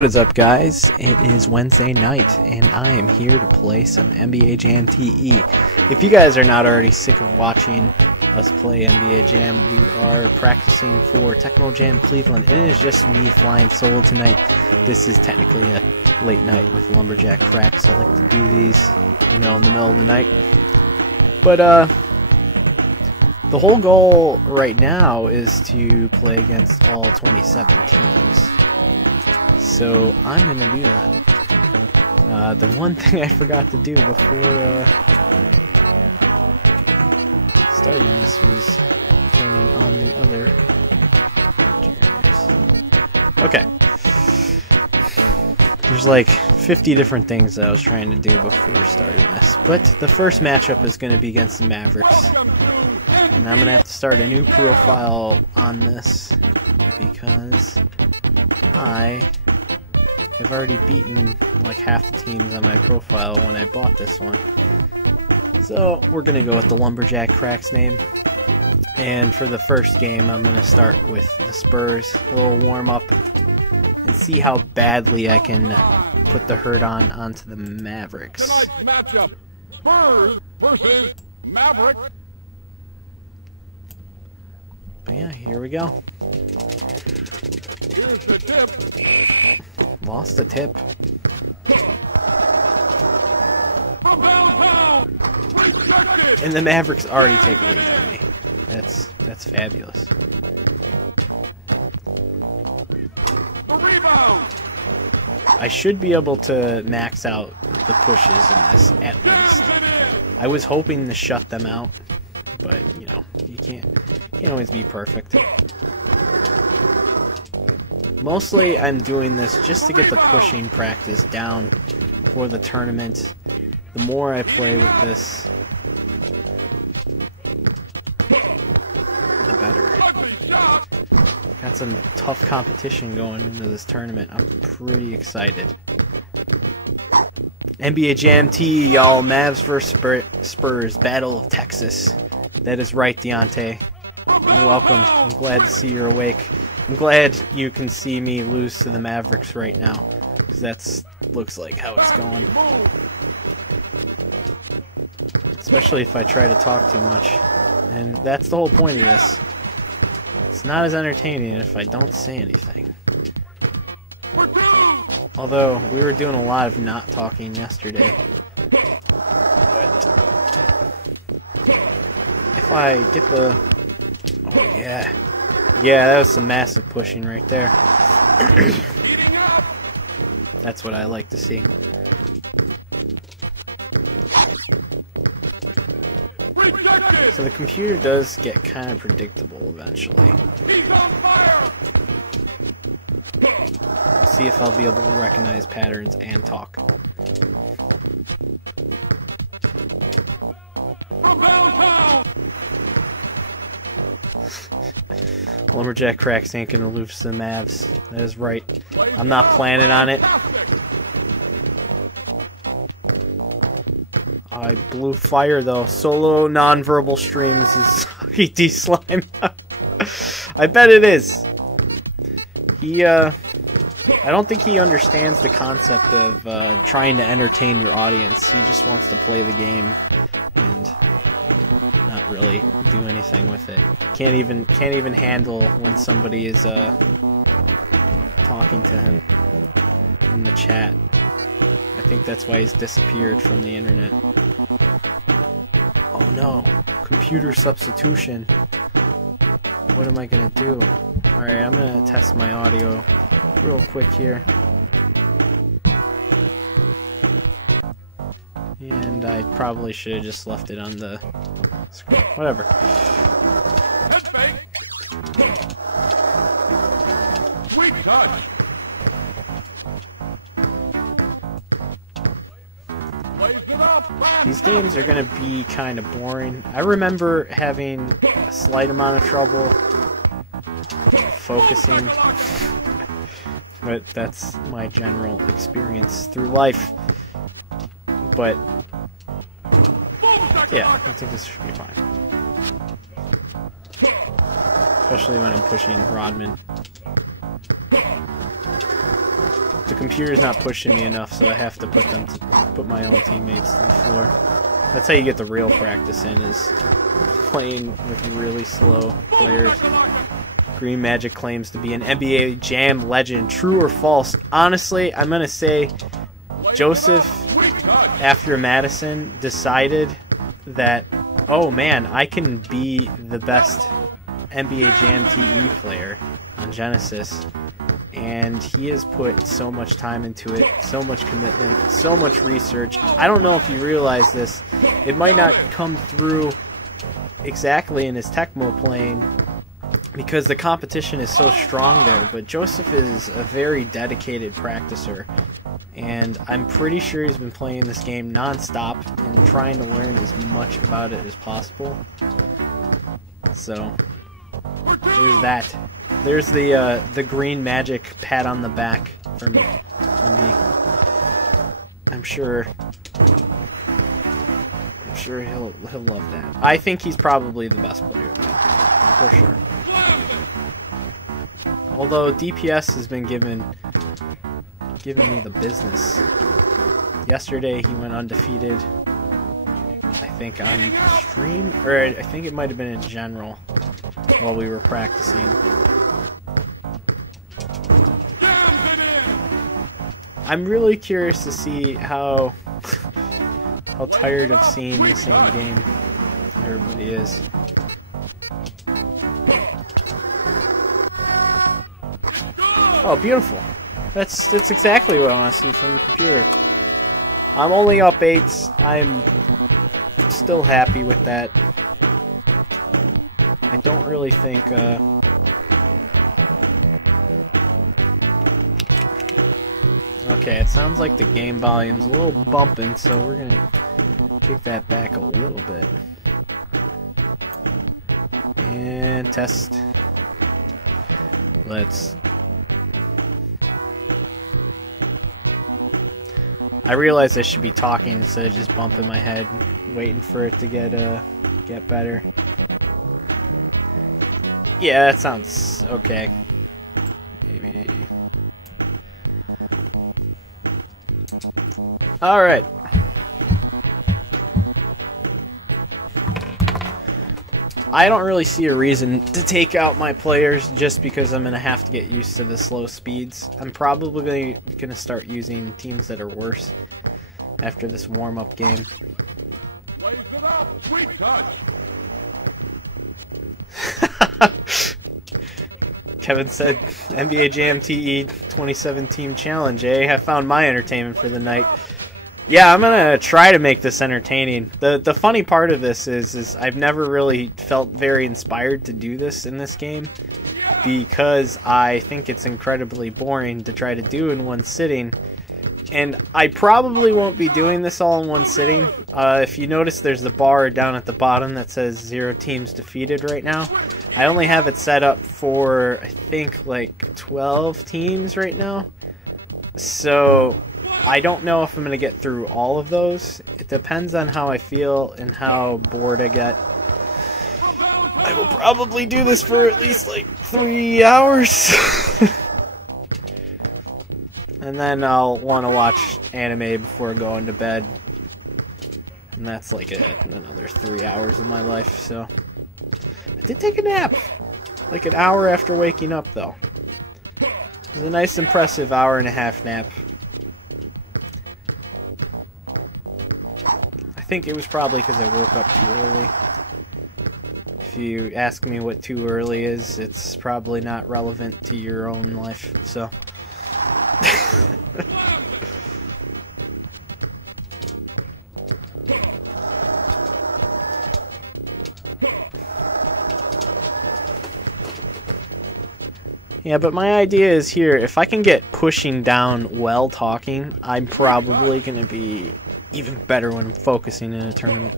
What is up, guys? It is Wednesday night and I am here to play some NBA Jam TE. If you guys are not already sick of watching us play NBA Jam, we are practicing for Techno Jam Cleveland. It is just me flying solo tonight. This is technically a late night with Lumberjack Cracks. I like to do these, in the middle of the night. But the whole goal right now is to play against all 27 teams. So I'm going to do that. The one thing I forgot to do before starting this was turning on the other generators. Okay. There's like 50 different things that I was trying to do before starting this. But the first matchup is going to be against the Mavericks. And I'm going to have to start a new profile on this because I've already beaten like half the teams on my profile when I bought this one. So we're going to go with the Lumberjack Cracks name. And for the first game, I'm going to start with the Spurs, a little warm up, and see how badly I can put the hurt onto the Mavericks. Tonight's matchup, Spurs versus Mavericks. But yeah, here we go. Here's the tip. Lost the tip. From downtown, rejected. And the Mavericks already take a lead on me. That's fabulous. The rebound. I should be able to max out the pushes in this at least. I was hoping to shut them out, but you can't always be perfect. Mostly I'm doing this just to get the pushing practice down for the tournament. The more I play with this, the better. Got some tough competition going into this tournament. I'm pretty excited. NBA Jam TE, y'all. Mavs vs. Spurs. Battle of Texas. That is right, Deontay. Welcome. I'm glad to see you're awake. I'm glad you can see me lose to the Mavericks right now, because that looks like how it's going. Especially if I try to talk too much. And that's the whole point of this. It's not as entertaining if I don't say anything. Although, we were doing a lot of not talking yesterday. But if I get the... Oh, yeah. Yeah, that was some massive pushing right there. That's what I like to see. So the computer does get kind of predictable eventually. See if I'll be able to recognize patterns and talk. Lumberjack Cracks ain't gonna lose to the Mavs. That is right. I'm not planning on it. I blew fire though. Solo non-verbal streams is ED Slime. I bet it is. I don't think he understands the concept of trying to entertain your audience. He just wants to play the game and not really do anything with it. Can't even handle when somebody is talking to him in the chat. I think that's why he's disappeared from the internet. Oh no, computer substitution. What am I gonna do? Alright, I'm gonna test my audio real quick here. And I probably should have just left it on the screen. Whatever. Sweet touch. These games are going to be kind of boring. I remember having a slight amount of trouble focusing, but that's my general experience through life. But yeah, I think this should be fine. Especially when I'm pushing Rodman. computer's not pushing me enough, so I have to put my own teammates on the floor. That's how you get the real practice in, is playing with really slow players. Green Magic claims to be an NBA Jam legend. True or false? Honestly, I'm going to say Joseph, after Madison, decided that, oh man, I can be the best NBA Jam TE player on Genesis. And he has put so much time into it, so much commitment, so much research. I don't know if you realize this. It might not come through exactly in his Tecmo playing because the competition is so strong there, but Joseph is a very dedicated practicer, and I'm pretty sure he's been playing this game non-stop and trying to learn as much about it as possible. So there's that. There's the Green Magic pat on the back for me. I'm sure he'll love that. I think he's probably the best player for sure. Although DPS has been giving me the business. Yesterday he went undefeated. I think on stream, or I think it might have been in general while we were practicing. I'm really curious to see how tired of seeing the same game everybody is. Oh, beautiful. That's exactly what I want to see from the computer. I'm only up 8s. I'm still happy with that. I don't really think okay, it sounds like the game volume's a little bumping, so we're gonna kick that back a little bit. And test. I realize I should be talking instead of just bumping my head, waiting for it to get better. Yeah, that sounds okay. Maybe. All right. I don't really see a reason to take out my players just because I'm going to have to get used to the slow speeds. I'm probably going to start using teams that are worse after this warm-up game. Raise it up. Sweet touch. Kevin said, NBA Jam TE 2017 challenge, eh? I found my entertainment for the night. Yeah, I'm gonna try to make this entertaining. The funny part of this is I've never really felt very inspired to do this in this game because I think it's incredibly boring to try to do in one sitting. And I probably won't be doing this all in one sitting. If you notice, there's the bar down at the bottom that says 0 teams defeated right now. I only have it set up for, I think, like 12 teams right now. So I don't know if I'm going to get through all of those. It depends on how I feel and how bored I get. I will probably do this for at least like 3 hours. And then I'll want to watch anime before going to bed. And that's like another 3 hours of my life, so. I did take a nap. Like an hour after waking up, though. It was a nice, impressive hour-and-a-half nap. I think it was probably because I woke up too early. If you ask me what too early is, it's probably not relevant to your own life, so. Yeah, but my idea is here, if I can get pushing down while talking, I'm probably going to be even better when I'm focusing in a tournament.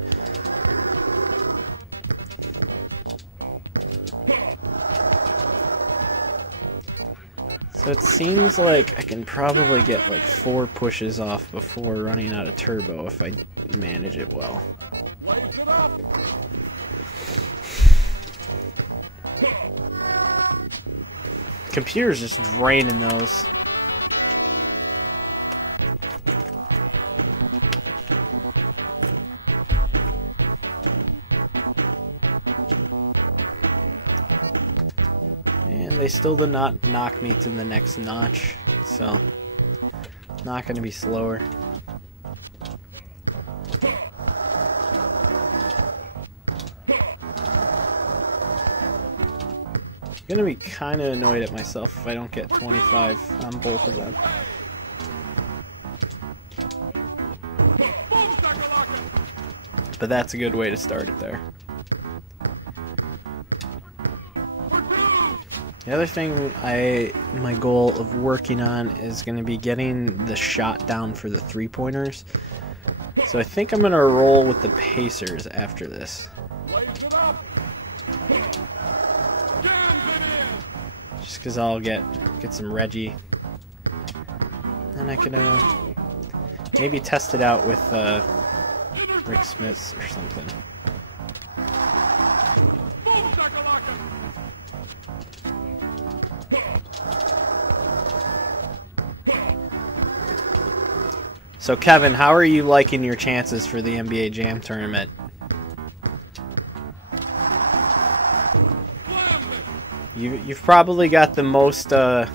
So it seems like I can probably get like 4 pushes off before running out of turbo if I manage it well. Computer's just draining those. they still did not knock me to the next notch, so not going to be slower. I'm gonna be kind of annoyed at myself if I don't get 25 on both of them. But that's a good way to start it there. The other thing my goal of working on is going to be getting the shot down for the three-pointers. So I think I'm going to roll with the Pacers after this. Just because I'll get some Reggie. And I can maybe test it out with Rick Smiths or something. So Kevin, how are you liking your chances for the NBA Jam tournament? You've probably got the most, the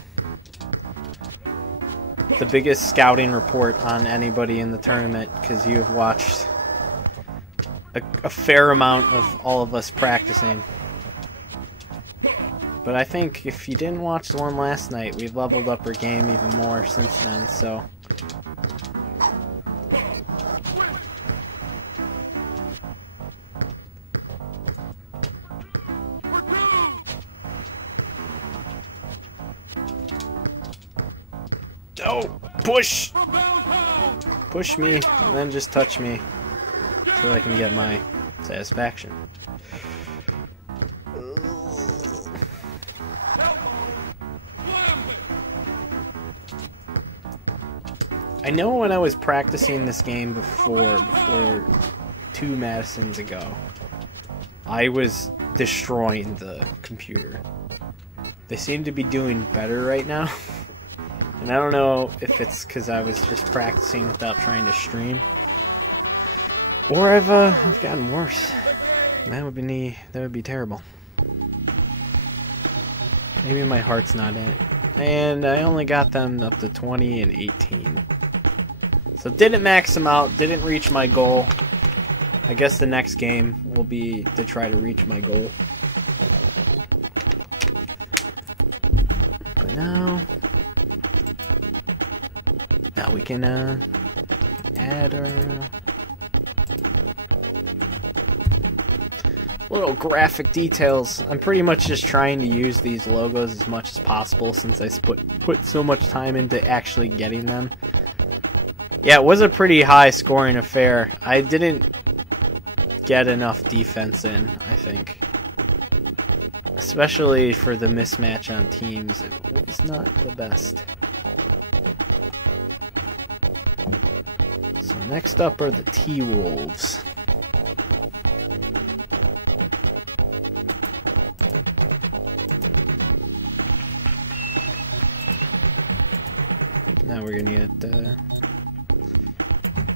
biggest scouting report on anybody in the tournament because you've watched a fair amount of all of us practicing. But I think if you didn't watch the one last night, we've leveled up our game even more since then, so... Oh, push! Push me, and then just touch me, so I can get my satisfaction. I know when I was practicing this game before 2 Madisons ago, I was destroying the computer. They seem to be doing better right now. And I don't know if it's because I was just practicing without trying to stream, or I've gotten worse. That would be terrible. Maybe my heart's not in it. And I only got them up to 20 and 18. So didn't max them out, didn't reach my goal. I guess the next game will be to try to reach my goal. But now we can add our little graphic details. I'm pretty much just trying to use these logos as much as possible since I put so much time into actually getting them. Yeah, it was a pretty high scoring affair. I didn't get enough defense in, I think. Especially for the mismatch on teams, it was not the best. So next up are the T-Wolves. Now we're gonna get,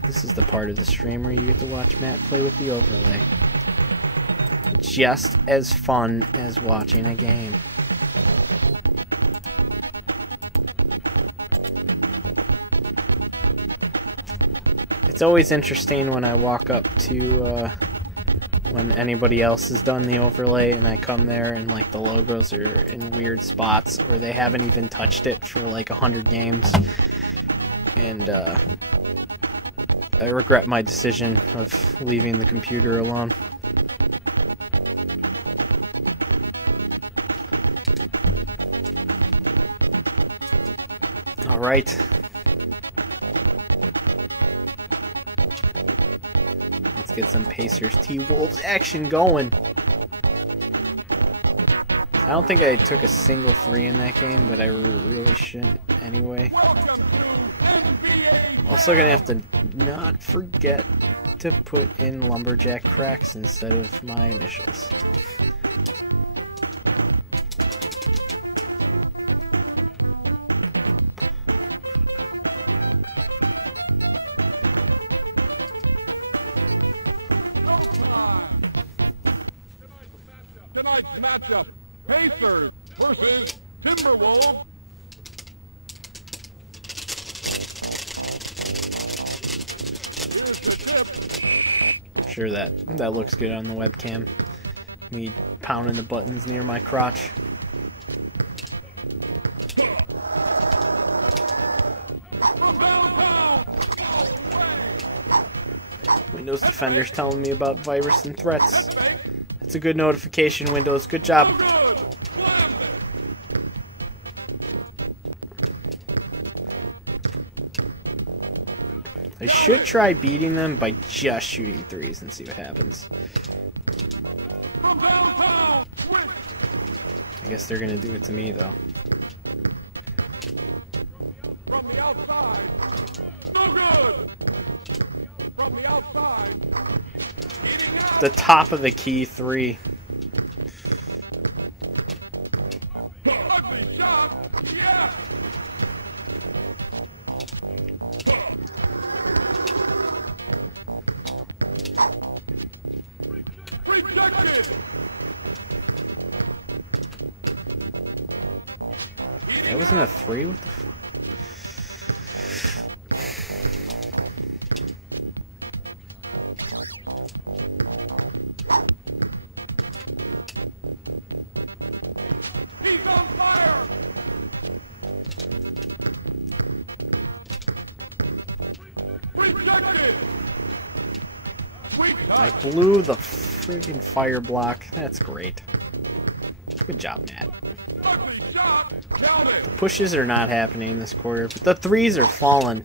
this is the part of the stream where you get to watch Matt play with the overlay. Just as fun as watching a game. It's always interesting when I walk up to when anybody else has done the overlay and I come there and like the logos are in weird spots or they haven't even touched it for like 100 games, and I regret my decision of leaving the computer alone. Alright. Let's get some Pacers T-Wolves action going. I don't think I took a single 3 in that game, but I really shouldn't anyway. Also gonna have to not forget to put in lumberjack cracks instead of my initials. Tonight's matchup, Pacers versus Timberwolf. Here's the tip. I'm sure that looks good on the webcam. Me pounding the buttons near my crotch. Windows Defender's telling me about virus and threats. That's a good notification, Windows. Good job. I should try beating them by just shooting threes and see what happens. I guess they're gonna do it to me though. From the outside. No good. From the outside. The top of the key three. Ugly shot. Yeah. Rejected. That wasn't a three? What the fuck? He's on fire. Rejected. Sweet I touch. blew the friggin' fire block. That's great. Good job, Matt. Ugly shot. Count it. The pushes are not happening this quarter, but the threes are falling.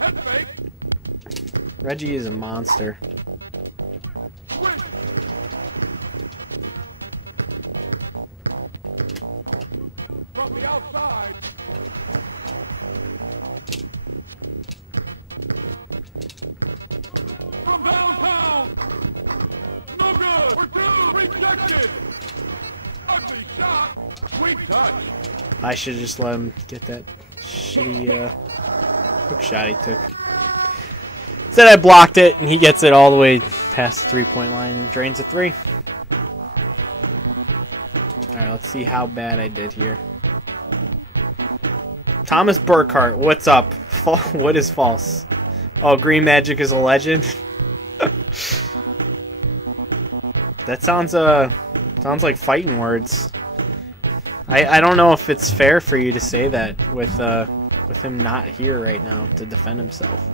Head fake. Reggie is a monster. Switch. From the outside. From downtown. No good. For two. Rejected. Ugly shot. Sweet touch. I should just let him get that shitty hook shot he took. Said I blocked it, and he gets it all the way past the three-point line and drains a three. Alright, let's see how bad I did here. Thomas Burkhart, what's up? What is false? Oh, Green Magic is a legend? That sounds like fighting words. I don't know if it's fair for you to say that with him not here right now to defend himself.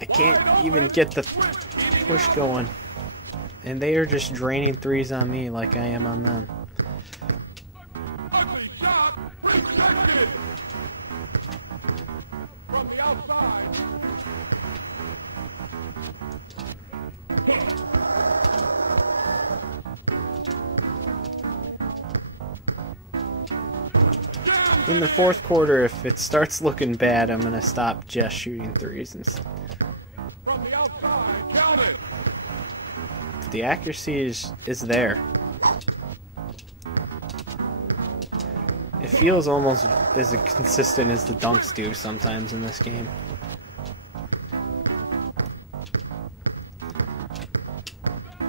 I can't even get the push going. And they are just draining threes on me like I am on them. Ugly shot. Rejected. From the outside. In the fourth quarter, if it starts looking bad, I'm going to stop just shooting threes. And From the outside. Count it. the accuracy is there. It feels almost as consistent as the dunks do sometimes in this game.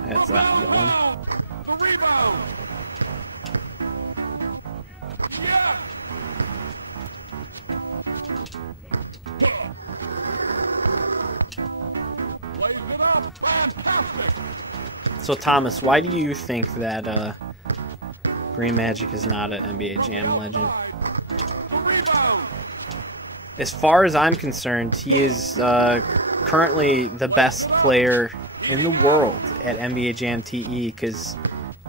That's that one. The rebound. Yeah. Plays it up. Fantastic. So Thomas, why do you think that Green Magic is not an NBA Jam legend? The rebound. As far as I'm concerned, he is currently the best player in the world at NBA Jam TE because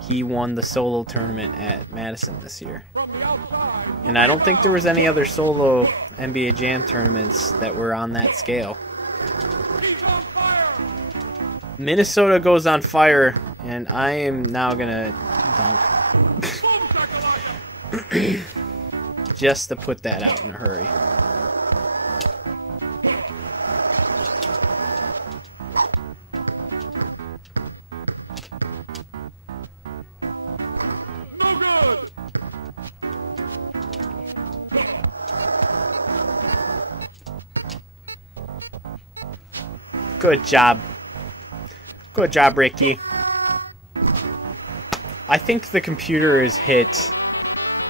he won the solo tournament at Madison this year. From the outside. And I don't think there was any other solo NBA Jam tournaments that were on that scale. He's on fire. Minnesota goes on fire, and I am now gonna dunk. Boom shakalaka. Just to put that out in a hurry. No good. Good job. Good job, Ricky. I think the computer has hit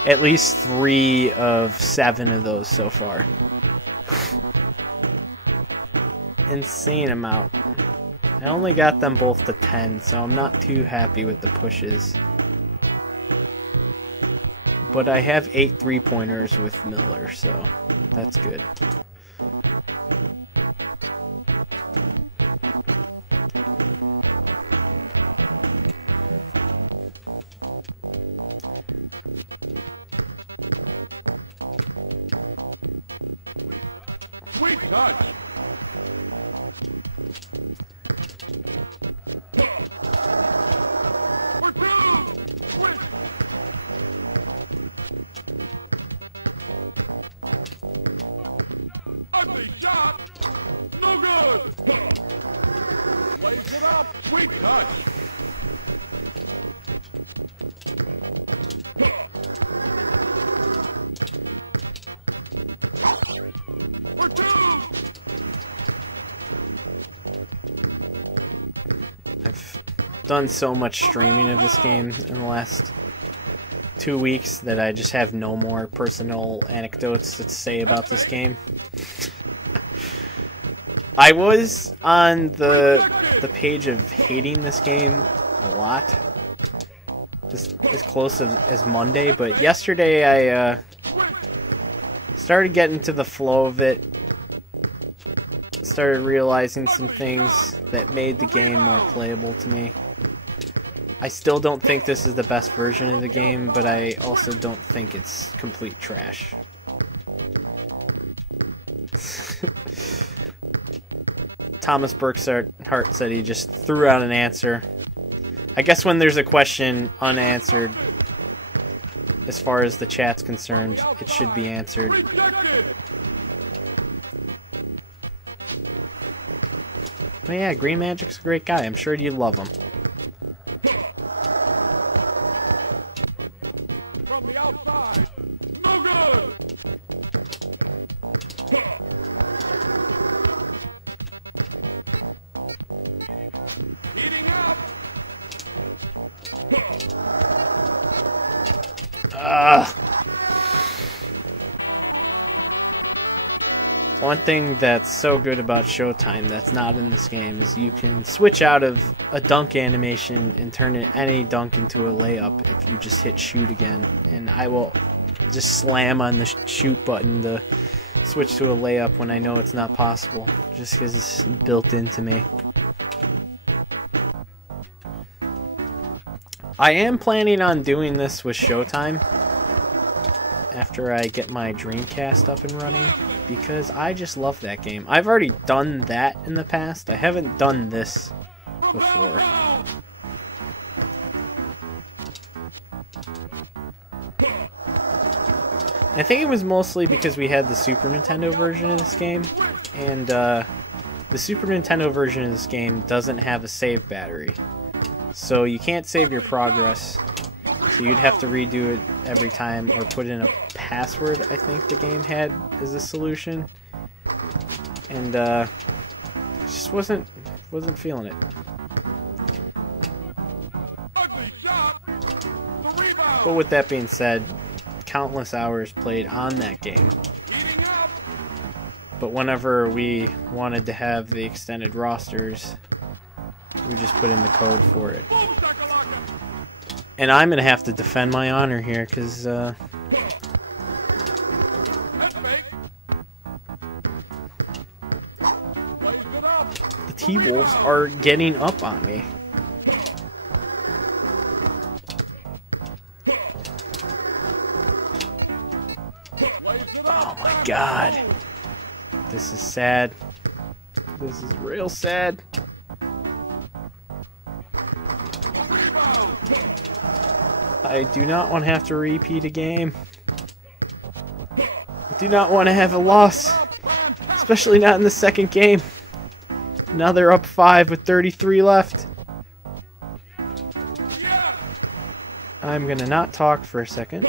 at least 3 of 7 of those so far. Insane amount. I only got them both to 10, so I'm not too happy with the pushes. But I have 8 3-pointers with Miller, so that's good. Sweet touch. We're through. Sweet. Ugly shot. No good. Lays it up. Sweet touch. We're two. I've done so much streaming of this game in the last 2 weeks that I just have no more personal anecdotes to say about this game. I was on the page of hating this game a lot, just as close as Monday, but yesterday I started getting to the flow of it, started realizing some things that made the game more playable to me. I still don't think this is the best version of the game, but I also don't think it's complete trash. Thomas Burkhart said he just threw out an answer. I guess when there's a question unanswered, as far as the chat's concerned, it should be answered. Oh yeah, Green Magic's a great guy. I'm sure you'd love him. From the outside. No good. Eating up. One thing that's so good about Showtime that's not in this game is you can switch out of a dunk animation and turn any dunk into a layup if you just hit shoot again. And I will just slam on the shoot button to switch to a layup when I know it's not possible, just because it's built into me. I am planning on doing this with Showtime after I get my Dreamcast up and running, because I just love that game. I've already done that in the past. I haven't done this before. I think it was mostly because we had the Super Nintendo version of this game, and the Super Nintendo version of this game doesn't have a save battery. So you can't save your progress, so you'd have to redo it every time or put in a password, I think the game had as a solution. And just wasn't feeling it. But with that being said, countless hours played on that game. But whenever we wanted to have the extended rosters, we just put in the code for it. And I'm going to have to defend my honor here, because the T-Wolves are getting up on me. Oh my god. This is sad. This is real sad. I do not want to have to repeat a game. I do not want to have a loss. Especially not in the second game. Now they're up 5 with 33 left. I'm gonna not talk for a second.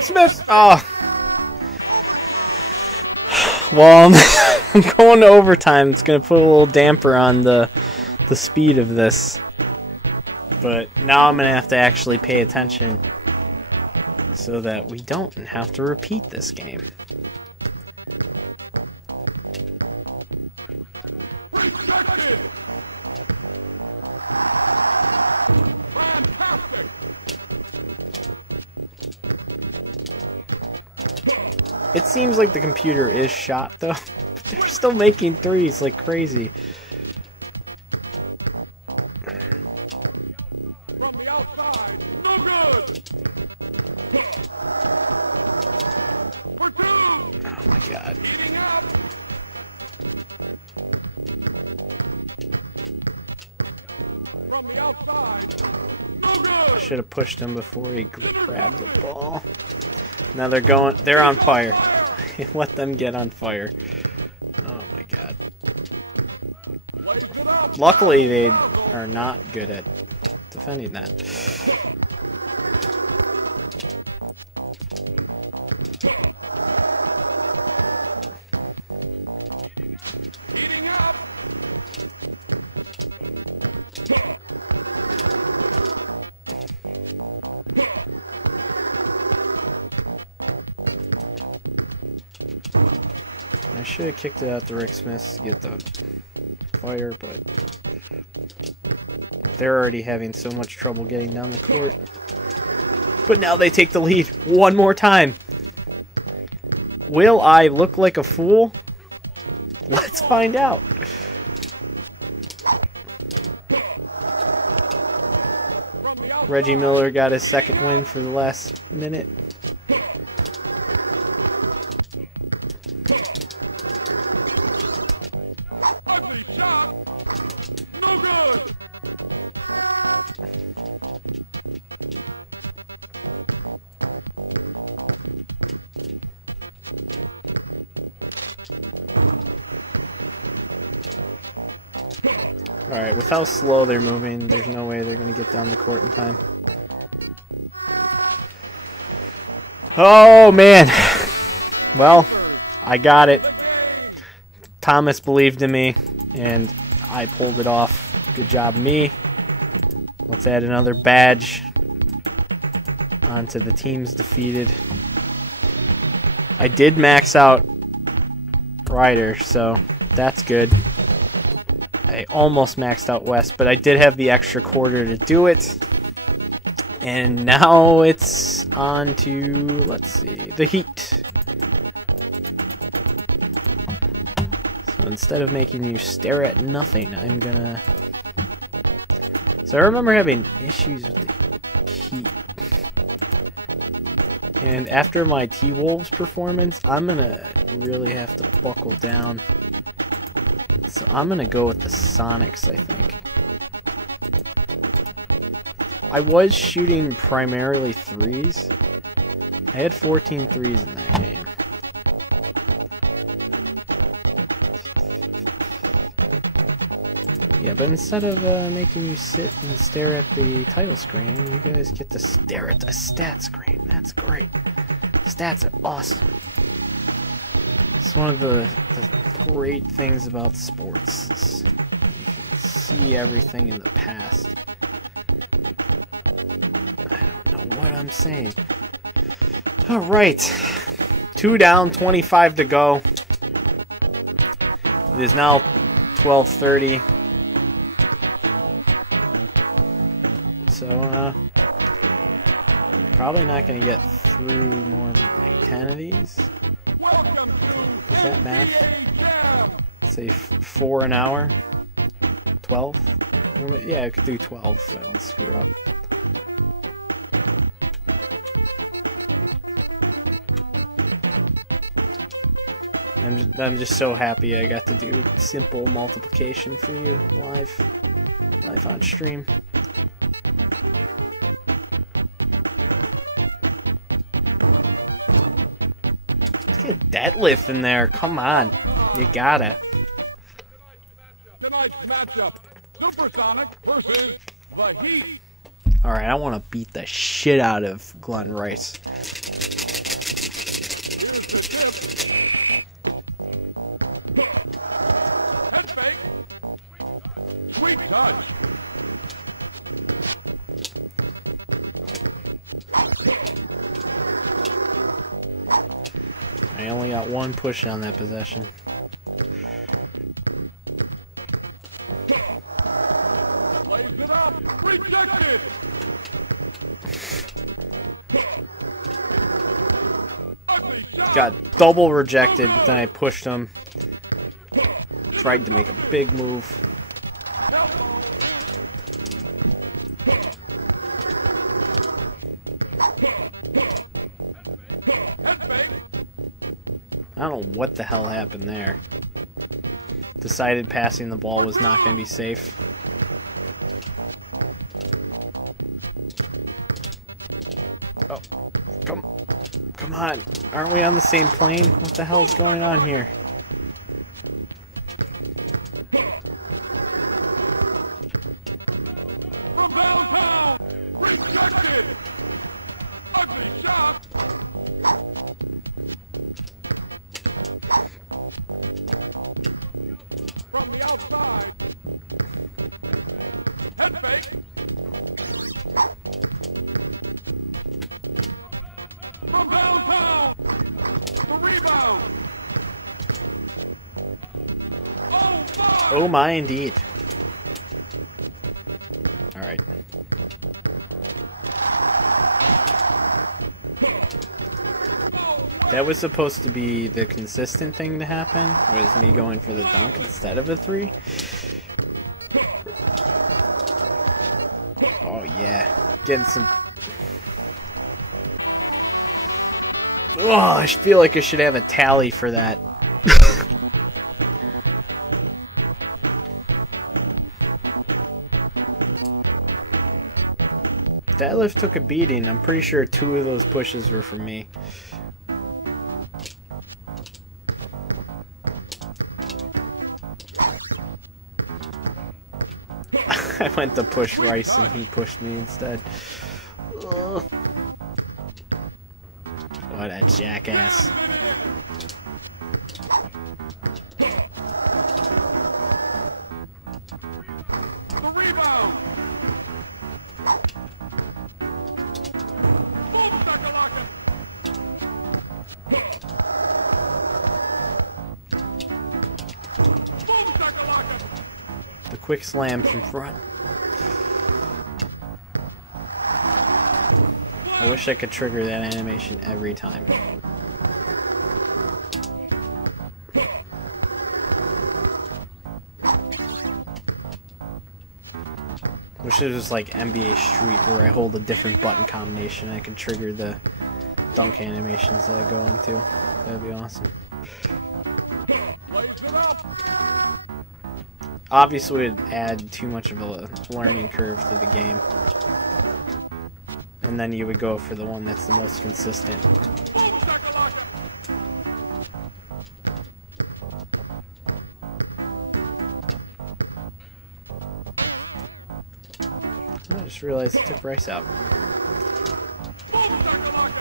Rick Smith! Oh. Well, I'm going to overtime. It's going to put a little damper on the speed of this. But now I'm going to have to actually pay attention so that we don't have to repeat this game. It seems like the computer is shot, though. They're still making threes like crazy. From the outside, no good. For two. Oh my god. Eating up. From the outside, no good. I should have pushed him before he grabbed the ball. Now they're on fire. Let them get on fire. Oh my god. Luckily they are not good at defending that. Eating up. I should have kicked it out to Rick Smith to get the fire, but they're already having so much trouble getting down the court. But now they take the lead one more time. Will I look like a fool? Let's find out. Reggie Miller got his second win for the last minute. Ugly shot. No good. Alright, with how slow they're moving, there's no way they're going to get down the court in time. Oh, man. Well, I got it. Thomas believed in me, and I pulled it off. Good job, me. Let's add another badge onto the teams defeated. I did max out Ryder, so that's good. I almost maxed out West, but I did have the extra quarter to do it. And now it's on to, let's see, the Heat. So instead of making you stare at nothing, I'm gonna... So I remember having issues with the Heat. And after my T-Wolves performance, I'm gonna really have to buckle down. So I'm going to go with the Sonics, I think. I was shooting primarily threes. I had 14 threes in that game. Yeah, but instead of making you sit and stare at the title screen, you guys get to stare at the stat screen. That's great. Stats are awesome. It's one of the great things about sports is you can see everything in the past. I don't know what I'm saying. Alright. 2 down, 25 to go. It is now 12:30. So, probably not going to get through more than like 10 of these. Is that math? Say 4 an hour? 12? Yeah, I could do 12 if I don't screw up. I'm just so happy I got to do simple multiplication for you live on stream. Let's get deadlift in there. Come on, you gotta. Tonight's matchup: Supersonic versus the Heat. All right, I want to beat the shit out of Glenn Rice. the tip. Head fake. Sweet touch. I only got one push on that possession. Lays it up. Rejected. Ugly shot. Got double rejected, but then I pushed him. Tried to make a big move. I don't know what the hell happened there. Decided passing the ball was not going to be safe. Oh, come on. Aren't we on the same plane? What the hell is going on here? From downtown. Rejected. Ugly shot. From the outside. Head fake. From downtown. The rebound. Oh my! Oh my, indeed. Alright. That was supposed to be the consistent thing to happen, was me going for the dunk instead of a three. Oh yeah, getting some... Oh, I feel like I should have a tally for that. That lift took a beating. I'm pretty sure 2 of those pushes were from me. I went to push Rice and he pushed me instead. Ugh. What a jackass. The rebound. Boom, shakalaka. Boom, shakalaka. The quick slam from front. I wish I could trigger that animation every time. Wish it was like NBA Street where I hold a different button combination and I can trigger the dunk animations that I go into. That'd be awesome. Lays it up. Obviously it would add too much of a learning curve to the game. And then you would go for the one that's the most consistent. Boom, shakalaka. I just realized I took Rice out. Boom, shakalaka.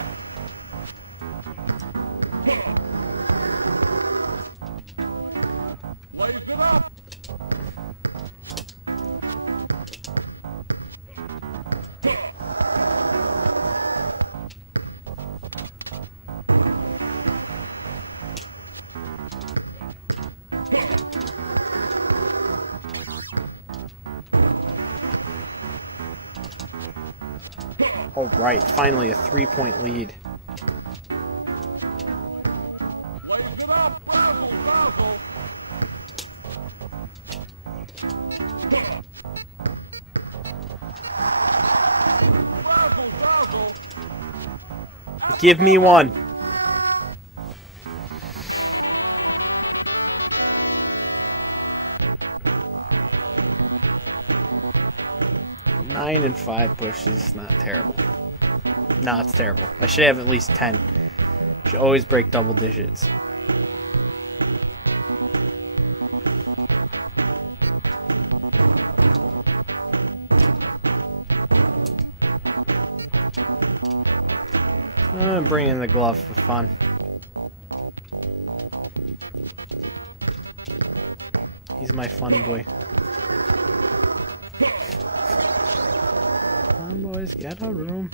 Lays it up. Alright, finally a 3-point lead. Lays it up. Razzle, dazzle. Razzle, dazzle. Give me one. Nine and 5 pushes, not terrible. No, it's terrible. I should have at least 10. Should always break double digits. I'm bringing the glove for fun. He's my fun boy. Come on, boys, get a room.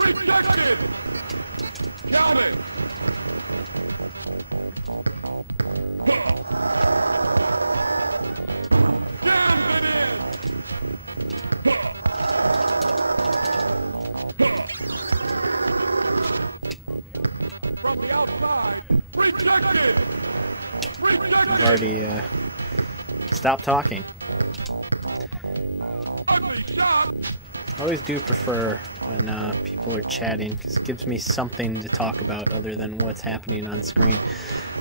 Rejected! Count it! Jams it in! From the outside! Rejected! Rejected! I've already stopped talking. Ugly shot! I always do prefer when people are chatting because it gives me something to talk about other than what's happening on screen,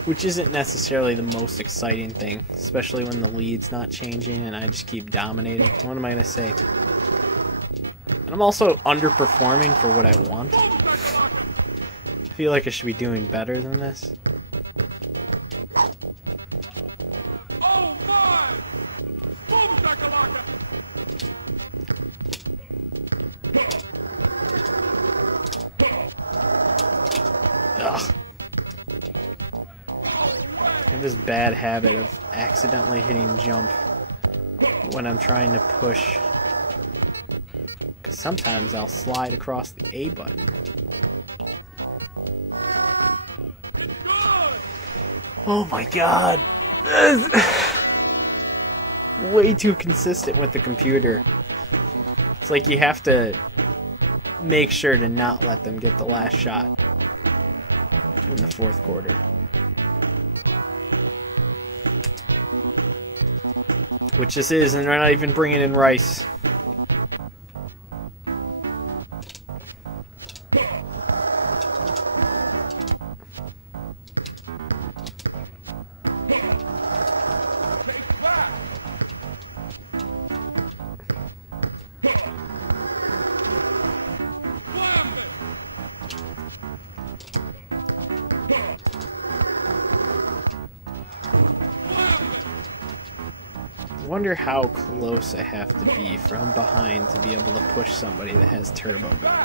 which isn't necessarily the most exciting thing, especially when the lead's not changing and I just keep dominating. What am I going to say? And I'm also underperforming for what I want. I feel like I should be doing better than this. Oh my! Boom shakalaka! Ugh. I have this bad habit of accidentally hitting jump when I'm trying to push. Because sometimes I'll slide across the A button. Oh my god! Way too consistent with the computer. It's like you have to make sure to not let them get the last shot in the fourth quarter. Which this is, and they're not even bringing in rice. I wonder how close I have to be from behind to be able to push somebody that has turbo gun.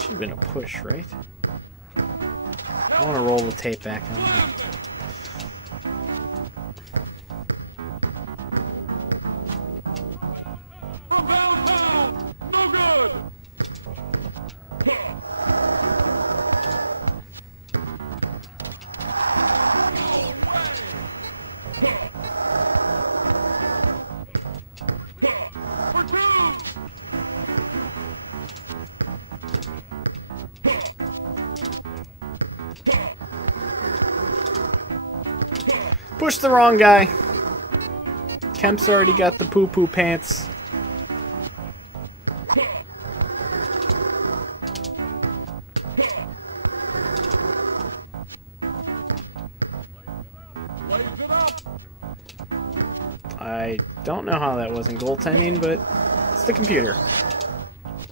Should have been a push, right? I want to roll the tape back on that. From downtown! No good! Push the wrong guy. Kemp's already got the poo-poo pants. I don't know how that wasn't goaltending, but it's the computer.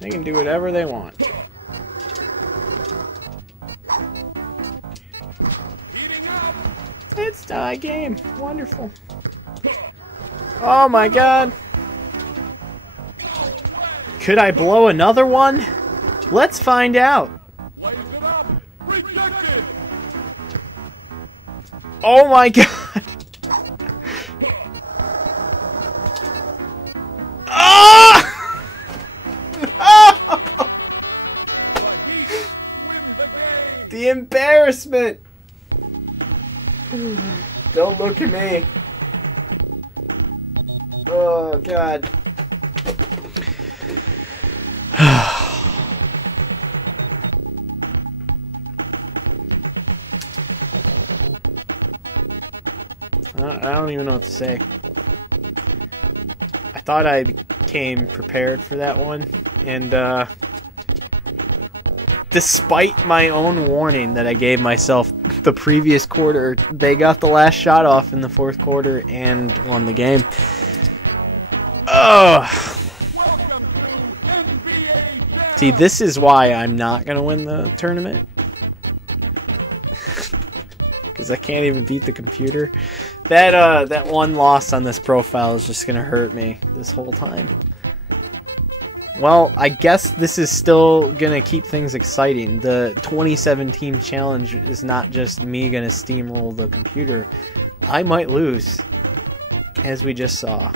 They can do whatever they want. It's tie game. Wonderful. Oh my god. Could I blow another one? Let's find out. Oh my god. Oh! Oh! The embarrassment. Don't look at me. Oh, God. I don't even know what to say. I thought I became prepared for that one, and despite my own warning that I gave myself the previous quarter, they got the last shot off in the fourth quarter and won the game. Oh. See, this is why I'm not going to win the tournament. Because I can't even beat the computer. That one loss on this profile is just going to hurt me this whole time. Well, I guess this is still going to keep things exciting. The 2017 challenge is not just me going to steamroll the computer. I might lose, as we just saw.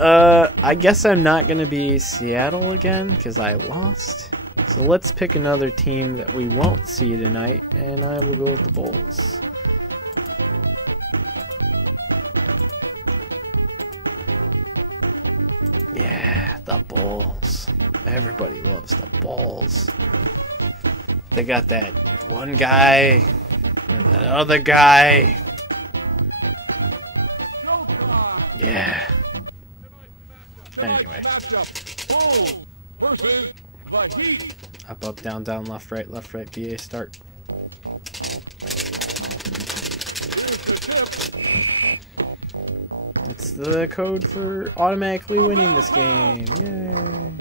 I guess I'm not going to be Seattle again, because I lost. So let's pick another team that we won't see tonight, and I will go with the Bulls. Yeah, the Bulls. Everybody loves the Bulls. They got that one guy, and that other guy. Yeah. Anyway. Up, up, down, down, left, right, BA, start. It's the code for automatically winning this game. Yay.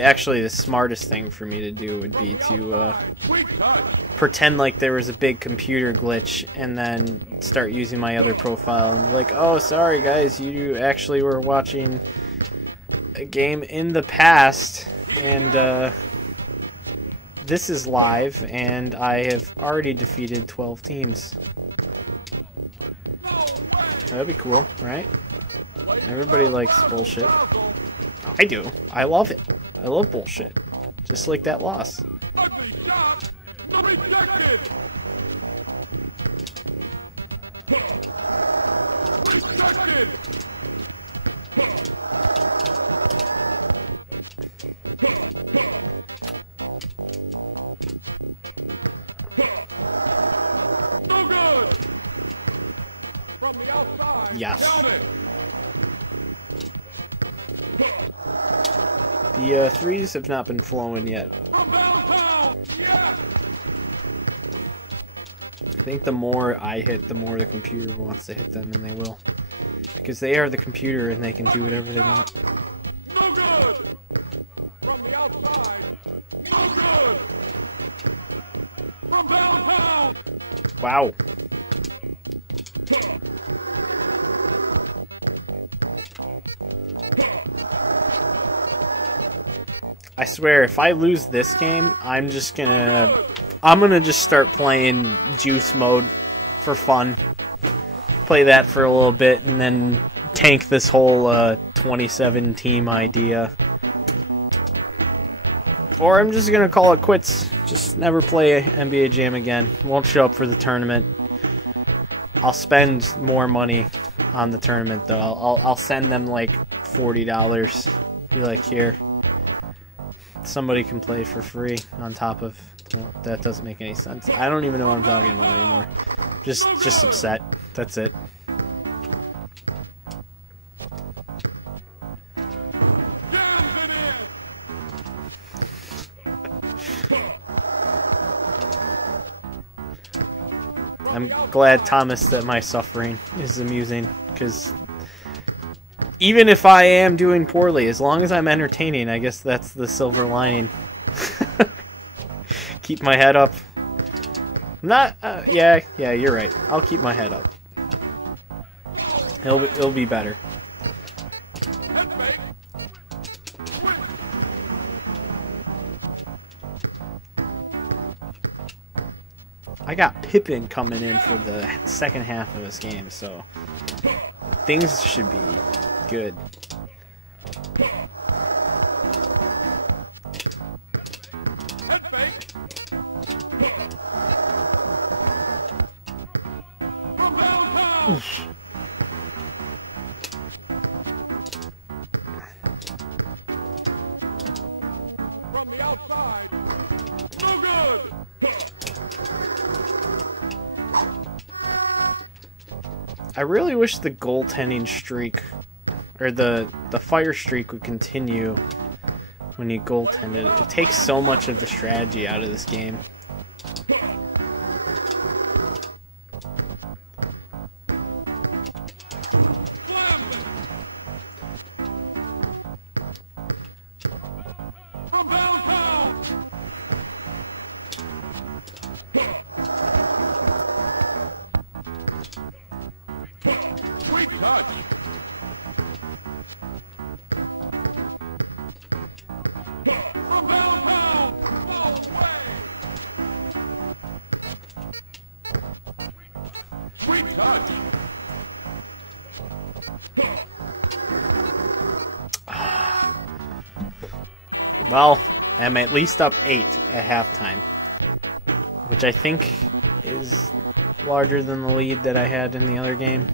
Actually the smartest thing for me to do would be to pretend like there was a big computer glitch and then start using my other profile and be like, oh, sorry guys, you actually were watching a game in the past and this is live and I have already defeated 12 teams. That'd be cool, right? Everybody likes bullshit. I do. I love it. I love bullshit. Just like that loss. Yes. The threes have not been flowing yet. I think the more I hit, the more the computer wants to hit them, and they will. Because they are the computer and they can do whatever they want. Wow. I swear, if I lose this game, I'm gonna just start playing Juice mode for fun. Play that for a little bit, and then tank this whole 27 team idea. Or I'm just gonna call it quits. Just never play NBA Jam again. Won't show up for the tournament. I'll spend more money on the tournament though. I'll send them like $40. Be like, here. Somebody can play for free on top of... Well, that doesn't make any sense. I don't even know what I'm talking about anymore. Just upset. That's it. I'm glad, Thomas, that my suffering is amusing, because even if I am doing poorly, as long as I'm entertaining, I guess that's the silver lining. Keep my head up. Not, yeah, you're right. I'll keep my head up. It'll be better. I got Pippin coming in for the second half of this game, so things should be good. really wish the goaltending streak, or the fire streak, would continue when you goaltended. It takes so much of the strategy out of this game. Well, I'm at least up 8 at halftime, which I think is larger than the lead that I had in the other game.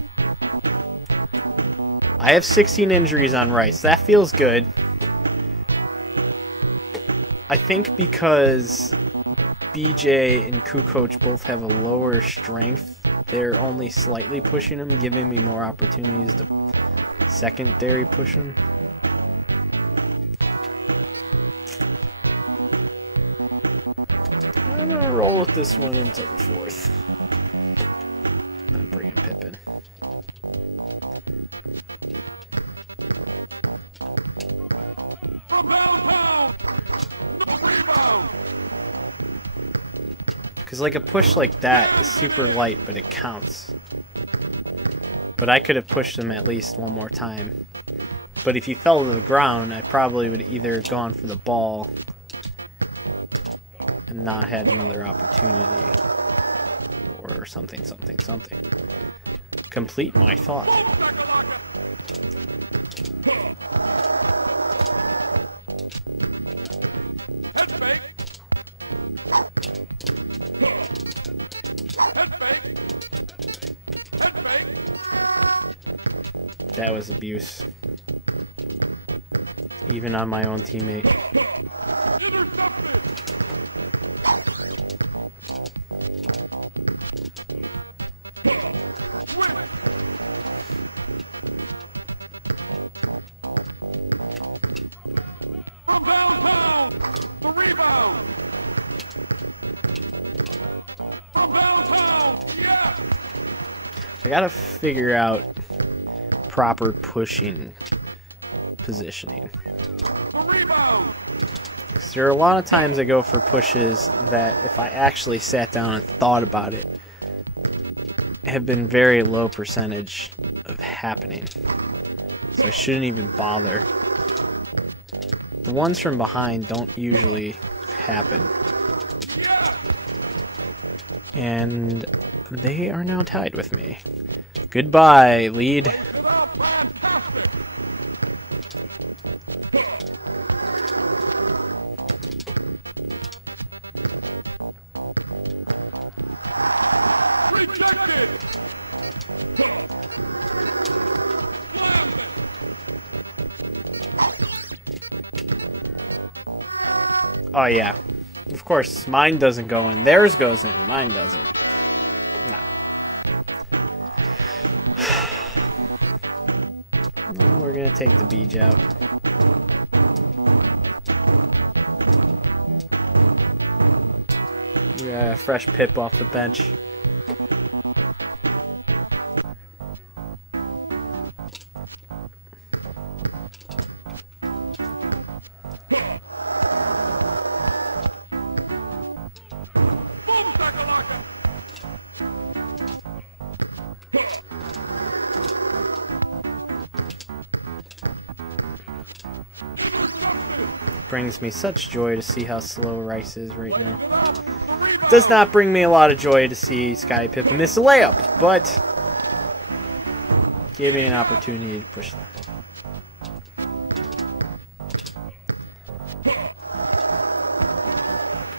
I have 16 injuries on Rice. That feels good. I think because BJ and Kukoc both have a lower strength, they're only slightly pushing him, giving me more opportunities to secondary push him. I'm gonna roll with this one until the 4th. I'm bringing Pippin. Because like a push like that is super light, but it counts. But I could have pushed him at least one more time. But if he fell to the ground, I probably would either have gone for the ball and not had another opportunity, or something. Complete my thought. That was abuse. Even on my own teammate. From downtown, the rebound. From downtown, yeah. I gotta figure out proper pushing positioning. Because there are a lot of times I go for pushes that, if I actually sat down and thought about it, have been very low percentage of happening. So I shouldn't even bother. The ones from behind don't usually happen. And they are now tied with me. Goodbye, lead. Oh yeah, of course, mine doesn't go in. Theirs goes in, mine doesn't. Nah. Well, we're gonna take the beach out. We got a fresh Pip off the bench. Brings me such joy to see how slow Rice is right now. Does not bring me a lot of joy to see Sky Pip miss a layup, but give me an opportunity to push them.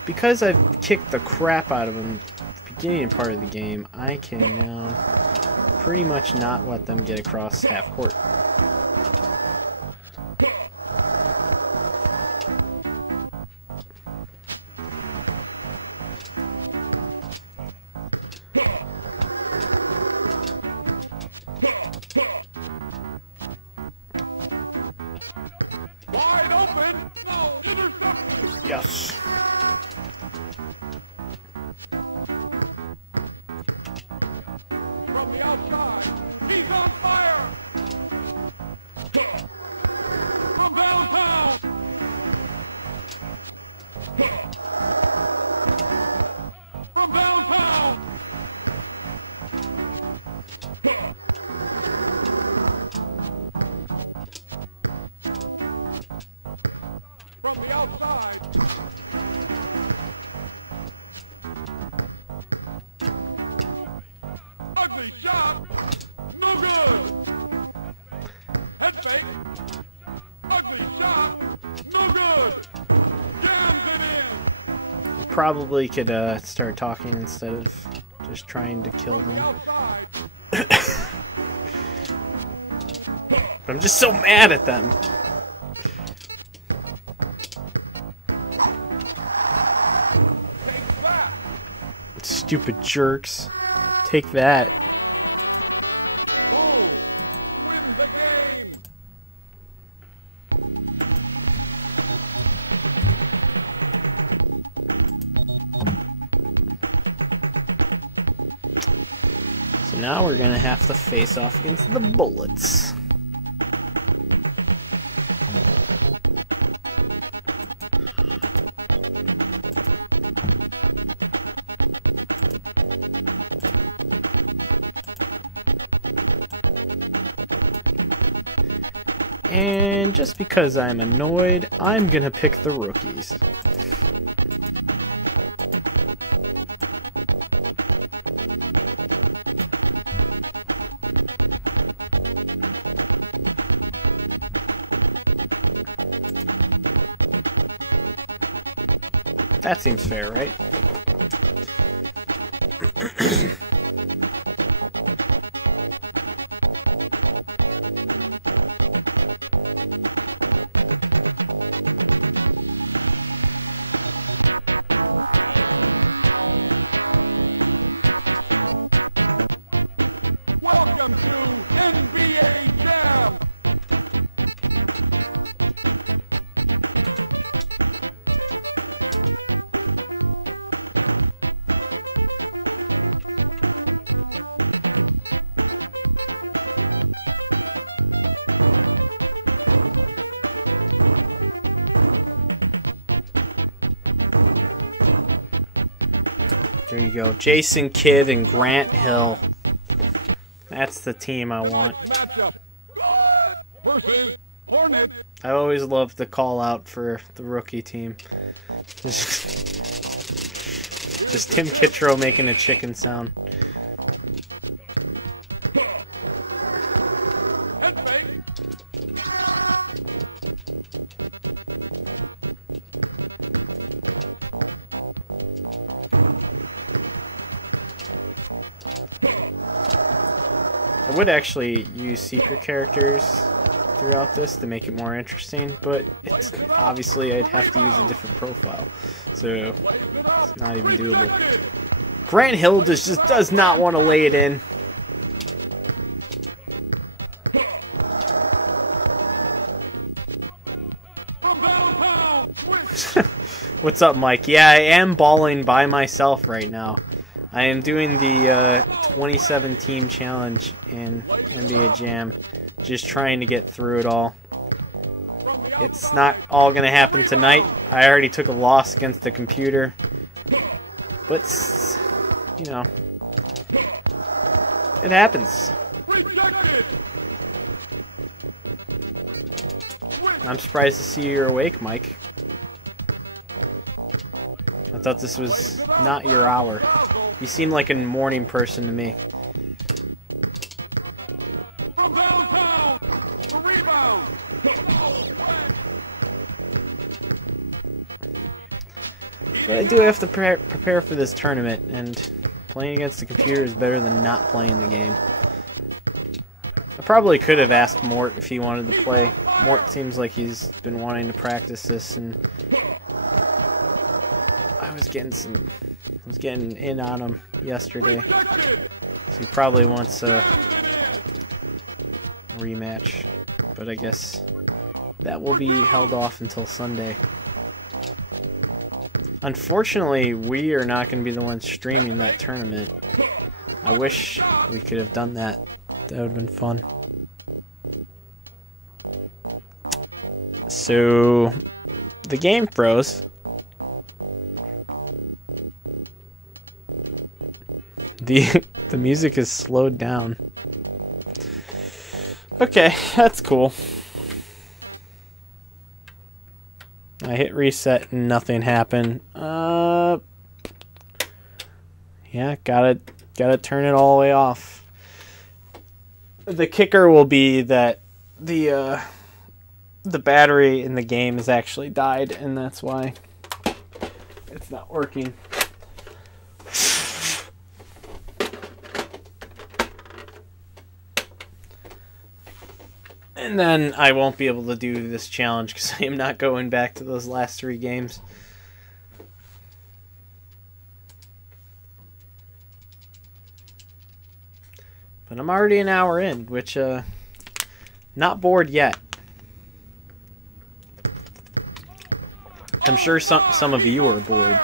Because I've kicked the crap out of them at the beginning part of the game, I can now pretty much not let them get across half court. Yes. From the outside, he's on fire! From downtown! From downtown! From the outside! Ugly shot! No good! Head fake! Ugly shot! No good! Jams it in! Probably could start talking instead of just trying to kill them. Outside! But I'm just so mad at them. Takes that! Stupid jerks. Take that. Bull wins the game! So now we're gonna have to face off against the Bullets. And just because I'm annoyed, I'm gonna pick the rookies. That seems fair, right? Welcome to NBA Jam! There you go. Jason Kidd and Grant Hill. That's the team I want. Matchup versus Hornets. I always love the call out for the rookie team. Just Tim Kittro making a chicken sound. Head fake. I would actually use secret characters throughout this to make it more interesting, but it's obviously I'd have to use a different profile, so it's not even doable. Grant Hill just does not want to lay it in. From downtown. What's up, Mike? Yeah, I am balling by myself right now. I am doing the 27-team challenge in NBA Jam, just trying to get through it all. It's not all going to happen tonight. I already took a loss against the computer. But, you know, it happens. Rejected. I'm surprised to see you're awake, Mike. I thought this was not your hour. You seem like a morning person to me. From downtown. The rebound. But I do have to prepare for this tournament, and playing against the computer is better than not playing the game. I probably could have asked Mort if he wanted to play. Mort seems like he's been wanting to practice this, and I was getting in on him yesterday. So he probably wants a rematch, but I guess that will be held off until Sunday. Unfortunately, we are not going to be the ones streaming that tournament. I wish we could have done that. That would have been fun. So, the game froze. The music is slowed down. Okay, that's cool. I hit reset and nothing happened. Yeah, gotta turn it all the way off. The kicker will be that the battery in the game has actually died, and that's why it's not working. And then I won't be able to do this challenge because I am not going back to those last 3 games. But I'm already an hour in, which, not bored yet. I'm sure some of you are bored.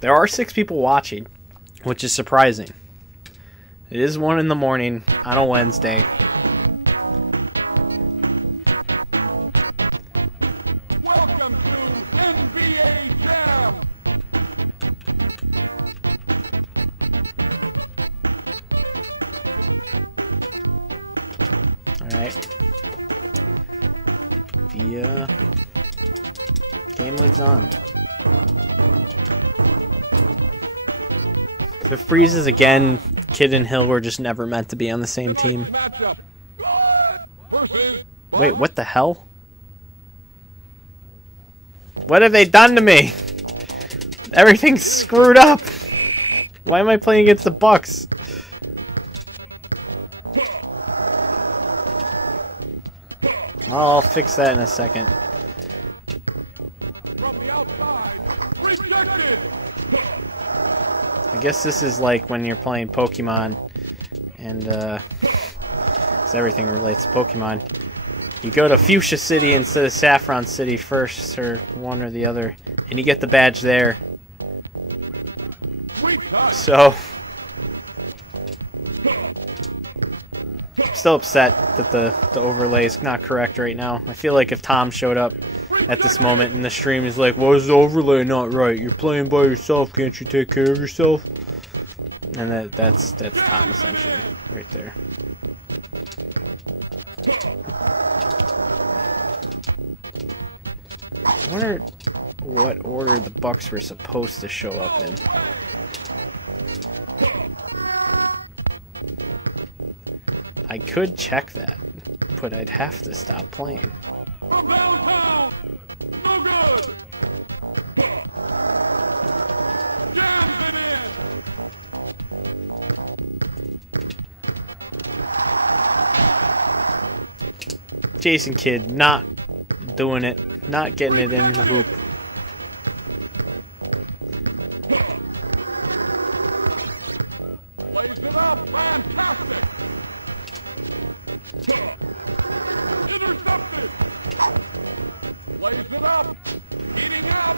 There are 6 people watching, which is surprising. It is 1 in the morning on a Wednesday. Welcome to NBA Jam. Alright. The game lives on. If it freezes again, Kid and Hill were just never meant to be on the same team. Matchup. Versus Wait, what the hell? What have they done to me? Everything's screwed up. Why am I playing against the Bucks? I'll fix that in a second. from the outside. Rejected. I guess this is like when you're playing Pokemon, and 'cause everything relates to Pokemon. You go to Fuchsia City instead of Saffron City first, or one or the other, and you get the badge there. Sweet touch. So, I'm still upset that the overlay is not correct right now. I feel like if Tom showed up at this moment in the stream, he's like, "Why is the overlay not right? You're playing by yourself. Can't you take care of yourself?" And that's Tom essentially right there. I wonder what order the Bucks were supposed to show up in. I could check that, but I'd have to stop playing. From downtown. No good. Jams it in. Jason Kidd not doing it, not getting it in the hoop. Plays it up. Fantastic. Intercepted. Plays it up. Eating up.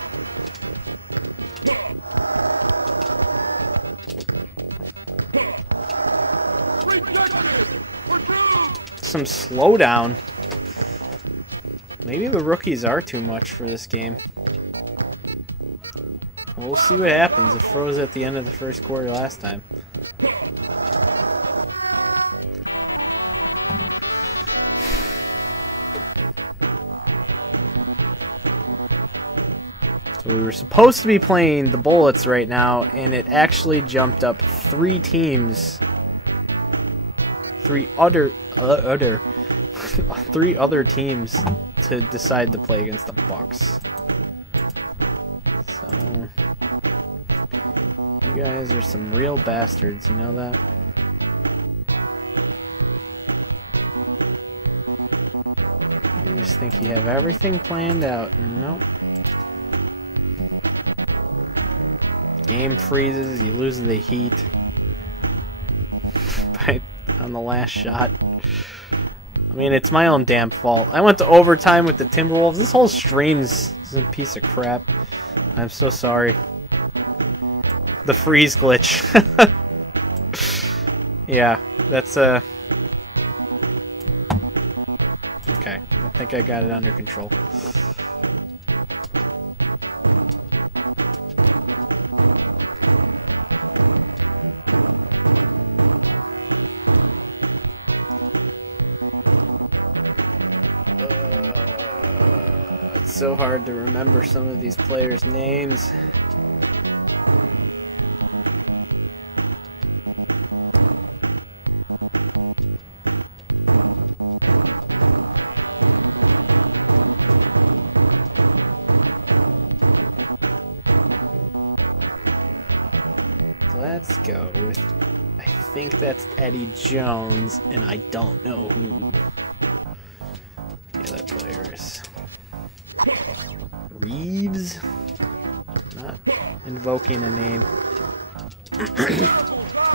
Rejected. We're doomed. Some slowdown. Maybe the rookies are too much for this game. We'll see what happens. It froze at the end of the first quarter last time. So we were supposed to be playing the Bullets right now, and it actually jumped up 3 teams. 3 other teams to decide to play against the Bucks. So you guys are some real bastards, you know that? You just think you have everything planned out. Nope. Game freezes, you lose the heat on the last shot. I mean, it's my own damn fault. I went to overtime with the Timberwolves. This whole stream's a piece of crap. I'm so sorry. The freeze glitch. Yeah, that's okay, I think I got it under control. It's so hard to remember some of these players' names. Let's go with, I think that's Eddie Jones, and I don't know who the other player is. Reeves? Not invoking a name.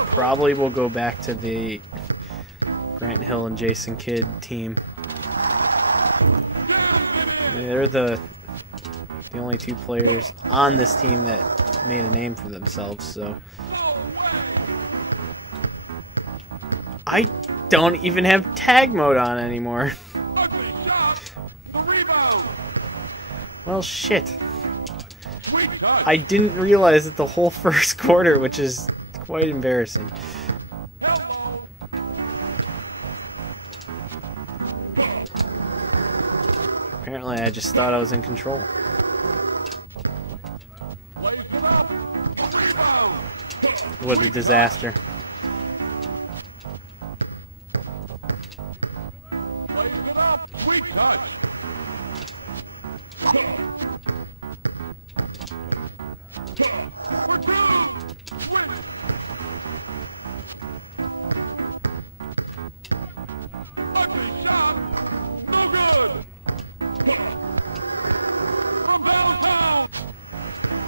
Probably will go back to the Grant Hill and Jason Kidd team. They're the only two players on this team that made a name for themselves, so I don't even have tag mode on anymore. Well, shit. I didn't realize it the whole first quarter, which is quite embarrassing. Apparently, I just thought I was in control. What a disaster.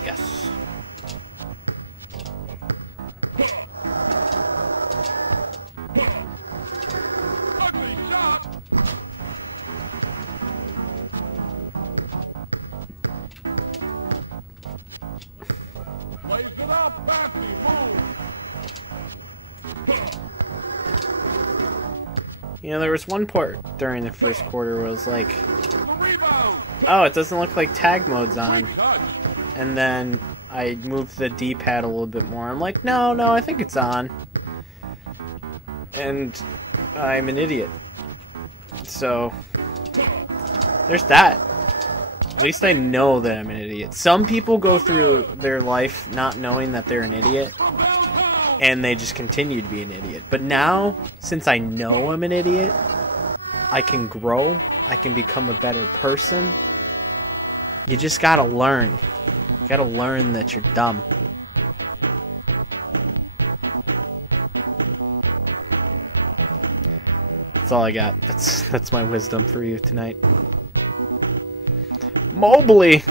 Yes. You know, there was one part during the first quarter where it was like, oh, it doesn't look like tag mode's on. And then I moved the D-pad a little bit more. I'm like, no, I think it's on. And I'm an idiot. So, there's that. At least I know that I'm an idiot. Some people go through their life not knowing that they're an idiot, and they just continue to be an idiot. But now, since I know I'm an idiot, I can grow, I can become a better person. You just gotta learn. You gotta learn that you're dumb. That's all I got. That's my wisdom for you tonight. Mobley!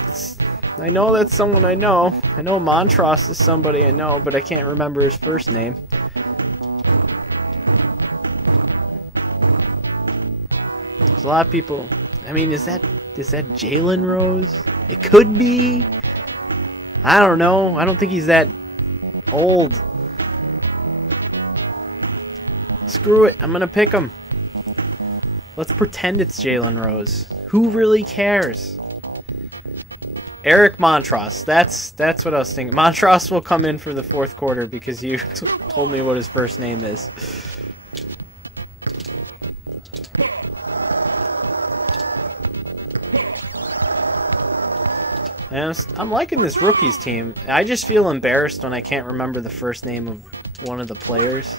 I know that's someone I know. I know Montross is somebody I know, but I can't remember his first name. There's a lot of people. I mean, is that Jalen Rose? It could be. I don't know. I don't think he's that old. Screw it. I'm gonna pick him. Let's pretend it's Jalen Rose. Who really cares? Eric Montross. That's what I was thinking. Montross will come in for the fourth quarter because you told me what his first name is. And I'm liking this rookies team. I just feel embarrassed when I can't remember the first name of one of the players.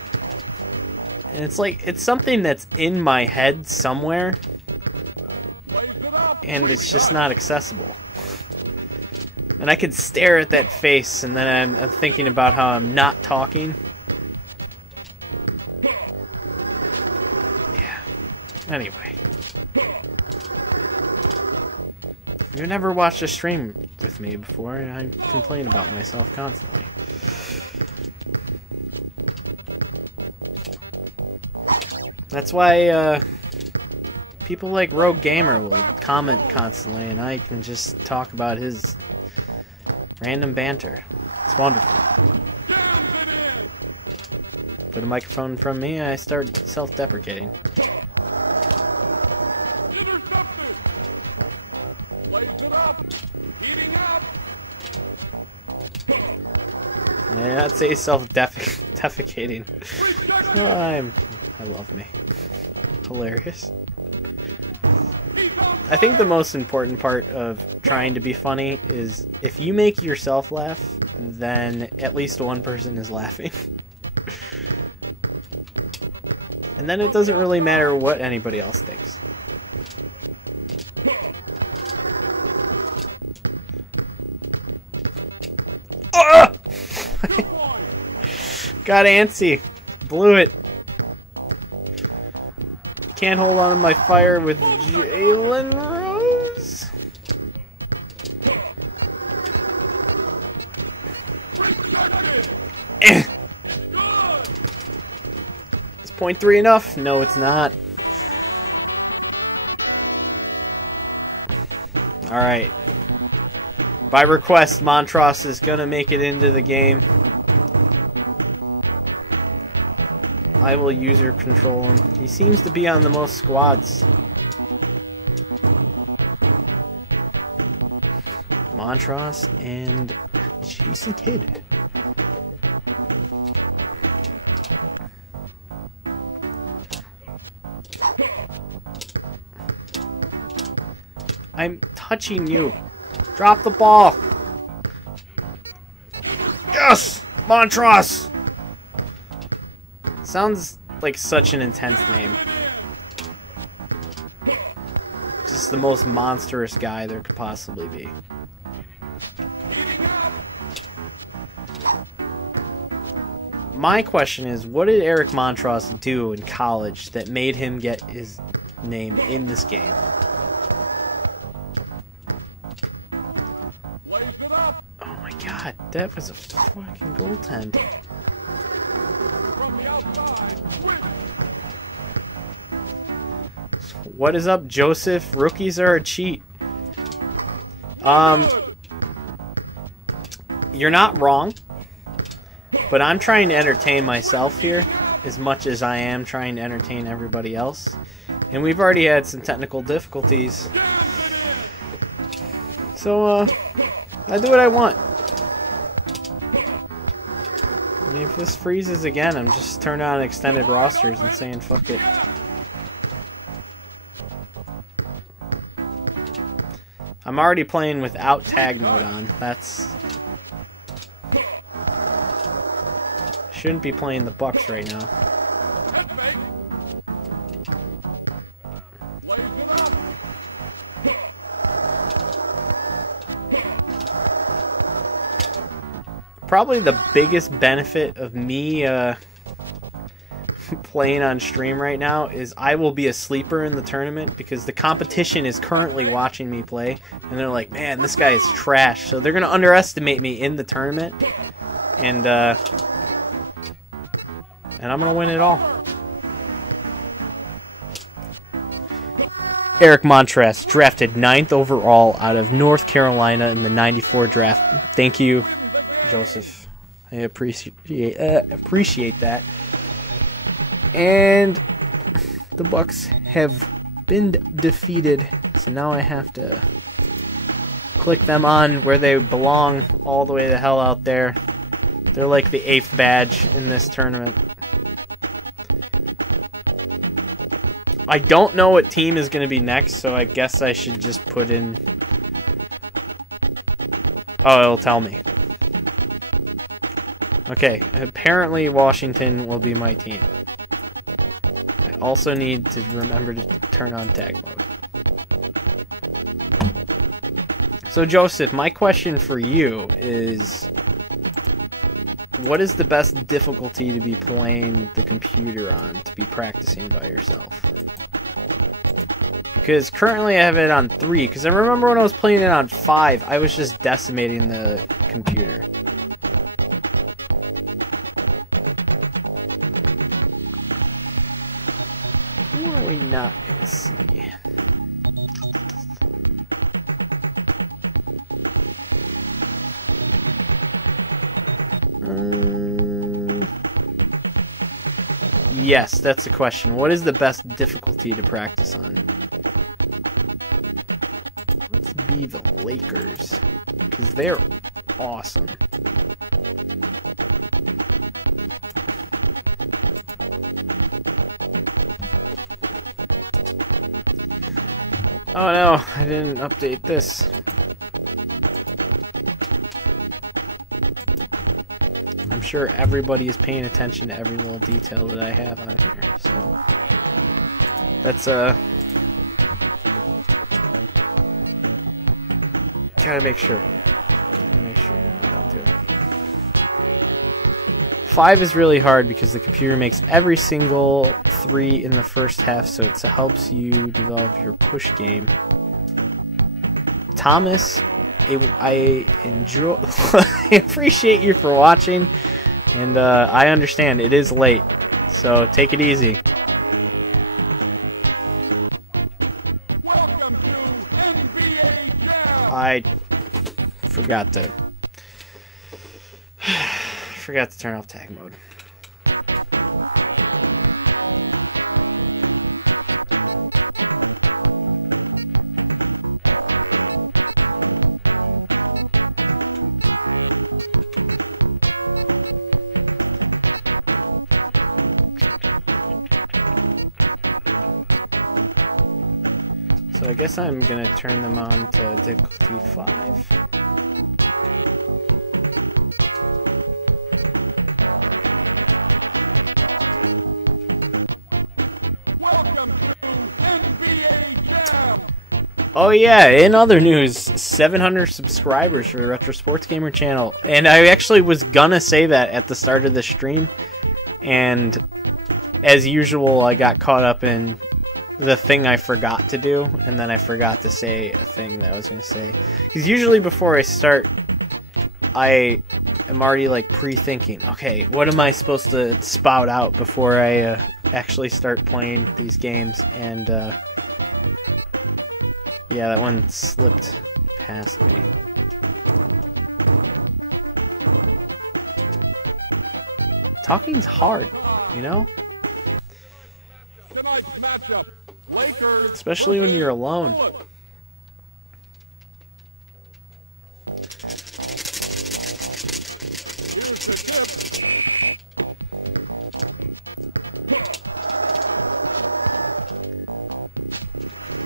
And it's like, it's something that's in my head somewhere, and it's just not accessible. And I could stare at that face, and then I'm thinking about how I'm not talking. Yeah. Anyway. You've never watched a stream with me before, and I complain about myself constantly. That's why people like Rogue Gamer will comment constantly, and I can just talk about his random banter. It's wonderful. Put a microphone from me, I start self-deprecating. Intercepted. Lays it up. Heating up. Yeah, I'd say self-defecating. I love me. Hilarious. I think the most important part of trying to be funny is if you make yourself laugh, then at least one person is laughing. And then it doesn't really matter what anybody else thinks. Ah! Got antsy. Blew it. Can't hold on to my fire with Jalen Rose. Eh. Is 0.3 enough? No, it's not. Alright. By request, Montross is gonna make it into the game. I will user control him. He seems to be on the most squads. Montross and Jason Kidd. I'm touching you. Drop the ball. Yes! Montross! Sounds like such an intense name. Just the most monstrous guy there could possibly be. My question is, what did Eric Montross do in college that made him get his name in this game? Oh my god, that was a fucking goaltend. What is up, Joseph? Rookies are a cheat. You're not wrong, but I'm trying to entertain myself here as much as I am trying to entertain everybody else. And we've already had some technical difficulties. So, I do what I want. I mean, if this freezes again, I'm just turning on extended rosters and saying fuck it. I'm already playing without tag mode on. That's... Shouldn't be playing the Bucks right now. Probably the biggest benefit of me playing on stream right now is I will be a sleeper in the tournament because the competition is currently watching me play and they're like, man, this guy is trash. So they're going to underestimate me in the tournament and I'm going to win it all. Eric Montross, drafted 9th overall out of North Carolina in the 94 draft. Thank you, Joseph. I appreciate that. And the Bucks have been defeated, so now I have to click them on where they belong, all the way the hell out there. They're like the 8th badge in this tournament. I don't know what team is going to be next, so I guess I should just put in... Oh, it'll tell me. Okay, apparently Washington will be my team. I also need to remember to turn on tag mode. So Joseph, my question for you is... What is the best difficulty to be playing the computer on, to be practicing by yourself? Because currently I have it on 3, because I remember when I was playing it on 5, I was just decimating the computer. Who are we not gonna see. Yes, that's the question. What is the best difficulty to practice on? Let's be the Lakers, because they're awesome. Oh no, I didn't update this. I'm sure everybody is paying attention to every little detail that I have on here, so that's gotta make sure. I'll do it. 5 is really hard because the computer makes every single 3 in the first half, so it helps you develop your push game. Thomas, I enjoy. I appreciate you for watching, and I understand it is late, so take it easy. Welcome to NBA Jam. I forgot to turn off tag mode. So I guess I'm gonna turn them on to difficulty 5. Welcome to NBA Jam. Oh yeah, in other news, 700 subscribers for the Retro Sports Gamer channel. And I actually was gonna say that at the start of the stream, and as usual I got caught up in the thing I forgot to do, and then I forgot to say a thing that I was going to say. Because usually before I start, I am already like pre-thinking, okay, what am I supposed to spout out before I actually start playing these games? And yeah, that one slipped past me. Talking's hard, you know? Tonight's matchup, Lakers. Especially when you're alone. Here's the tip.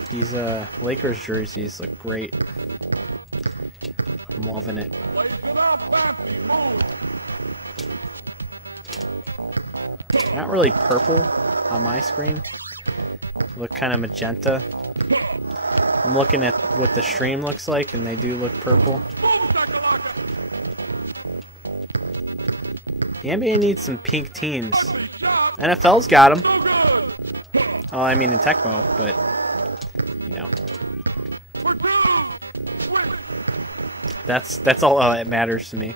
These Lakers jerseys look great. I'm loving it. Lays it up, back, move. Not really purple on my screen. Look kind of magenta. I'm looking at what the stream looks like, and they do look purple. The NBA needs some pink teams. NFL's got them. Oh, I mean in Tecmo, but you know, that's all that matters to me.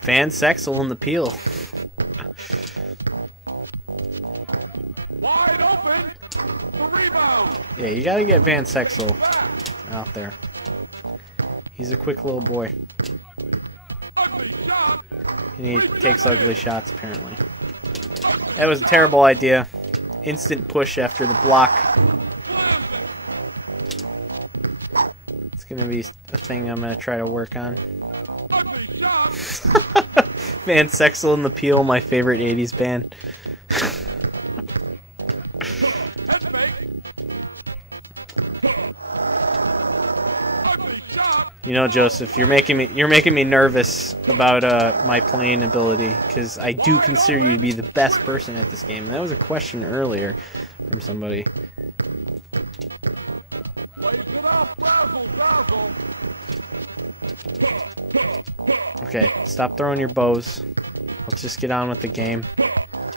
Van Sexel in the peel. Wide open. The rebound. Yeah, you gotta get Van Sexel out there. He's a quick little boy. Ugly shot. And he takes ugly shots, apparently. That was a terrible idea. Instant push after the block. It's gonna be a thing I'm gonna try to work on. Ugly shot. Van Sexel and the Peel, my favorite 80s band. Head fake. Ugly shot. You know, Joseph, you're making me nervous about my playing ability, because I do consider you to be the best person at this game. And that was a question earlier from somebody. Lays it up, razzle dazzle. Okay, stop throwing your bows. Let's just get on with the game.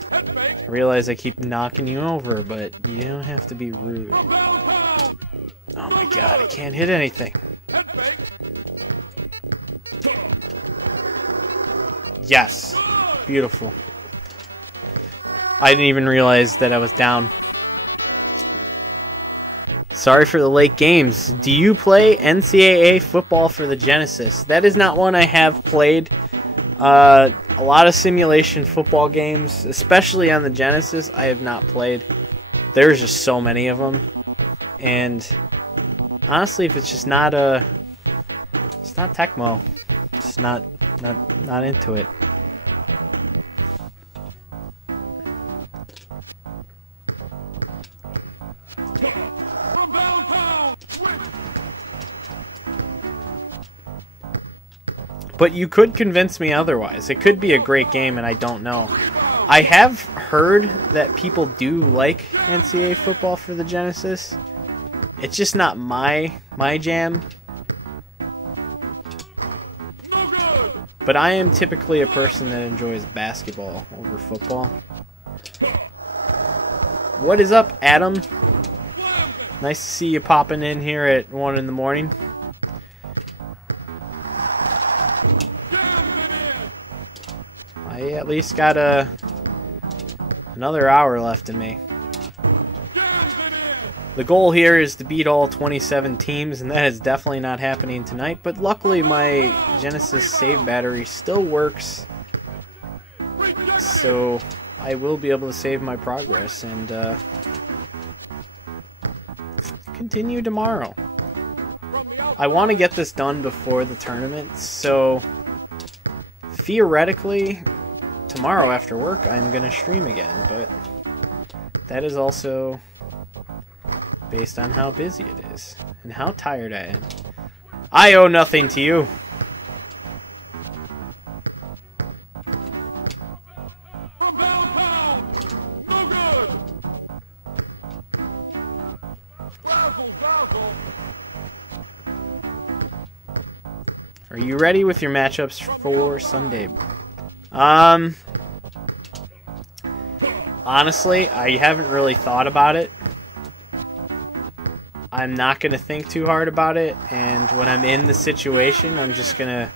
Head fake. I realize I keep knocking you over, but you don't have to be rude. From downtown. Oh my god, I can't hit anything. Head fake. Yes. Beautiful. I didn't even realize that I was down. Sorry for the late games. Do you play NCAA football for the Genesis? That is not one I have played. A lot of simulation football games, especially on the Genesis, I have not played. There's just so many of them. And honestly, if it's just not it's not Tecmo. It's not into it. But you could convince me otherwise. It could be a great game, and I don't know. I have heard that people do like NCAA football for the Genesis. It's just not my jam. But I am typically a person that enjoys basketball over football. What is up, Adam? Nice to see you popping in here at 1 in the morning. I at least got another hour left in me. The goal here is to beat all 27 teams, and that is definitely not happening tonight, but luckily my Genesis save battery still works, so I will be able to save my progress and continue tomorrow. I want to get this done before the tournament, so theoretically tomorrow after work I'm going to stream again, but that is also based on how busy it is and how tired I am. I owe nothing to you. Are you ready with your matchups for Sunday? Honestly, I haven't really thought about it. I'm not going to think too hard about it, and when I'm in the situation, I'm just going to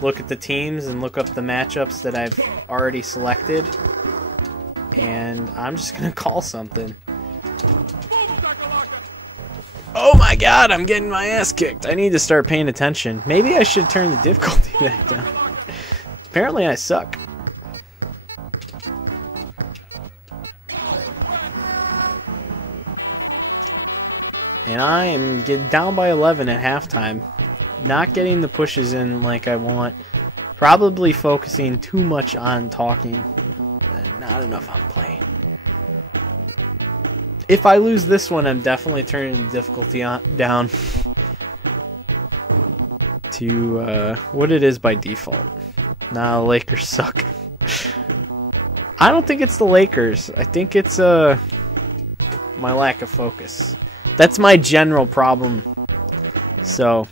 look at the teams and look up the matchups that I've already selected, and I'm just going to call something. Oh my god, I'm getting my ass kicked. I need to start paying attention. Maybe I should turn the difficulty back down. Apparently I suck. And I am getting down by 11 at halftime. Not getting the pushes in like I want. Probably focusing too much on talking. Not enough on playing. If I lose this one, I'm definitely turning the difficulty down to what it is by default. Nah, the Lakers suck. I don't think it's the Lakers. I think it's my lack of focus. That's my general problem. So,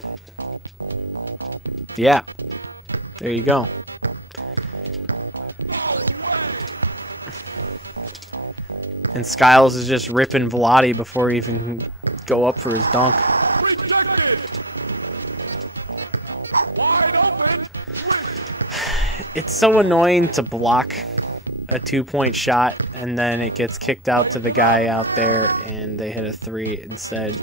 yeah. There you go. And Skiles is just ripping Vladi before he even can go up for his dunk. It's so annoying to block a 2-point shot and then it gets kicked out to the guy out there and they hit a 3 instead.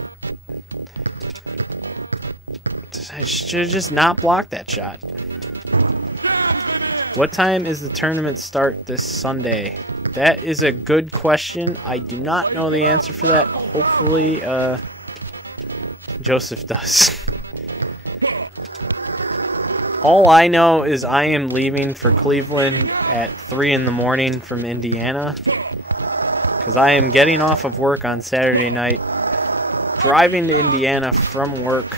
I should just not block that shot. What time is the tournament start this Sunday? That is a good question. I do not know the answer for that. Hopefully, Joseph does. All I know is I am leaving for Cleveland at 3 in the morning from Indiana. Because I am getting off of work on Saturday night, driving to Indiana from work,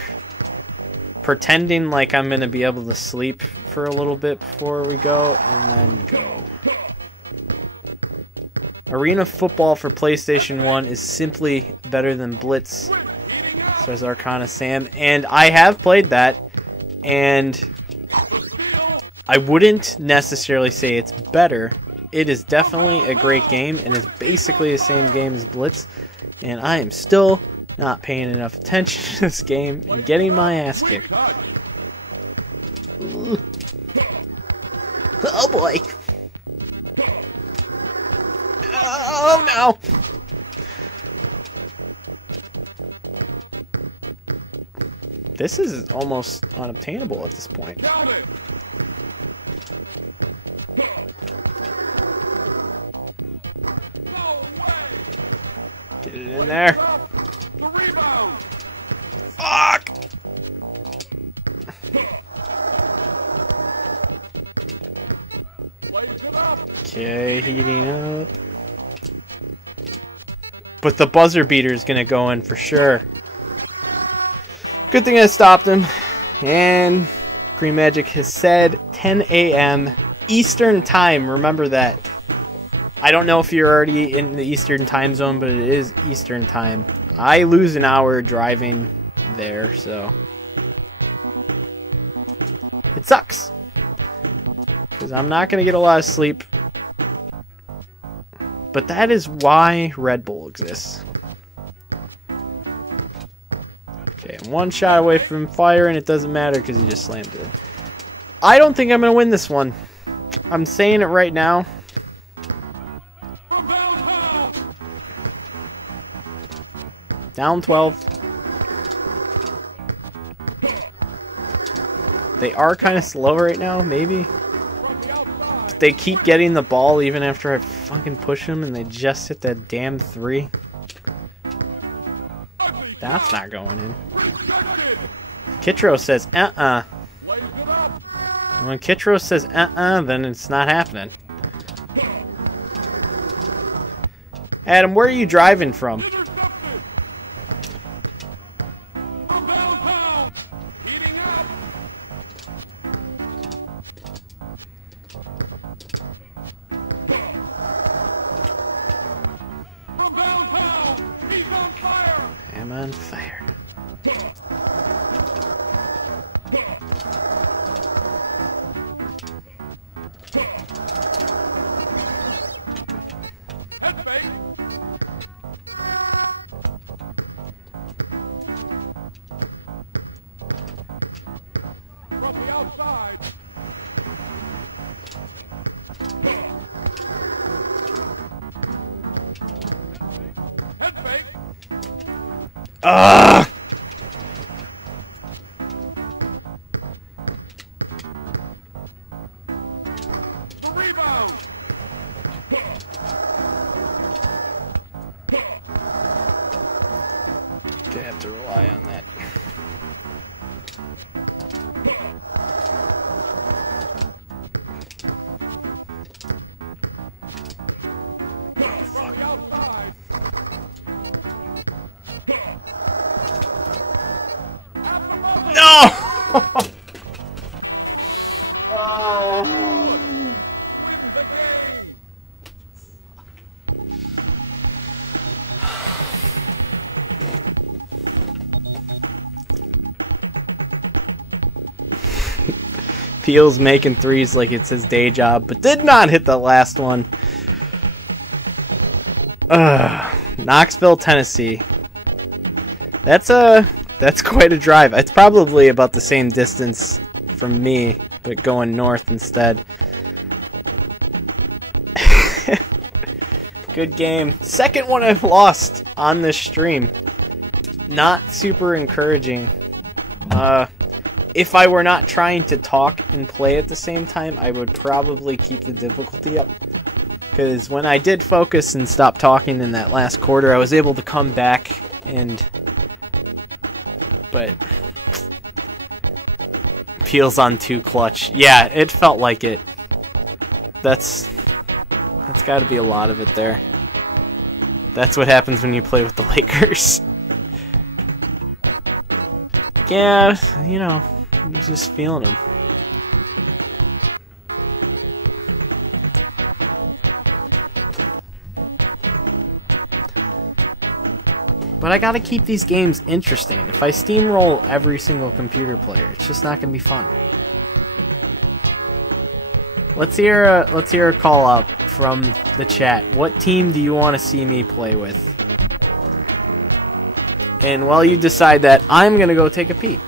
pretending like I'm going to be able to sleep for a little bit before we go, and then go. Arena football for PlayStation 1 is simply better than Blitz, says Arcana Sam. And I have played that, and I wouldn't necessarily say it's better. It is definitely a great game, and is basically the same game as Blitz. And I am still not paying enough attention to this game and getting my ass kicked. Oh boy. now. This is almost unobtainable at this point. Got it. No way. Get it in there. The rebound. Fuck! Lays it up. Okay, heating up. But the buzzer beater is going to go in for sure. Good thing I stopped him. And Green Magic has said 10 a.m. Eastern Time. Remember that. I don't know if you're already in the Eastern Time Zone, but it is Eastern Time. I lose an hour driving there, so it sucks. Because I'm not going to get a lot of sleep. But that is why Red Bull exists. Okay, I'm one shot away from fire, and it doesn't matter because he just slammed it. I don't think I'm going to win this one. I'm saying it right now. Down 12. They are kind of slow right now, maybe. But they keep getting the ball even after I fucking push them, and they just hit that damn 3. That's not going in. Kitro says, uh-uh. When Kitro says, uh-uh, then it's not happening. Adam, where are you driving from? I'm on fire. Ugh! The rebound. I have to rely on that. No! Wins the game. Peel's making threes like it's his day job, but did not hit the last one. Knoxville, Tennessee. That's quite a drive. It's probably about the same distance from me, but going north instead. Good game. Second one I've lost on this stream. Not super encouraging. If I were not trying to talk and play at the same time, I would probably keep the difficulty up. Because when I did focus and stop talking in that last quarter, I was able to come back and... But... Peel's on 2 clutch. Yeah, it felt like it. That's got to be a lot of it there. That's what happens when you play with the Lakers. Yeah, you know, I'm just feeling them. But I gotta keep these games interesting. If I steamroll every single computer player, it's just not gonna be fun. Let's hear a call out from the chat. What team do you want to see me play with? And while you decide that, I'm gonna go take a peek.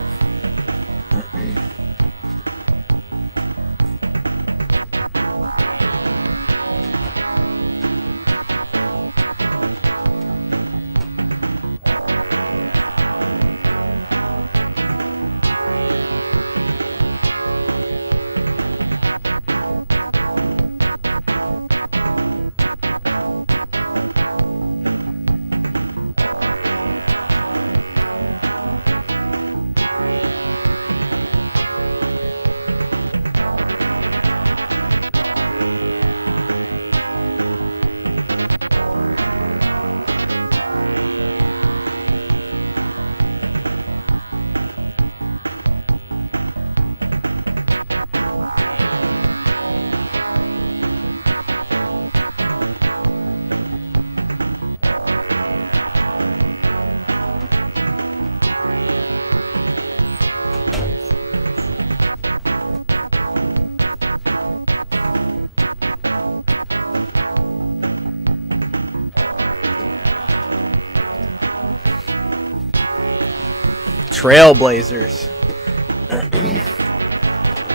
Trailblazers.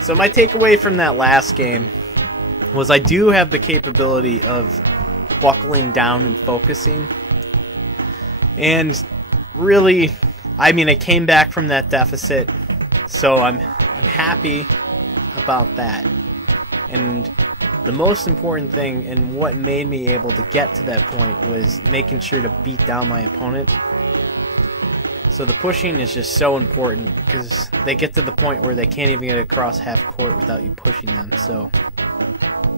So my takeaway from that last game was I do have the capability of buckling down and focusing. And really, I mean, I came back from that deficit, so I'm happy about that. And the most important thing and what made me able to get to that point was making sure to beat down my opponent. So the pushing is just so important because they get to the point where they can't even get across half court without you pushing them. So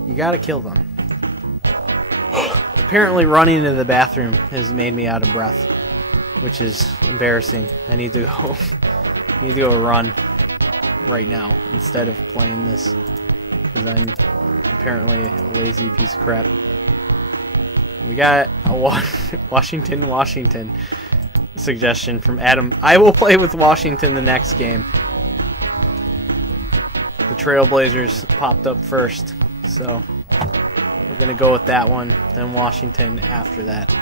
you gotta kill them. Apparently running to the bathroom has made me out of breath, which is embarrassing. I need to go run right now instead of playing this because I'm apparently a lazy piece of crap. We got a Washington suggestion from Adam. I will play with Washington the next game. The Trailblazers popped up first, so we're gonna go with that one, then Washington after that.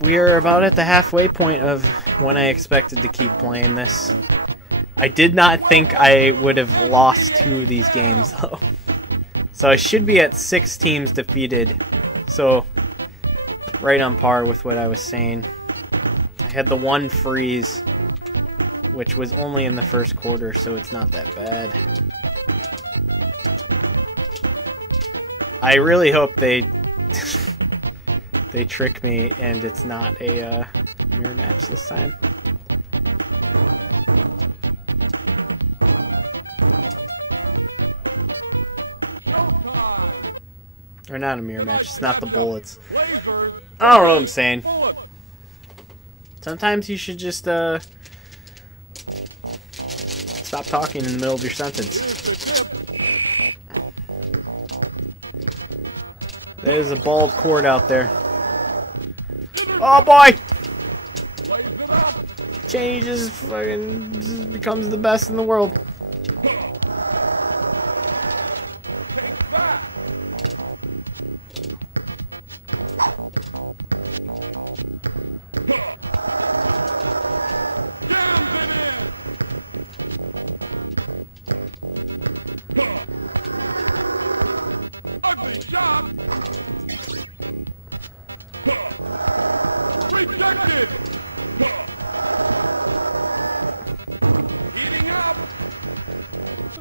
We are about at the halfway point of when I expected to keep playing this. I did not think I would have lost 2 of these games though. So I should be at 6 teams defeated. So right on par with what I was saying. I had the one freeze, which was only in the first quarter, so it's not that bad. I really hope they trick me and it's not a mirror match this time. Or not a mirror match, it's not the bullets. I don't know what I'm saying. Sometimes you should just stop talking in the middle of your sentence. There's a bald cord out there. Oh boy! Changes, fucking just becomes the best in the world.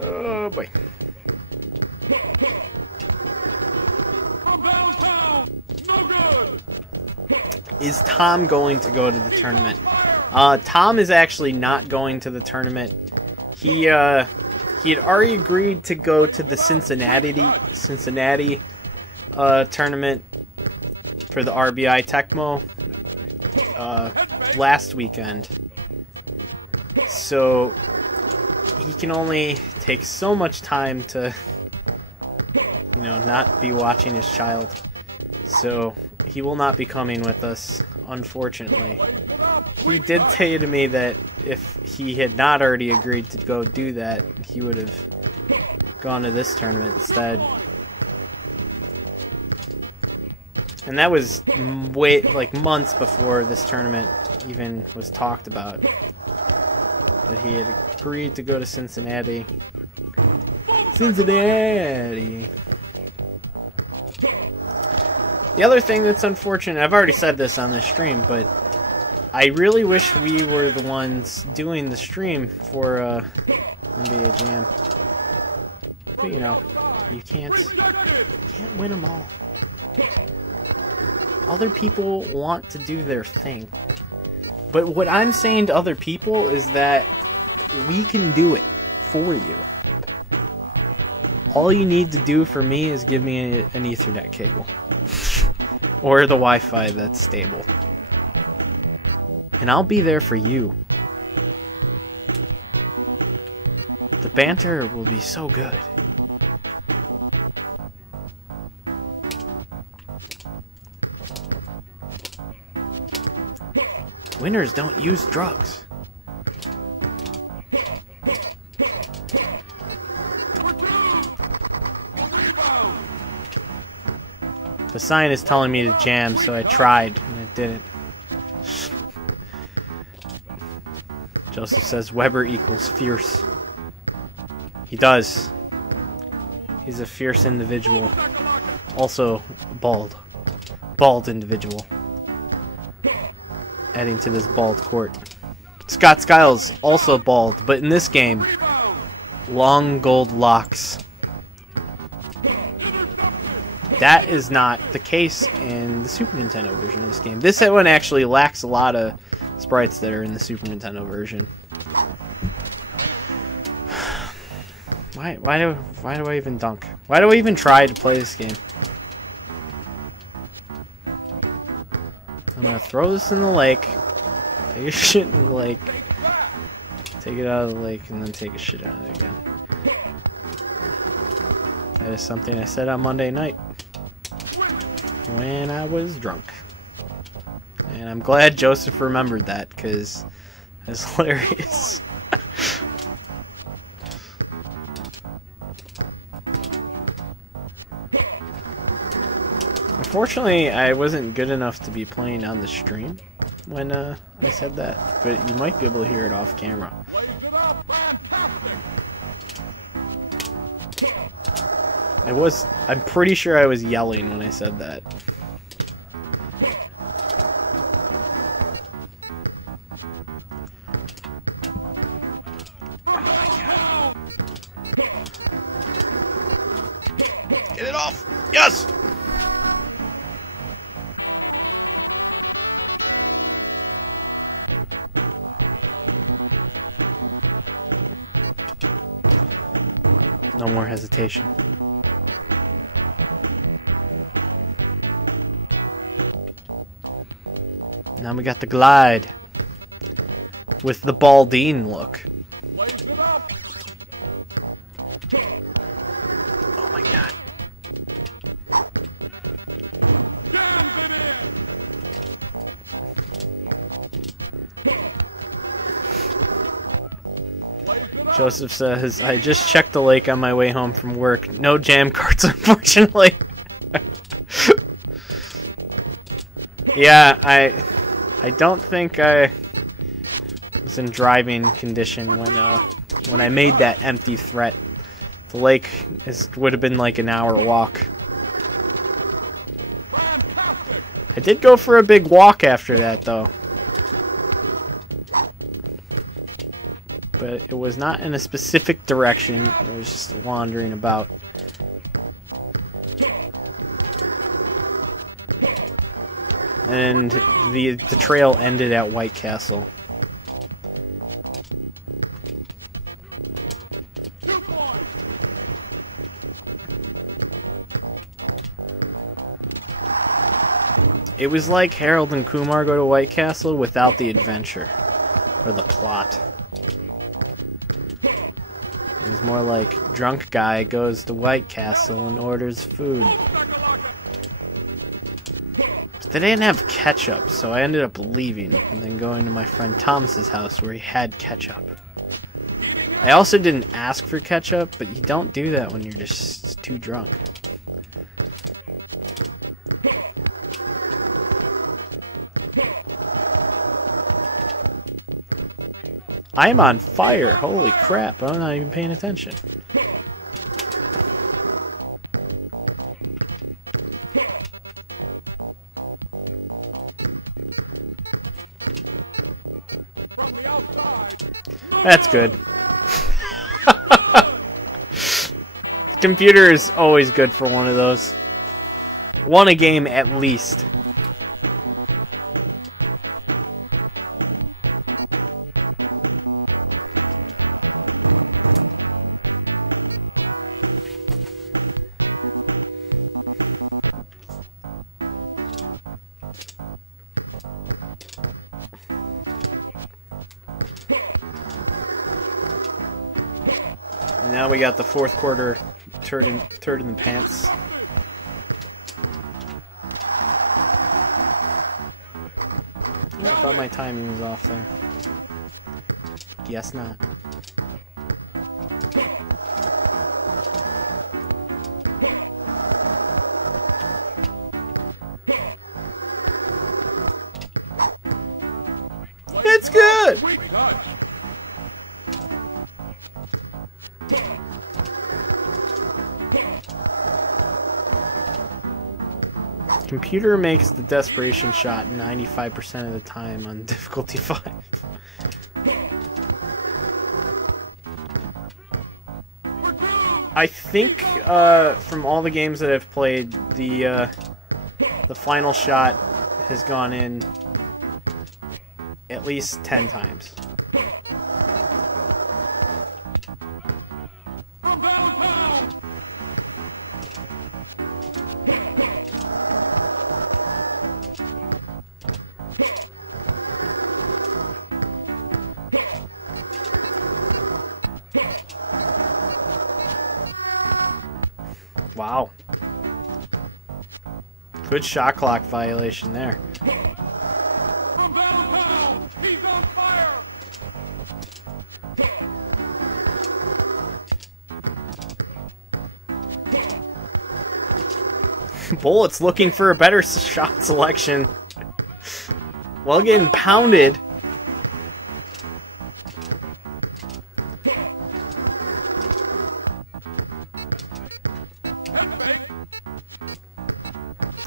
Oh boy. Is Tom going to go to the tournament? Tom is actually not going to the tournament. He had already agreed to go to the Cincinnati tournament for the RBI Tecmo last weekend. So he can only take so much time to, you know, not be watching his child. So he will not be coming with us, unfortunately. He did say to me that if he had not already agreed to go do that, he would have gone to this tournament instead. And that was like months before this tournament even was talked about. That he had agreed to go to Cincinnati. Cincinnati! The other thing that's unfortunate, I've already said this on this stream, but I really wish we were the ones doing the stream for NBA Jam. But you know, you can't win them all. Other people want to do their thing. But what I'm saying to other people is that we can do it for you. All you need to do for me is give me an Ethernet cable. Or the Wi-Fi that's stable. And I'll be there for you. The banter will be so good. Winners don't use drugs. The sign is telling me to jam, so I tried, and it didn't. Joseph says Weber equals fierce. He does. He's a fierce individual. Also bald. Bald individual. Adding to this bald court. Scott Skiles, also bald, but in this game, long gold locks. That is not the case in the Super Nintendo version of this game. This one actually lacks a lot of sprites that are in the Super Nintendo version. Why do I even dunk? Why do I even try to play this game? I'm gonna throw this in the lake, take a shit in the lake, take it out of the lake, and then take a shit out of it again. That is something I said on Monday night when I was drunk. And I'm glad Joseph remembered that, because it's hilarious. Unfortunately, I wasn't good enough to be playing on the stream when I said that, but you might be able to hear it off camera. I'm pretty sure I was yelling when I said that. Oh my God. Get it off! Yes! No more hesitation. Now we got the glide with the Baldine look. Oh my God. Joseph says, I just checked the lake on my way home from work. No jam carts, unfortunately. Yeah, I don't think I was in driving condition when I made that empty threat. The lake would have been like an hour walk. I did go for a big walk after that, though. But it was not in a specific direction. It was just wandering about. And the trail ended at White Castle. It was like Harold and Kumar go to White Castle without the adventure or the plot. It was more like drunk guy goes to White Castle and orders food. They didn't have ketchup, so I ended up leaving and then going to my friend Thomas's house where he had ketchup. I also didn't ask for ketchup, but you don't do that when you're just too drunk. I'm on fire! Holy crap, I'm not even paying attention. That's good. Computer is always good for one of those. Won a game at least. Now we got the fourth quarter turd in the pants. I thought my timing was off there. Guess not. It's good! Computer makes the desperation shot 95% of the time on difficulty 5. I think from all the games that I've played, the final shot has gone in at least 10 times. Wow. Good shot clock violation there. Bullet's looking for a better shot selection. While getting pounded.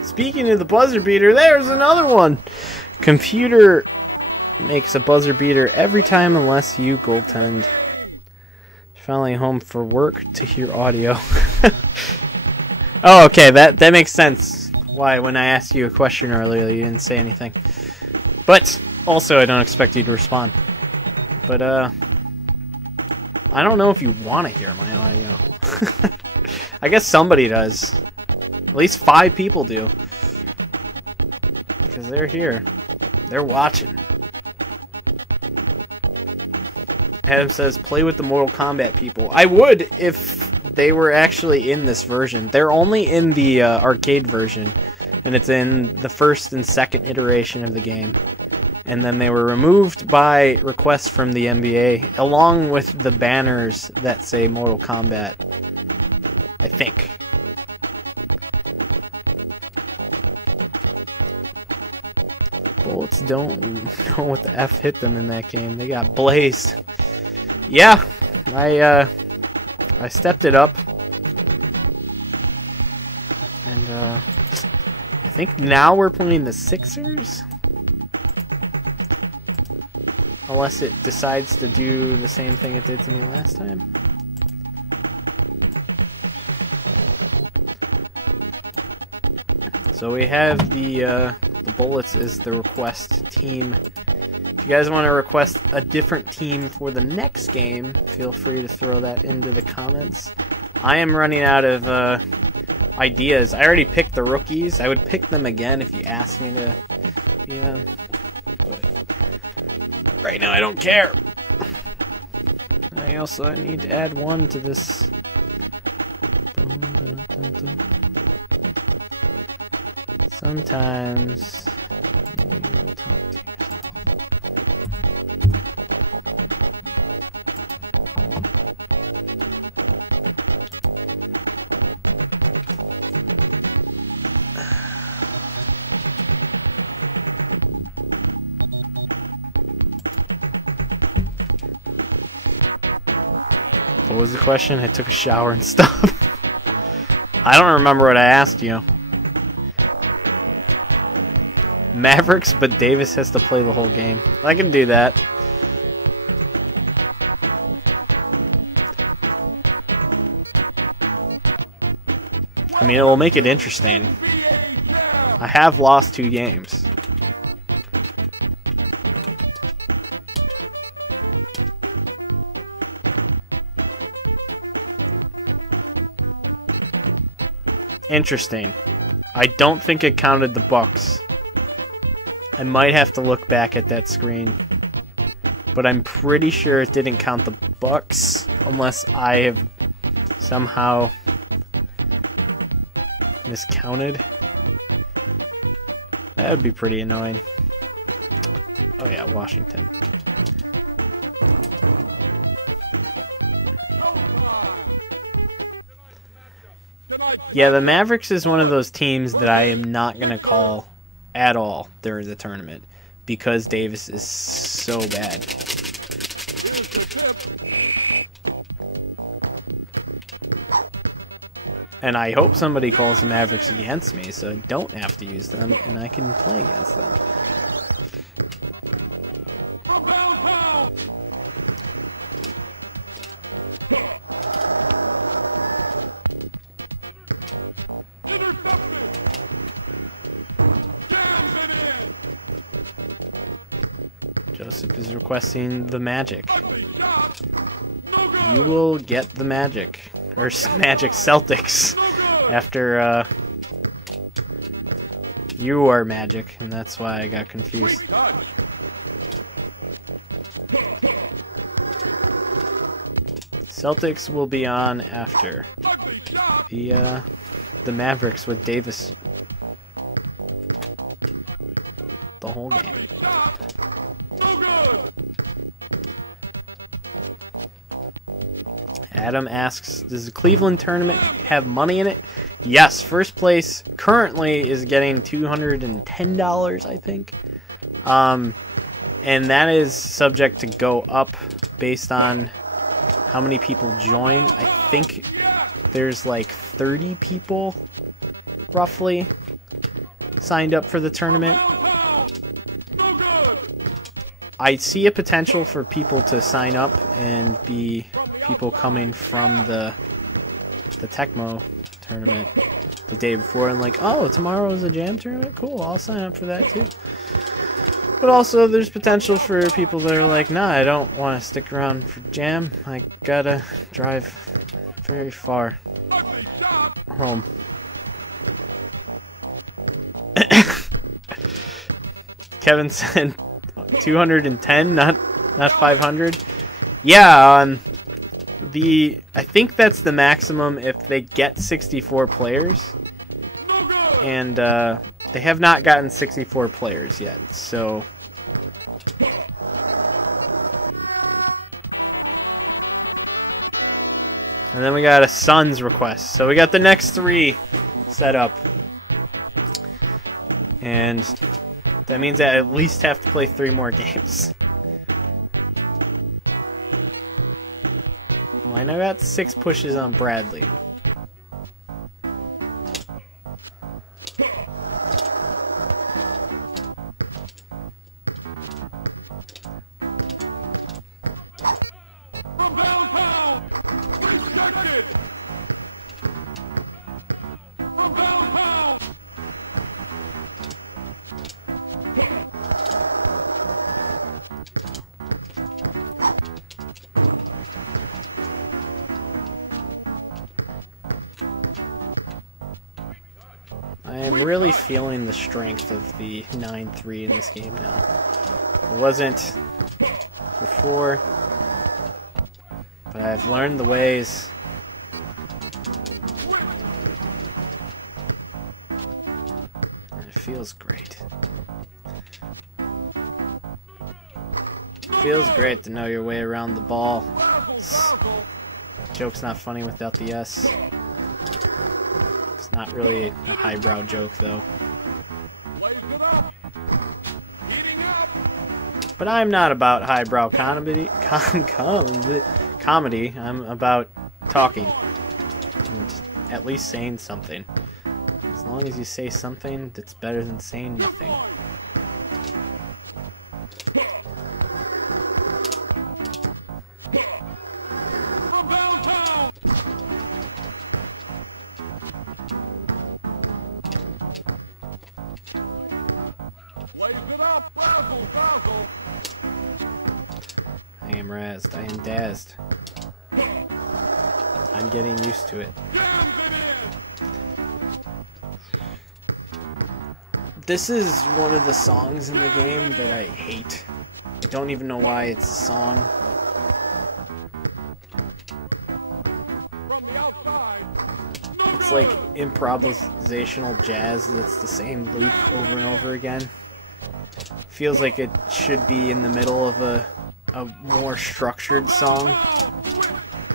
Speaking of the buzzer beater, there's another one. Computer makes a buzzer beater every time unless you goaltend. Finally home for work to hear audio. Oh, okay, that makes sense. Why, when I asked you a question earlier, you didn't say anything. But also, I don't expect you to respond. But I don't know if you want to hear my audio. I guess somebody does. At least 5 people do. Because they're here. They're watching. Adam says, play with the Mortal Kombat people. I would if they were actually in this version. They're only in the arcade version. And it's in the first and second iteration of the game. And then they were removed by request from the NBA, along with the banners that say Mortal Kombat. I think. Bullets don't know what the F hit them in that game. They got blazed. Yeah, I stepped it up. And I think now we're playing the Sixers. Unless it decides to do the same thing it did to me last time. So we have the Bullets is the request team. If you guys want to request a different team for the next game, feel free to throw that into the comments. I am running out of ideas. I already picked the rookies. I would pick them again if you asked me to be them. But right now I don't care. I also need to add one to this. Sometimes you talk to What was the question? I took a shower and stuff. I don't remember what I asked you. Mavericks, but Davis has to play the whole game. I can do that. I mean, it will make it interesting. I have lost 2 games. Interesting. I don't think it counted the Bucks. I might have to look back at that screen. But I'm pretty sure it didn't count the Bucks unless I have somehow miscounted. That would be pretty annoying. Oh yeah, Washington. Yeah, the Mavericks is one of those teams that I am not going to call at all during the tournament because Davis is so bad. And I hope somebody calls the Mavericks against me so I don't have to use them and I can play against them. Joseph is requesting the Magic. You will get the Magic. Or Magic Celtics. After, you are Magic, and that's why I got confused. Celtics will be on after the Mavericks with Davis the whole game. Adam asks, does the Cleveland tournament have money in it? Yes, first place currently is getting $210, I think. And that is subject to go up based on how many people join. I think there's like 30 people, roughly, signed up for the tournament. I see a potential for people to sign up and be people coming from the Tecmo tournament the day before and like, oh, tomorrow's a Jam tournament? Cool, I'll sign up for that too. But also there's potential for people that are like, nah, I don't want to stick around for Jam. I gotta drive very far home. Kevin said 210, not 500. Yeah, I think that's the maximum if they get 64 players, and they have not gotten 64 players yet. So, and then we got a Suns request. So we got the next 3 set up, and that means I at least have to play 3 more games. Well, I got 6 pushes on Bradley. I am really feeling the strength of the 9-3 in this game now. It wasn't before, but I've learned the ways. And it feels great. It feels great to know your way around the ball. Joke's not funny without the S. Not really a highbrow joke, though. But I'm not about highbrow comedy. I'm about talking. And at least saying something. As long as you say something, that's better than saying nothing. I am razzed. I am dazzed. I'm getting used to it. This is one of the songs in the game that I hate. I don't even know why it's a song. It's like improvisational jazz that's the same loop over and over again. Feels like it should be in the middle of a more structured song,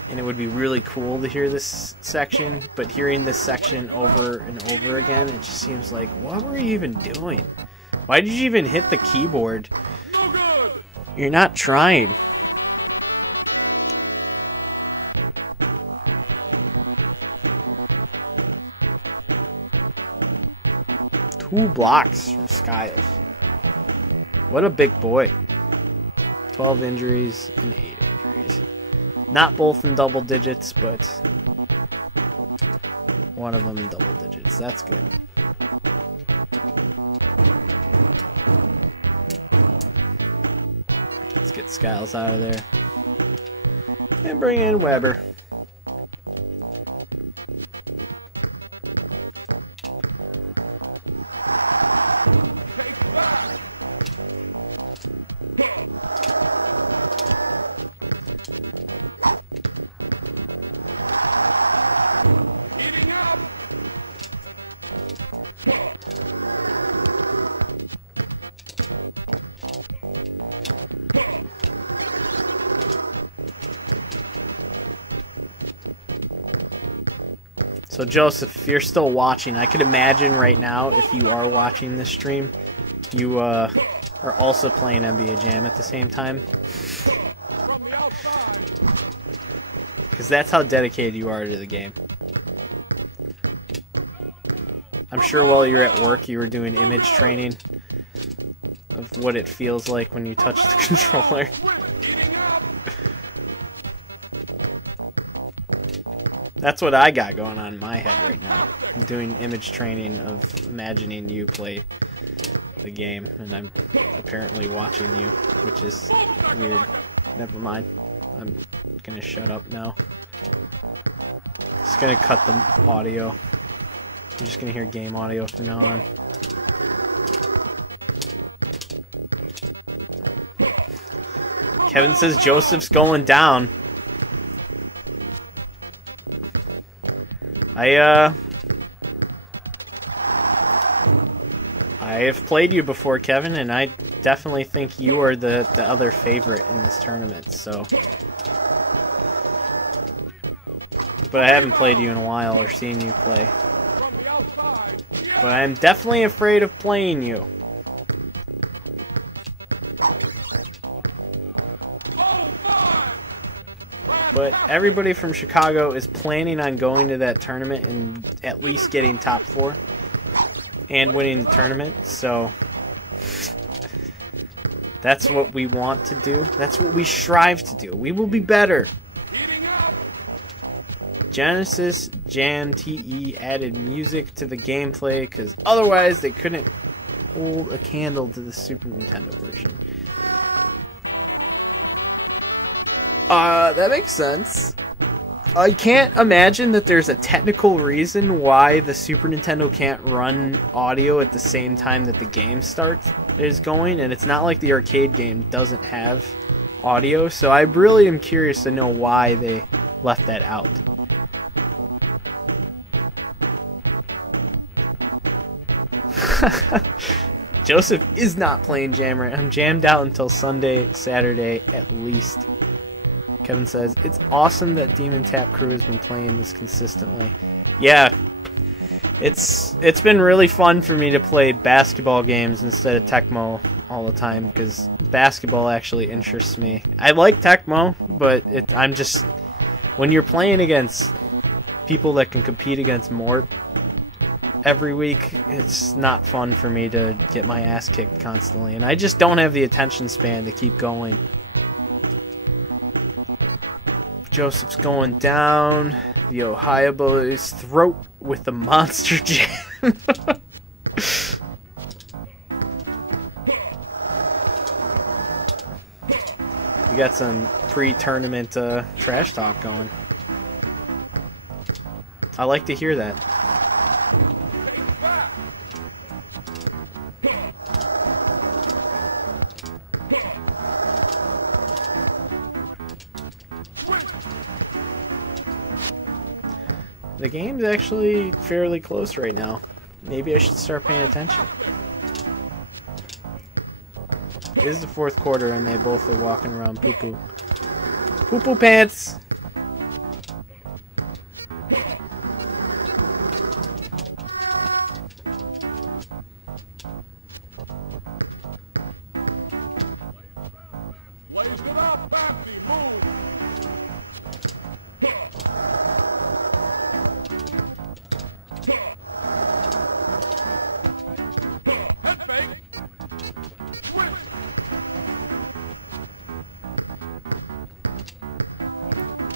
and it would be really cool to hear this section, but hearing this section over and over again, it just seems like, what were you even doing? Why did you even hit the keyboard? You're not trying. 2 blocks from Skiles. What a big boy. 12 injuries and 8 injuries. Not both in double digits, but one of them in double digits. That's good. Let's get Skiles out of there. And bring in Weber. So Joseph, if you're still watching, I could imagine right now, if you are watching this stream, you are also playing NBA Jam at the same time. Because that's how dedicated you are to the game. I'm sure while you're at work, you were doing image training of what it feels like when you touch the controller. That's what I got going on in my head right now. I'm doing image training of imagining you play the game, and I'm apparently watching you, which is weird. Never mind. I'm gonna shut up now. Just gonna cut the audio. I'm just gonna hear game audio from now on. Kevin says Joseph's going down. I have played you before, Kevin, and I definitely think you are the other favorite in this tournament, so. But I haven't played you in a while or seen you play. But I'm definitely afraid of playing you. But everybody from Chicago is planning on going to that tournament and at least getting top 4 and winning the tournament, so that's what we want to do. That's what we strive to do. We will be better. Genesis Jam TE added music to the gameplay because otherwise they couldn't hold a candle to the Super Nintendo version. That makes sense. I can't imagine that there's a technical reason why the Super Nintendo can't run audio at the same time that the game is going, and it's not like the arcade game doesn't have audio, so I really am curious to know why they left that out. Joseph is not playing Jam right. I'm jammed out until Sunday, Saturday at least. Kevin says, it's awesome that Demon Tap Crew has been playing this consistently. Yeah, it's been really fun for me to play basketball games instead of Tecmo all the time, because basketball actually interests me. I like Tecmo, but I'm just, when you're playing against people that can compete against Mort every week, it's not fun for me to get my ass kicked constantly, and I just don't have the attention span to keep going. Joseph's going down the Ohio boy's throat with the monster jam. We got some pre-tournament trash talk going. I like to hear that. The game's actually fairly close right now. Maybe I should start paying attention. It is the 4th quarter and they both are walking around poo-poo. Poo-poo pants!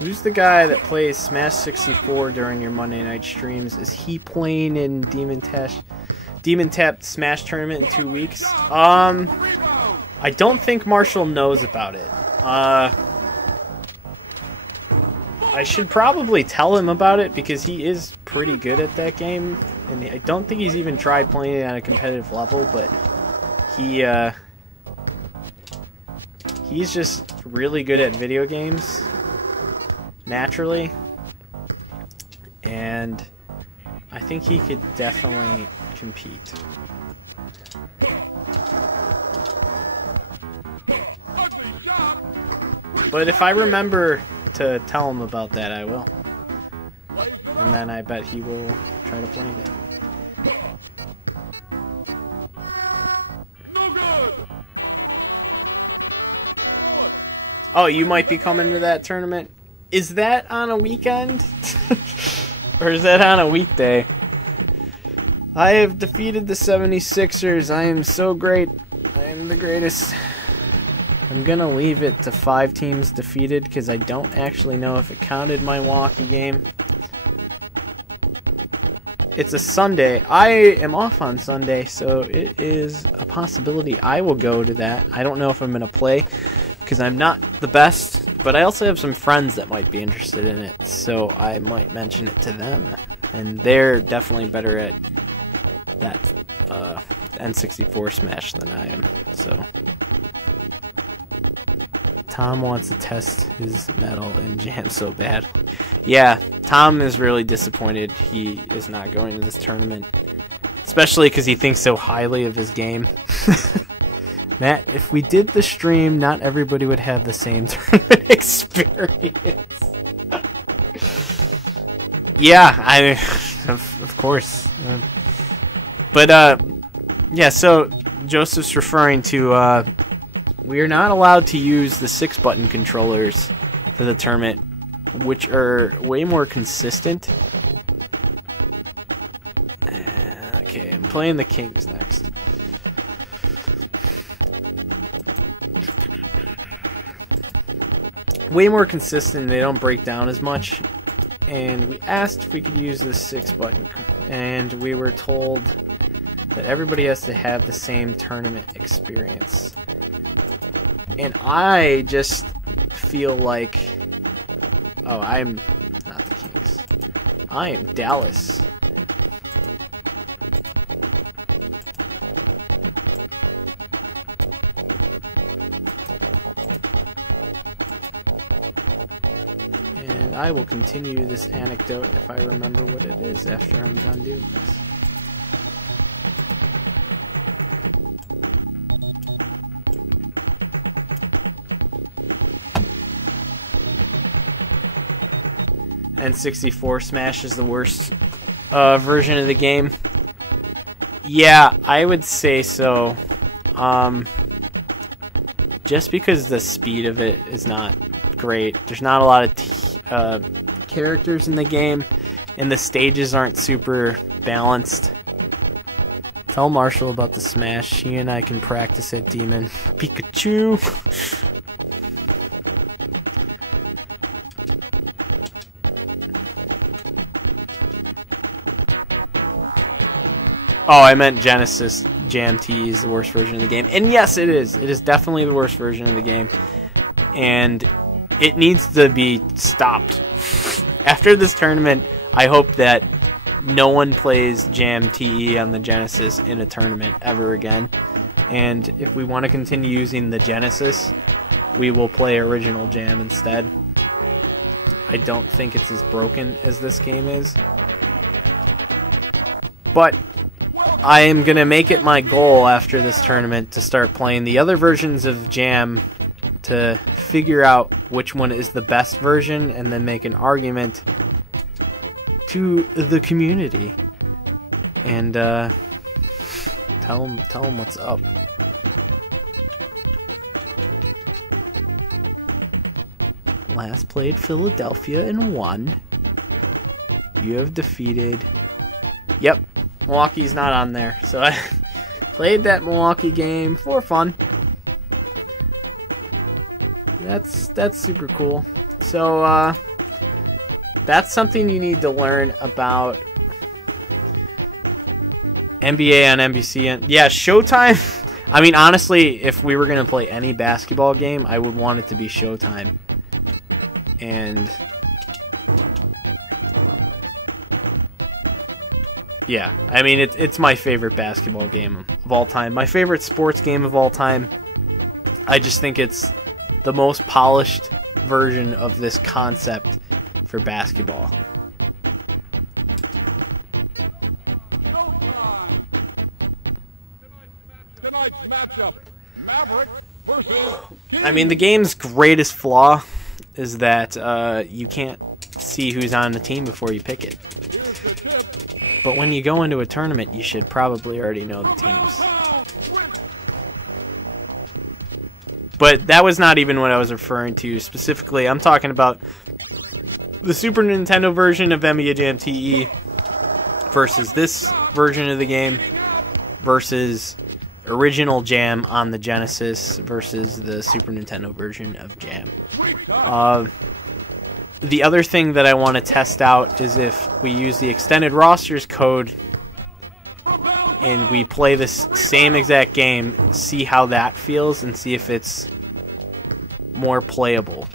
Who's the guy that plays Smash 64 during your Monday night streams? Is he playing in Demon Tap Smash Tournament in 2 weeks? I don't think Marshall knows about it. I should probably tell him about it because he is pretty good at that game, and I don't think he's even tried playing it at a competitive level, but he's just really good at video games naturally, and I think he could definitely compete. But if I remember to tell him about that, I will. And then I bet he will try to play it. Oh, you might be coming to that tournament. Is that on a weekend? Or is that on a weekday? I have defeated the 76ers. I am so great. I am the greatest. I'm gonna leave it to 5 teams defeated because I don't actually know if it counted my Milwaukee game. It's a Sunday. I am off on Sunday, so it is a possibility I will go to that. I don't know if I'm gonna play because I'm not the best, but I also have some friends that might be interested in it, so I might mention it to them. And they're definitely better at that N64 Smash than I am, so... Tom wants to test his metal in Jam so bad. Yeah, Tom is really disappointed he is not going to this tournament. Especially because he thinks so highly of his game. Matt, if we did the stream, not everybody would have the same tournament experience. Yeah, of course. But, yeah, so Joseph's referring to... we are not allowed to use the 6-button controllers for the tournament, which are way more consistent. Okay, I'm playing the Kings next. Way more consistent, they don't break down as much. And we asked if we could use the 6-button, and we were told that everybody has to have the same tournament experience. And I just feel like... Oh, I'm not the Kings. I am Dallas. And I will continue this anecdote if I remember what it is after I'm done doing this. N64 Smash is the worst version of the game. Yeah, I would say so. Just because the speed of it is not great. There's not a lot of characters in the game, and the stages aren't super balanced. Tell Marshall about the Smash. He and I can practice at Demon. Pikachu! Oh, I meant Genesis Jam T is the worst version of the game. And yes, it is. It is definitely the worst version of the game. And it needs to be stopped. After this tournament, I hope that no one plays Jam TE on the Genesis in a tournament ever again. And if we want to continue using the Genesis, we will play original Jam instead. I don't think it's as broken as this game is. But I am going to make it my goal after this tournament to start playing the other versions of Jam to figure out which one is the best version and then make an argument to the community and tell them what's up. Last played Philadelphia and won. You have defeated... Yep. Milwaukee's not on there, so I played that Milwaukee game for fun. That's super cool. So that's something you need to learn about NBA on NBC. And yeah, Showtime. I mean, honestly, if we were going to play any basketball game, I would want it to be Showtime. And yeah, I mean, it's my favorite basketball game of all time. My favorite sports game of all time. I just think it's the most polished version of this concept for basketball. Tonight's matchup, Maverick versus I mean, the game's greatest flaw is that you can't see who's on the team before you pick it. But when you go into a tournament, you should probably already know the teams. But that was not even what I was referring to specifically. I'm talking about the Super Nintendo version of NBA Jam TE versus this version of the game versus original Jam on the Genesis versus the Super Nintendo version of Jam. The other thing that I want to test out is if we use the extended rosters code and we play this same exact game, see how that feels and see if it's more playable.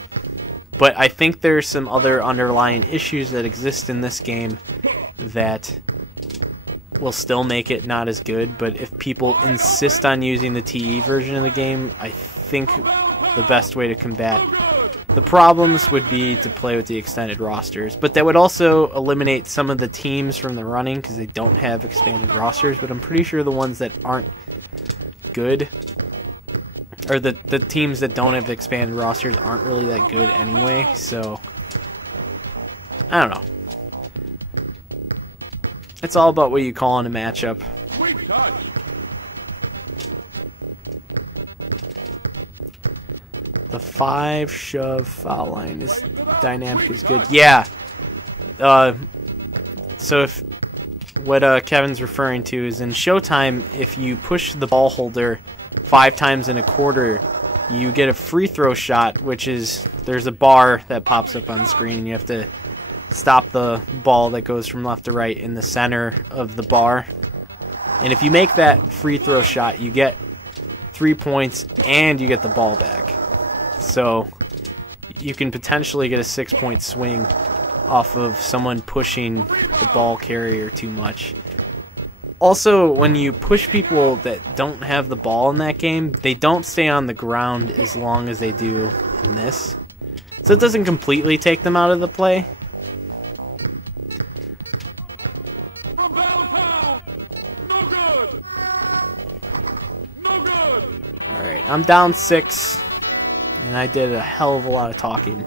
But I think there's some other underlying issues that exist in this game that will still make it not as good. But if people insist on using the TE version of the game, I think the best way to combat the problems would be to play with the extended rosters. But that would also eliminate some of the teams from the running because they don't have expanded rosters. But I'm pretty sure the ones that aren't good, or the teams that don't have expanded rosters, aren't really that good anyway. So, I don't know. It's all about what you call in a matchup. The 5 shove foul line is dynamic is good. Yeah. So if what Kevin's referring to is in Showtime, if you push the ball holder 5 times in a quarter, you get a free throw shot, which is there's a bar that pops up on the screen, and you have to stop the ball that goes from left to right in the center of the bar. And if you make that free throw shot, you get 3 points and you get the ball back. So you can potentially get a 6-point swing off of someone pushing the ball carrier too much. Also, when you push people that don't have the ball in that game, they don't stay on the ground as long as they do in this. So it doesn't completely take them out of the play. Alright, I'm down 6. And I did a hell of a lot of talking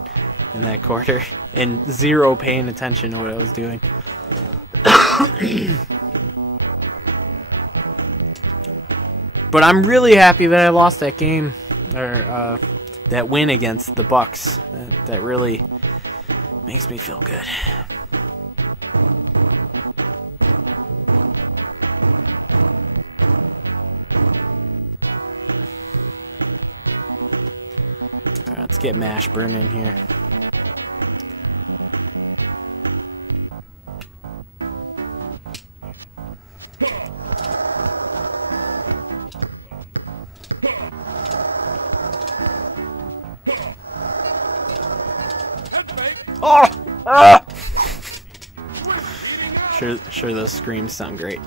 in that quarter and 0 paying attention to what I was doing. But I'm really happy that I lost that game, or that win against the Bucks. That really makes me feel good. Let's get Mashburn in here. Oh! Ah! Sure those screams sound great.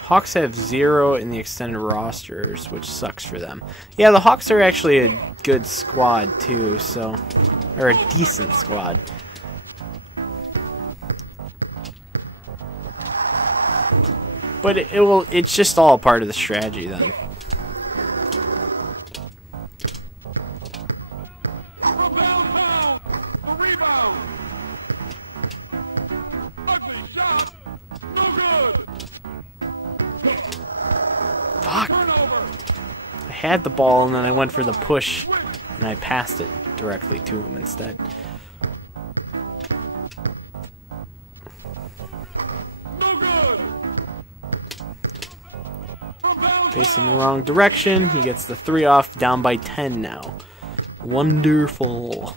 Hawks have 0 in the extended rosters, which sucks for them. Yeah, the Hawks are actually a good squad too, so, or a decent squad. But it's just all part of the strategy then. Had the ball and then I went for the push and and I passed it directly to him instead. Facing the wrong direction. He gets the 3 off, down by 10 now. Wonderful.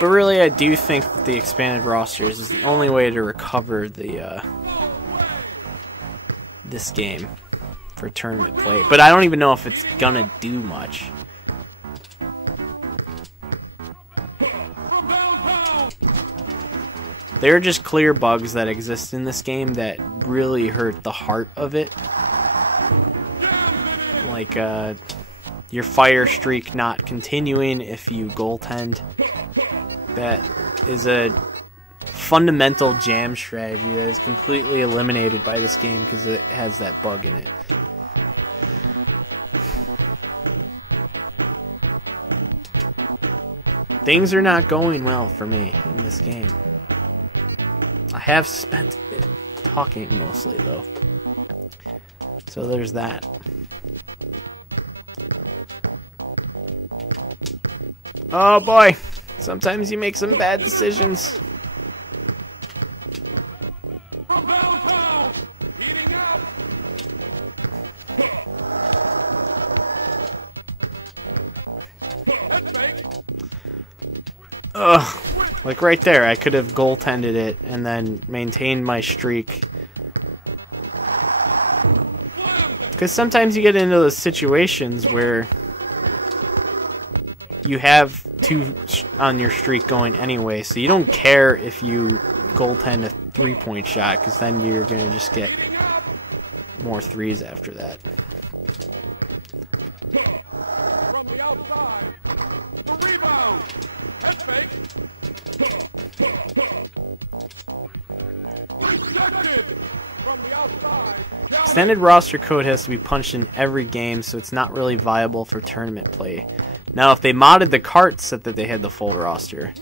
But really, I do think that the expanded rosters is the only way to recover the this game for tournament play. But I don't even know if it's gonna do much. There are just clear bugs that exist in this game that really hurt the heart of it. Like your fire streak not continuing if you goaltend. That is a fundamental jam strategy that is completely eliminated by this game because it has that bug in it. Things are not going well for me in this game. I have spent it talking mostly, though. So there's that. Oh boy! Sometimes you make some bad decisions. Ugh. Like right there, I could have goaltended it and then maintained my streak. Because sometimes you get into those situations where you have 2 on your streak going anyway, so you don't care if you goaltend a 3-point shot, because then you're going to just get more 3s after that. From the outside, the rebound. Head fake. Rejected. From the outside. Extended roster code has to be punched in every game, so it's not really viable for tournament play. Now, if they modded the carts so that they had the full roster,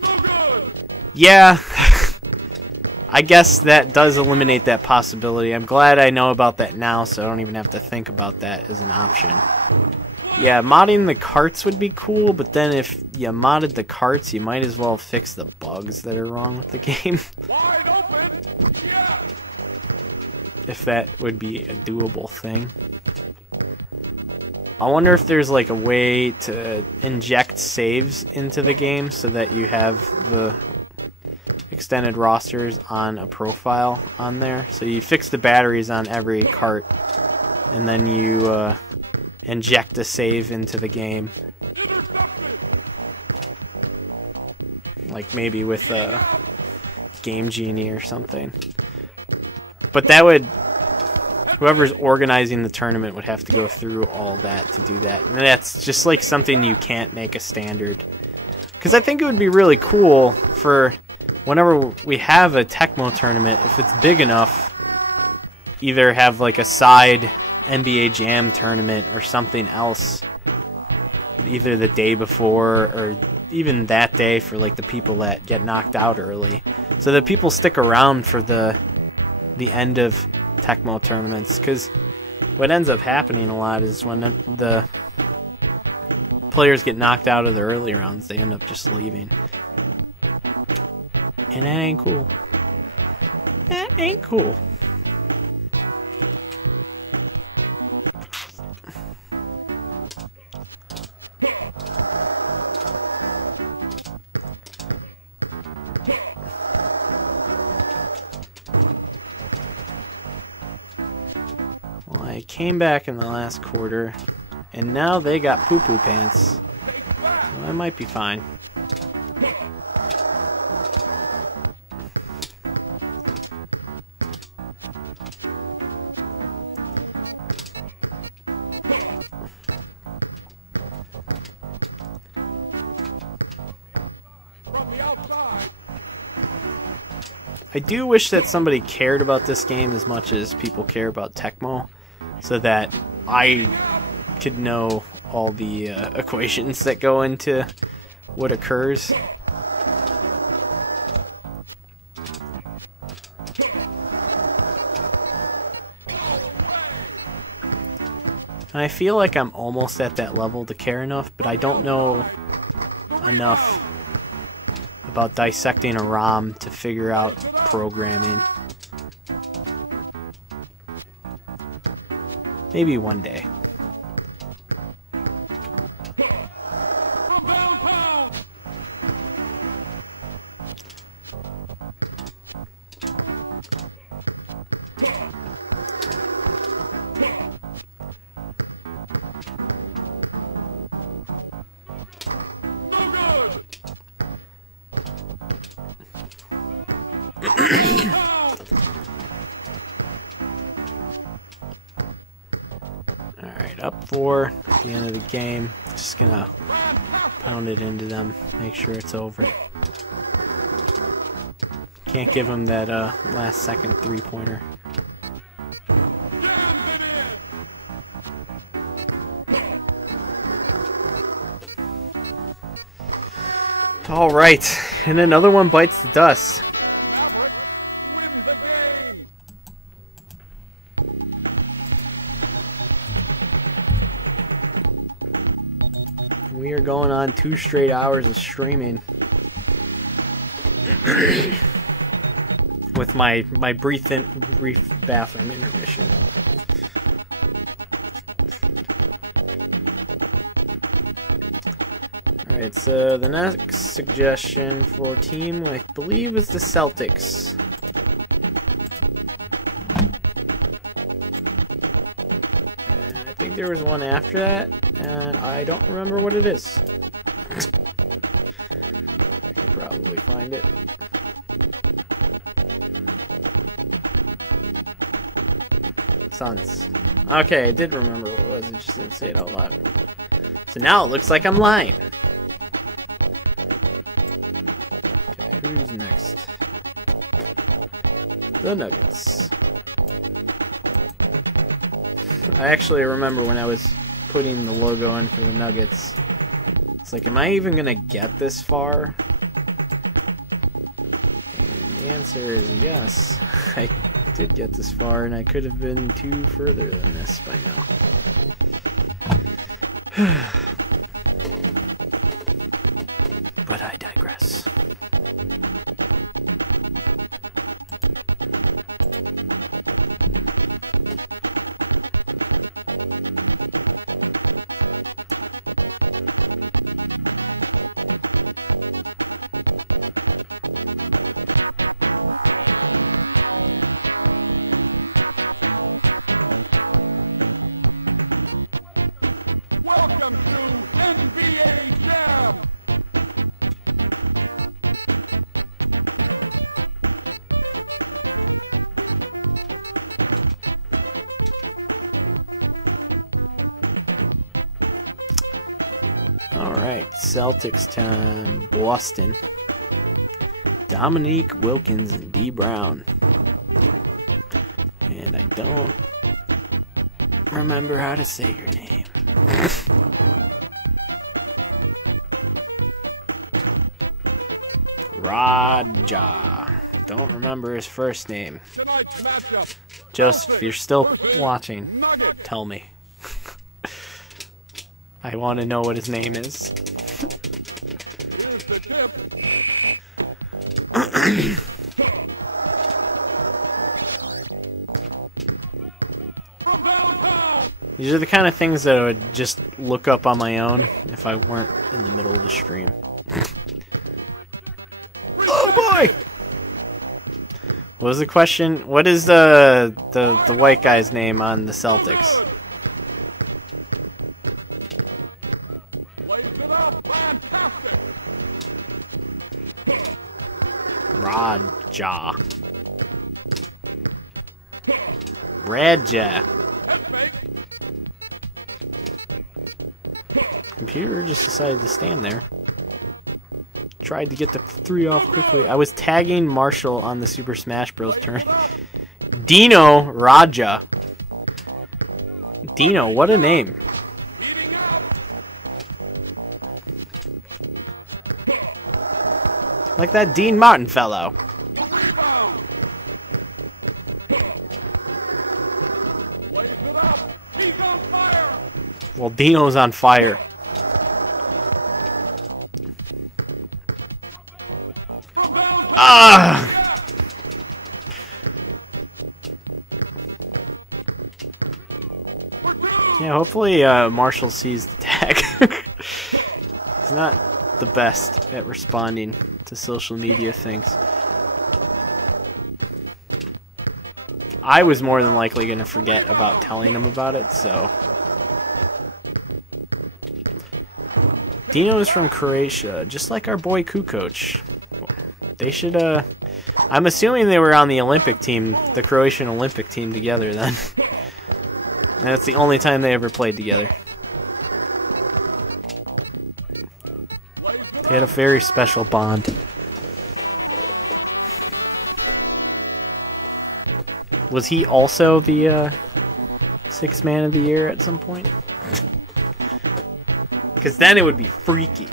yeah, I guess that does eliminate that possibility. I'm glad I know about that now, so I don't even have to think about that as an option. Yeah, modding the carts would be cool, but then if you modded the carts, you might as well fix the bugs that are wrong with the game. Wide open. Yeah. If that would be a doable thing. I wonder if there's like a way to inject saves into the game so that you have the extended rosters on a profile on there. So you fix the batteries on every cart and then you inject a save into the game. Like maybe with a Game Genie or something. But that would... Whoever's organizing the tournament would have to go through all that to do that. And that's just like something you can't make a standard. Because I think it would be really cool for whenever we have a Tecmo tournament, if it's big enough, either have like a side NBA Jam tournament or something else. Either the day before or even that day for like the people that get knocked out early. So that people stick around for the end of Tecmo tournaments, because what ends up happening a lot is when the players get knocked out of the early rounds, they end up just leaving. And that ain't cool. That ain't cool. I came back in the last quarter, and now they got poo-poo pants. So I might be fine. I do wish that somebody cared about this game as much as people care about Tecmo, so that I could know all the equations that go into what occurs. And I feel like I'm almost at that level to care enough, but I don't know enough about dissecting a ROM to figure out programming. Maybe one day. Alright, up 4 at the end of the game. Just gonna pound it into them, make sure it's over. Can't give them that last second 3-pointer. Alright, and another one bites the dust. We are going on 2 straight hours of streaming. With my brief bathroom intermission. Alright, so the next suggestion for team, I believe, is the Celtics. And I think there was one after that, and I don't remember what it is. I could probably find it. Suns. Okay, I did remember what it was, I just didn't say it out loud. So now it looks like I'm lying. Okay, who's next? The Nuggets. I actually remember when I was putting the logo in for the Nuggets. It's like, am I even gonna get this far? And the answer is yes. I did get this far, and I could have been 2 further than this by now. But I digress. Welcome to NBA Jam! Alright, Celtics time. Boston. Dominique Wilkins and D. Brown. And I don't remember how to say your name. Raja. Don't remember his first name. Tonight's matchup. Joseph, if you're still watching, tell me. I want to know what his name is. Here's the tip. From downtown. These are the kind of things that I would just look up on my own if I weren't in the middle of the stream. Oh boy! What was the question? What is the white guy's name on the Celtics? Lays it up. Fantastic. Raja. Raja. Head fake. Computer just decided to stand there. Tried to get the 3 off quickly. I was tagging Marshall on the Super Smash Bros. Turn. Dino Raja. Dino, what a name. Eating up. Like that Dean Martin fellow. Rebound. Lays it up. He's on fire. Well, Dino's on fire. Ah! Yeah, hopefully Marshall sees the tag. He's not the best at responding to social media things. I was more than likely going to forget about telling him about it, so... Dino is from Croatia, just like our boy Kukoc. They should, I'm assuming they were on the Olympic team, the Croatian Olympic team together then. That's the only time they ever played together. They had a very special bond. Was he also the Sixth Man of the Year at some point? Because then it would be freaky.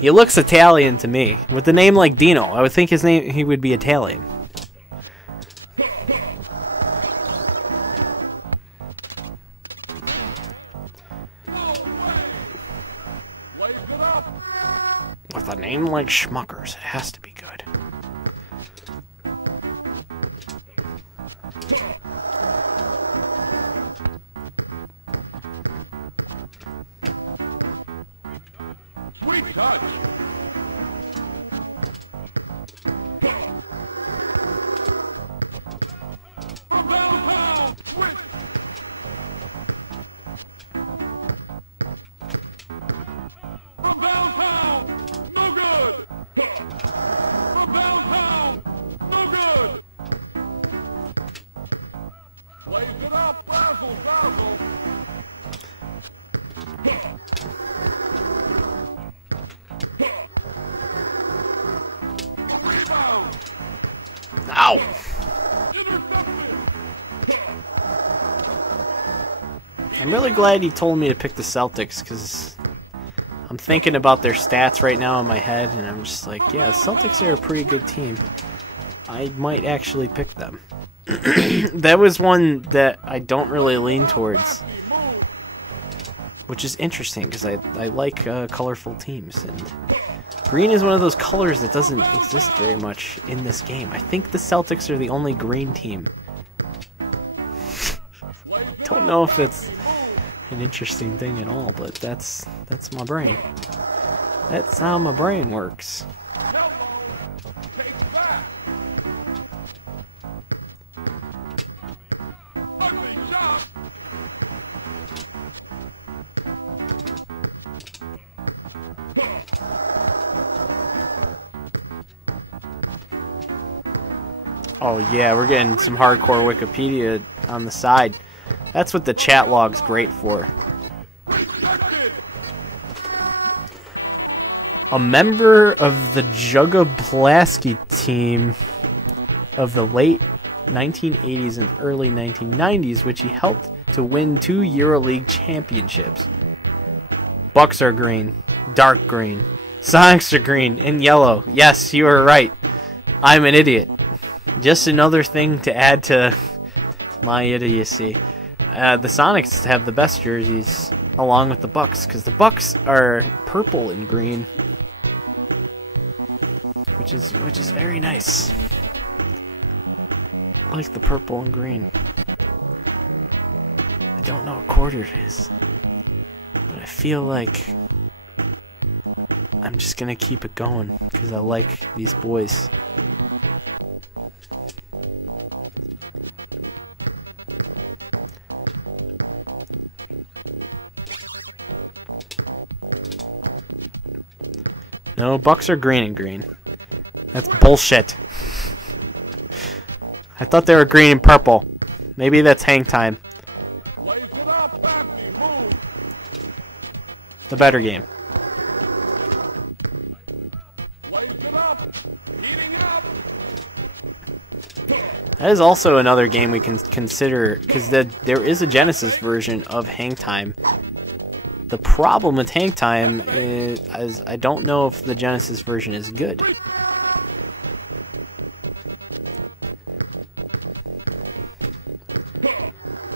He looks Italian to me. With a name like Dino, I would think he would be Italian. With a name like Schmuckers, it has to be good. Ow! I'm really glad he told me to pick the Celtics, because I'm thinking about their stats right now in my head, and I'm just like, yeah, the Celtics are a pretty good team. I might actually pick them. That was one that I don't really lean towards, which is interesting, because I like colorful teams, and green is one of those colors that doesn't exist very much in this game. I think the Celtics are the only green team. Don't know if it's an interesting thing at all, but that's my brain. That's how my brain works. Oh yeah, we're getting some hardcore Wikipedia on the side. That's what the chat log's great for. A member of the Jugoblaski team of the late 1980s and early 1990s, which he helped to win 2 EuroLeague championships. Bucks are green, dark green. Sonics are green and yellow. Yes, you are right. I'm an idiot. Just another thing to add to my idiocy. The Sonics have the best jerseys along with the Bucks, because the Bucks are purple and green, which is very nice. I like the purple and green. I don't know what quarter it is, but I feel like I'm just gonna keep it going because I like these boys. No, Bucks are green and green. That's bullshit. I thought they were green and purple. Maybe that's hang time. The better game. That is also another game we can consider, because there is a Genesis version of Hang Time. The problem with Hang Time is I don't know if the Genesis version is good.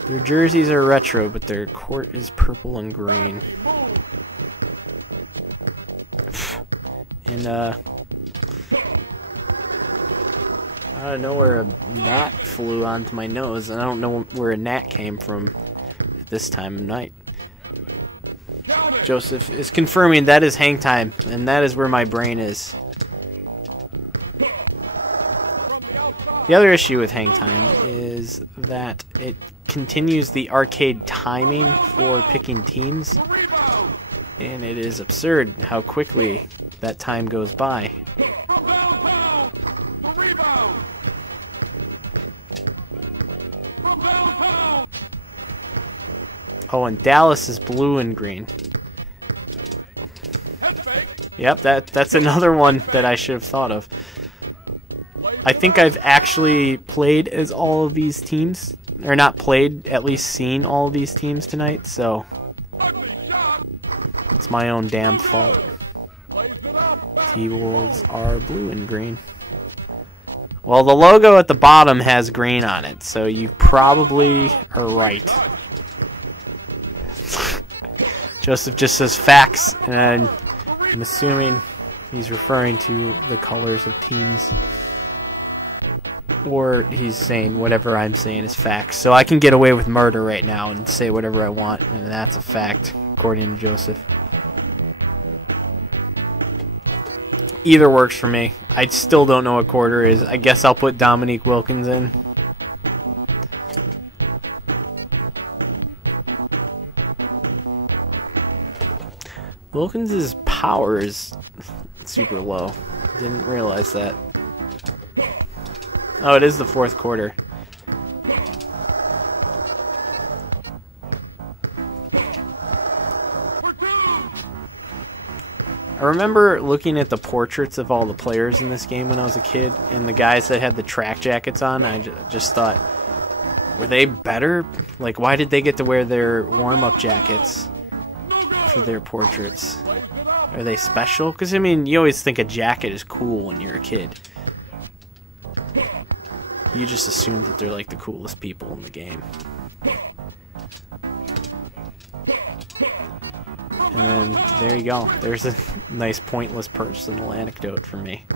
Their jerseys are retro, but their court is purple and green. And, out of nowhere, a gnat flew onto my nose, and I don't know where a gnat came from at this time of night. Joseph is confirming that is hang time, and that is where my brain is. The other issue with hang time is that it continues the arcade timing for picking teams, and it is absurd how quickly that time goes by. Oh, and Dallas is blue and green. Yep, that's another one that I should have thought of. I think I've actually played as all of these teams. Or not played, at least seen all of these teams tonight, so it's my own damn fault. T-Wolves are blue and green. Well, the logo at the bottom has green on it, so you probably are right. Joseph just says facts, and I'm assuming he's referring to the colors of teams. Or he's saying whatever I'm saying is facts. So I can get away with murder right now and say whatever I want, and that's a fact, according to Joseph. Either works for me. I still don't know what quarter is. I guess I'll put Dominique Wilkins in. Wilkins' power is super low. Didn't realize that. Oh, it is the fourth quarter. I remember looking at the portraits of all the players in this game when I was a kid, and the guys that had the track jackets on, I just thought, were they better? Like, why did they get to wear their warm-up jackets for their portraits? Are they special? Because, I mean, you always think a jacket is cool when you're a kid. You just assume that they're like the coolest people in the game. And there you go. There's a nice pointless personal anecdote for me.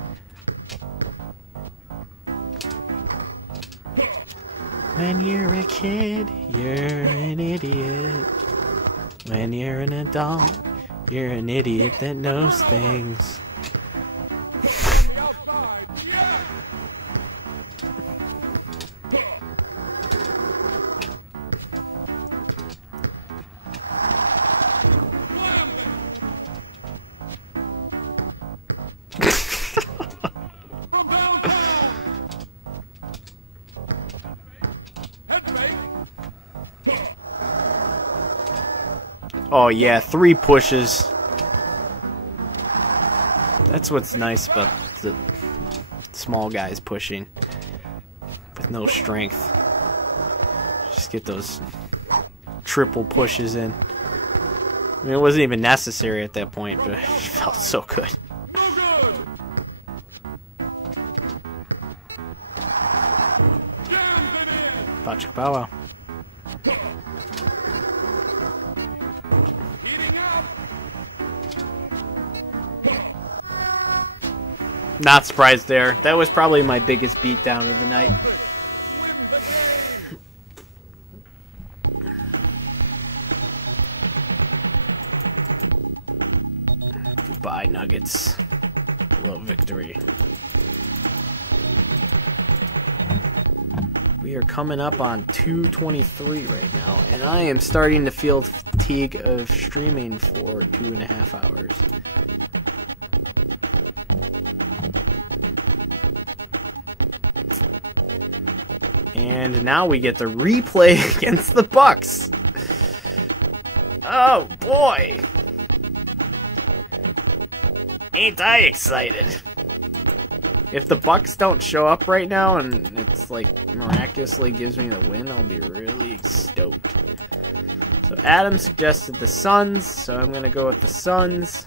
When you're a kid, you're an idiot. When you're an adult, you're an idiot that knows things. Oh yeah, 3 pushes. That's what's nice about the small guys pushing with no strength. Just get those triple pushes in. I mean, it wasn't even necessary at that point, but it felt so good. Patrick Bow Wow. Not surprised there. That was probably my biggest beatdown of the night. Goodbye, Nuggets. Low victory. We are coming up on 2:23 right now, and I am starting to feel fatigue of streaming for 2.5 hours. And now we get the replay against the Bucks. Oh boy. Ain't I excited. If the Bucks don't show up right now and it's like miraculously gives me the win, I'll be really stoked. So Adam suggested the Suns, so I'm going to go with the Suns.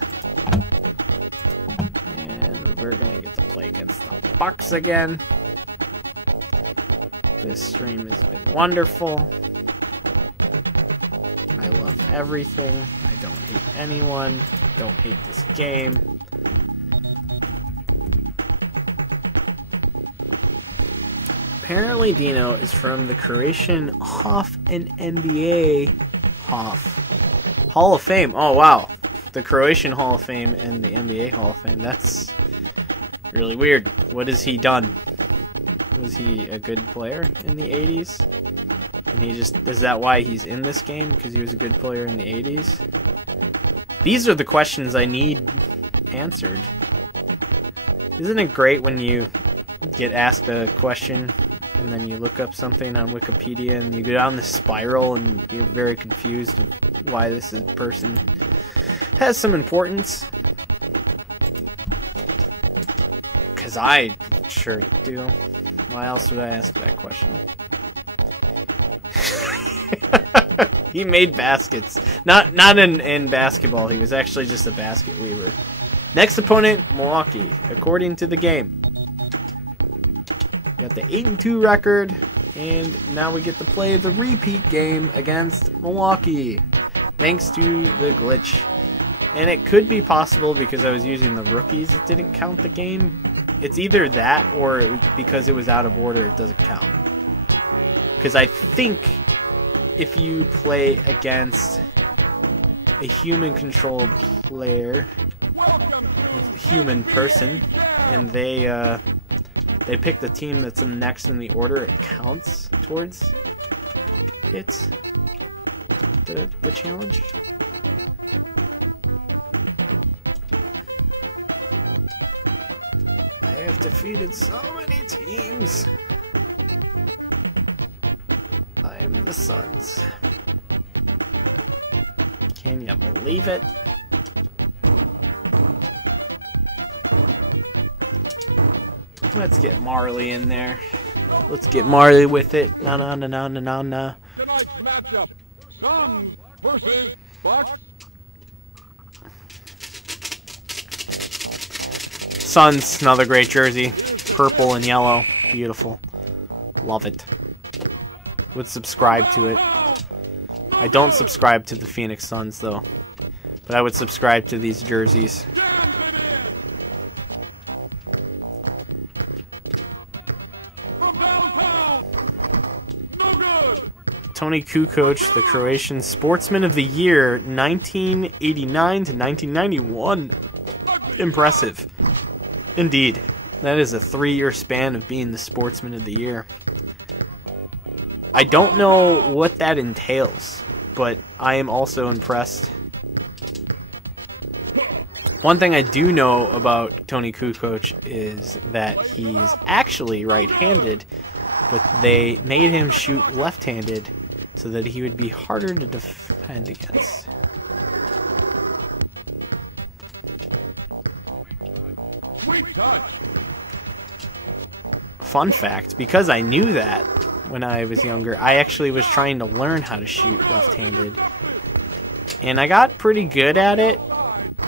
And we're going to get to play against the Bucks again. This stream has been wonderful. everything. I don't hate anyone. Don't hate this game. Apparently Dino is from the Croatian Hof and NBA Hall of Fame. Oh wow. The Croatian Hall of Fame and the NBA Hall of Fame. That's really weird. What has he done? Was he a good player in the 80s? And he just... Is that why he's in this game? Because he was a good player in the 80s? These are the questions I need answered. Isn't it great when you get asked a question and then you look up something on Wikipedia and you go down this spiral and you're very confused of why this person has some importance? Because I sure do. Why else would I ask that question? He made baskets. Not in basketball. He was actually just a basket weaver. Next opponent, Milwaukee, according to the game. Got the 8-2 record, and now we get to play the repeat game against Milwaukee, thanks to the glitch. And it could be possible because I was using the rookies, it didn't count the game. It's either that or because it was out of order, it doesn't count. Because I think if you play against a human-controlled player, a human person, and they pick the team that's next in the order, it counts towards it, the challenge. I have defeated so many teams. I am the Suns. Can you believe it? Let's get Marley in there. Let's get Marley with it. Na. Tonight's matchup, Suns versus Bucks. Suns, another great jersey. Purple and yellow. Beautiful. Love it. Would subscribe to it. I don't subscribe to the Phoenix Suns though. But I would subscribe to these jerseys. Tony Kukoc, the Croatian Sportsman of the Year, 1989 to 1991. Impressive. Indeed. That is a 3-year span of being the Sportsman of the Year. I don't know what that entails, but I am also impressed. One thing I do know about Tony Kukoc is that he's actually right-handed, but they made him shoot left-handed so that he would be harder to defend against. Fun fact, because I knew that when I was younger, I actually was trying to learn how to shoot left-handed. And I got pretty good at it,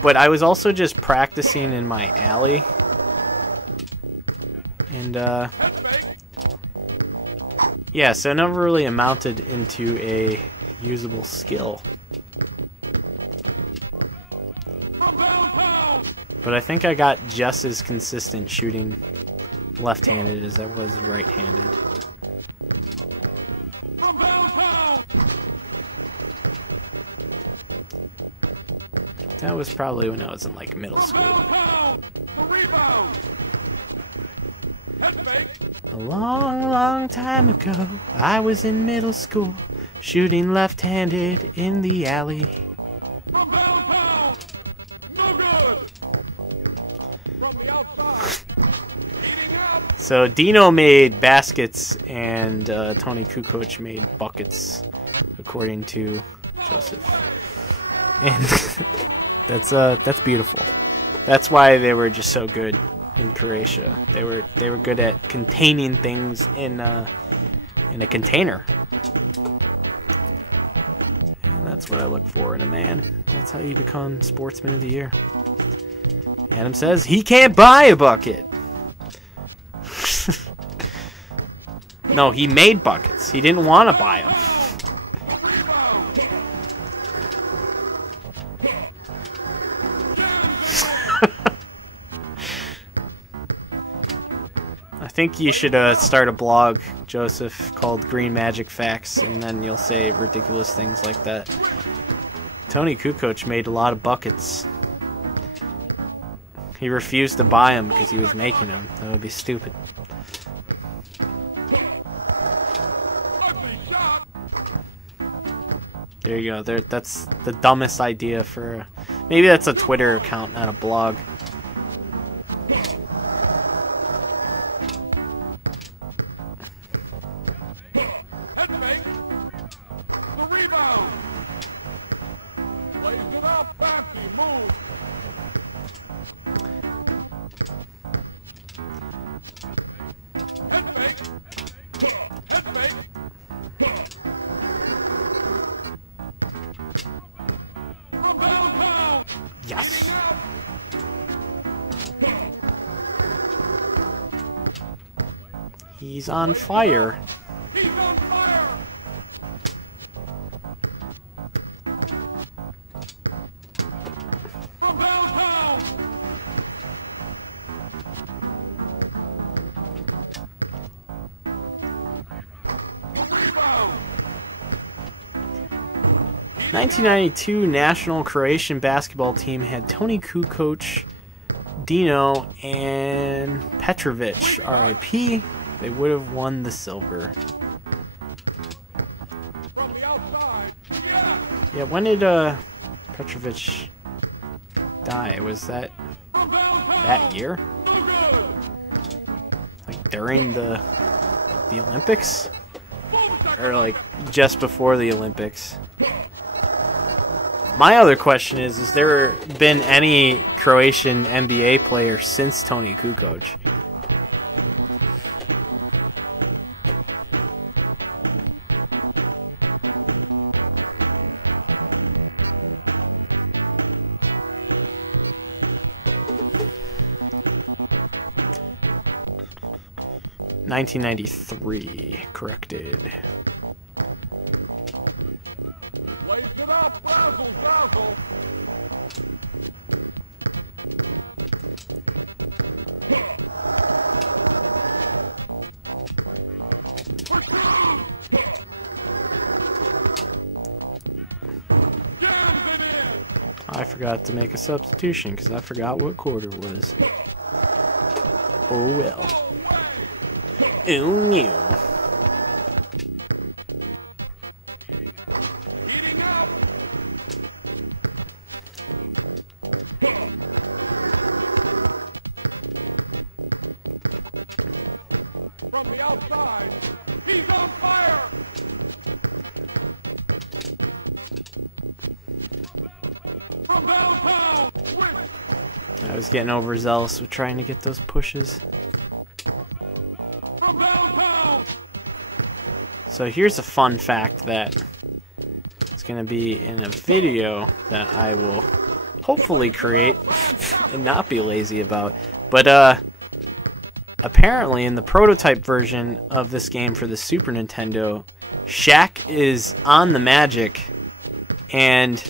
but I was also just practicing in my alley. And, yeah, so it never really amounted into a usable skill. But I think I got just as consistent shooting left-handed as I was right-handed. That was probably when I was in, like, middle school. A long, long time ago, I was in middle school, shooting left-handed in the alley. So Dino made baskets and Tony Kukoc made buckets, according to Joseph. And that's beautiful. That's why they were just so good in Croatia. They were good at containing things in a container. And that's what I look for in a man. That's how you become Sportsman of the Year. Adam says he can't buy a bucket. No, he made buckets. He didn't want to buy them. think you should start a blog, Joseph, called Green Magic Facts, and then you'll say ridiculous things like that. Tony Kukoc made a lot of buckets. He refused to buy them because he was making them. That would be stupid. There you go. There, that's the dumbest idea for... Maybe that's a Twitter account, not a blog. Yes. He's on fire. From downtown. 1992 national Croatian basketball team had Tony Kukoc, Dino, and Petrovic. R.I.P. They would have won the silver. Yeah, when did Petrovic die? Was that year? Like during the Olympics? Or like just before the Olympics? My other question is there been any Croatian NBA player since Tony Kukoc? $1993, corrected. I forgot to make a substitution because I forgot what quarter was. Oh well. Oh no. From the outside, he's on fire! From downtown! I was getting overzealous with trying to get those pushes. From downtown! So here's a fun fact that it's going to be in a video that I will hopefully create and not be lazy about. But apparently in the prototype version of this game for the Super Nintendo, Shaq is on the Magic, and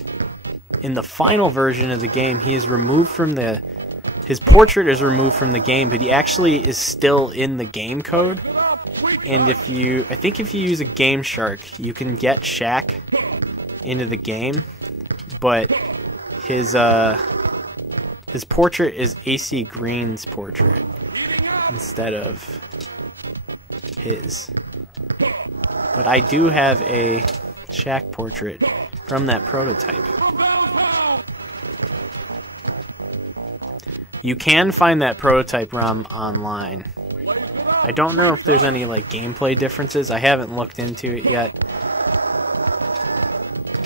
in the final version of the game, he is removed from the... His portrait is removed from the game, but he actually is still in the game code. And if you... I think if you use a Game Shark, you can get Shaq into the game, but his portrait is AC Green's portrait instead of his. But I do have a Shaq portrait from that prototype. You can find that prototype ROM online. I don't know if there's any like gameplay differences. I haven't looked into it yet.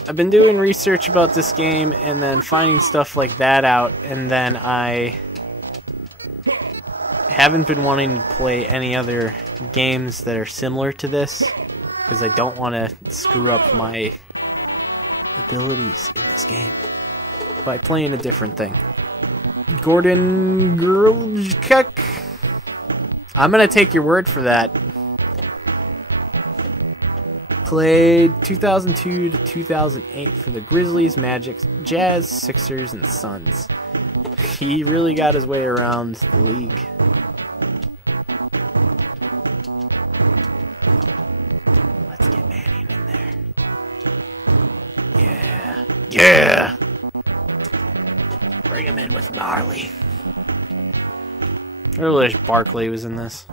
I've been doing research about this game and then finding stuff like that out, and then I haven't been wanting to play any other games that are similar to this because I don't want to screw up my abilities in this game by playing a different thing. Gordon Grlchuk. I'm gonna take your word for that. Played 2002 to 2008 for the Grizzlies, Magic, Jazz, Sixers, and Suns. He really got his way around the league. Yeah! Bring him in with Marley. I really wish Barkley was in this.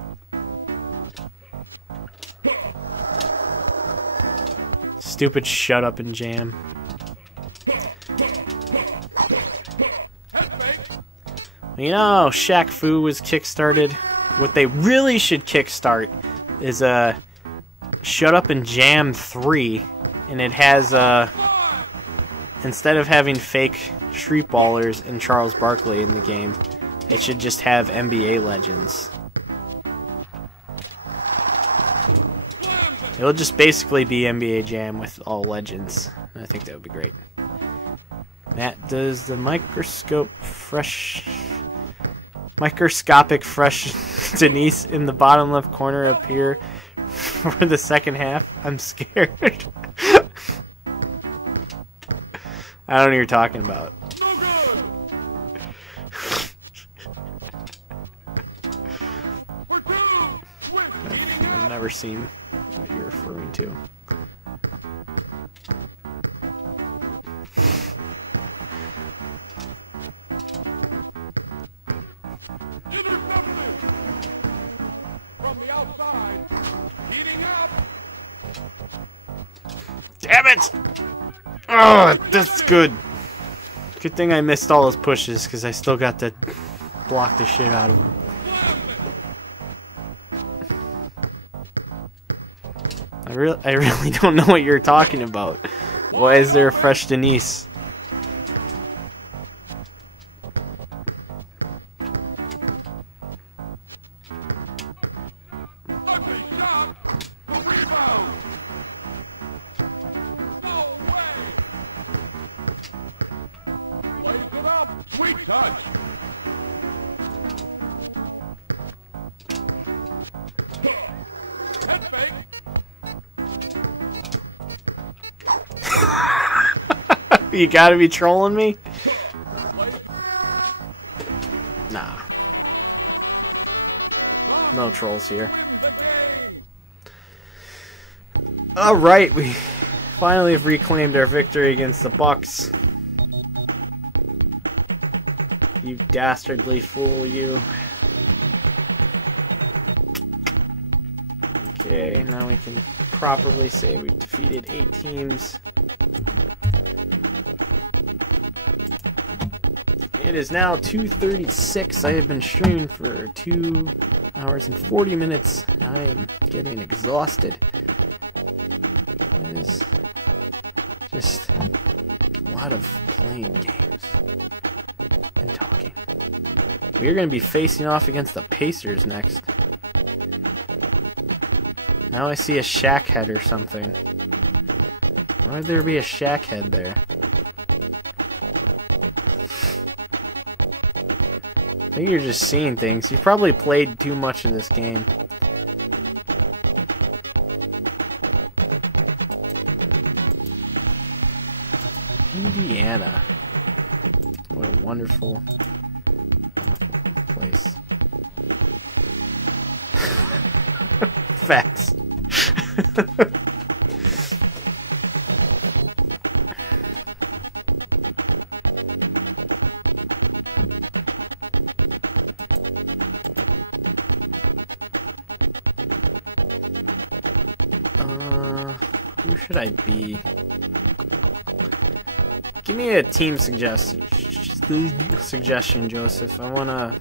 Stupid shut up and jam. You know, Shaq Fu was kickstarted. What they really should kickstart is Shut Up and Jam 3, and it has instead of having fake street ballers and Charles Barkley in the game, it should just have NBA legends. It'll just basically be NBA Jam with all legends. I think that would be great. Matt, does the microscopic fresh Denise in the bottom left corner appear for the second half? I'm scared. I don't know what you're talking about. I've never seen what you're referring to. Damn it! Oh, that's good. Good thing I missed all his pushes, because I still got to block the shit out of him. I really don't know what you're talking about. Why is there a fresh Denise? You gotta be trolling me? Nah. No trolls here. Alright, we finally have reclaimed our victory against the Bucks. You dastardly fool, you. Okay, now we can properly say we've defeated 8 teams. It is now 2:36. I have been streaming for 2 hours and 40 minutes. I am getting exhausted. It is just a lot of playing games and talking. We are going to be facing off against the Pacers next. Now I see a Shaq head or something. Why would there be a Shaq head there? I think you're just seeing things. You've probably played too much of this game. Indiana. What a wonderful place. Facts. Who should I be? Give me a team suggestion, Joseph. I wanna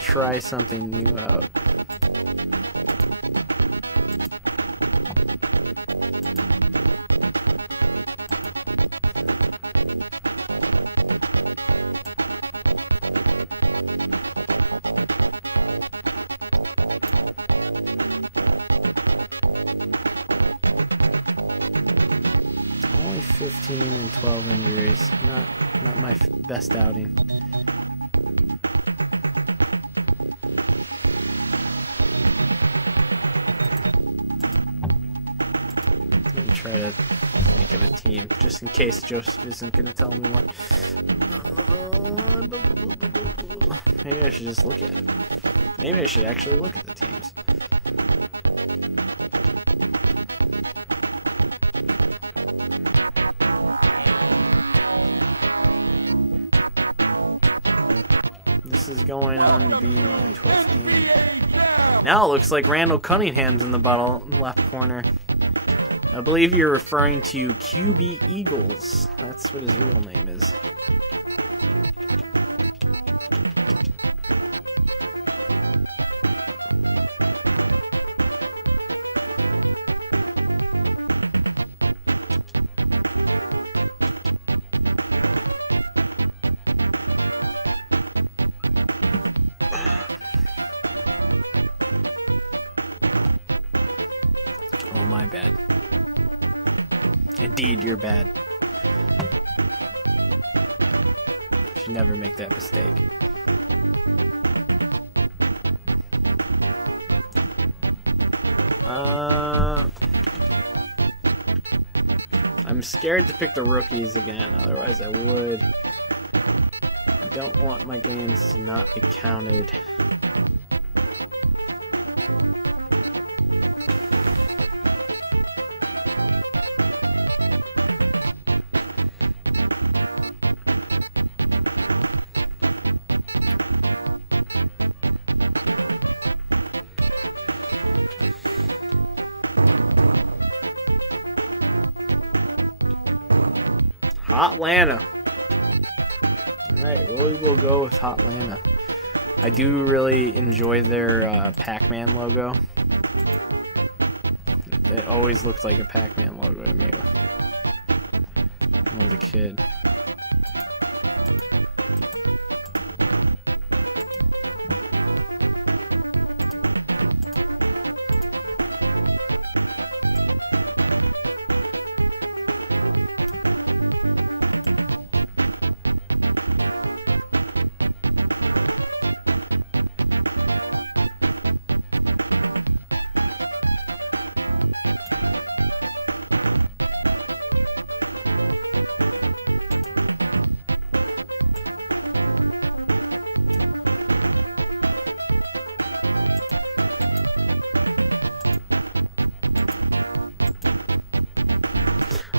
try something new out. Only 15 and 12 injuries. Not my best outing. I'm gonna try to think of a team, just in case Joseph isn't gonna tell me one. Maybe I should just look at it. Maybe I should actually look at the teams. this is going on to be my 12th game. Now it looks like Randall Cunningham's in the bottom left corner. I believe you're referring to QB Eagles. That's what his real name is. Oh, my bad. Indeed, you're bad. You should never make that mistake. I'm scared to pick the rookies again, otherwise I would. I don't want my games to not be counted. Hotlanta. Alright, well, we will go with Hotlanta. I do really enjoy their Pac-Man logo. It always looked like a Pac-Man logo to me when I was a kid.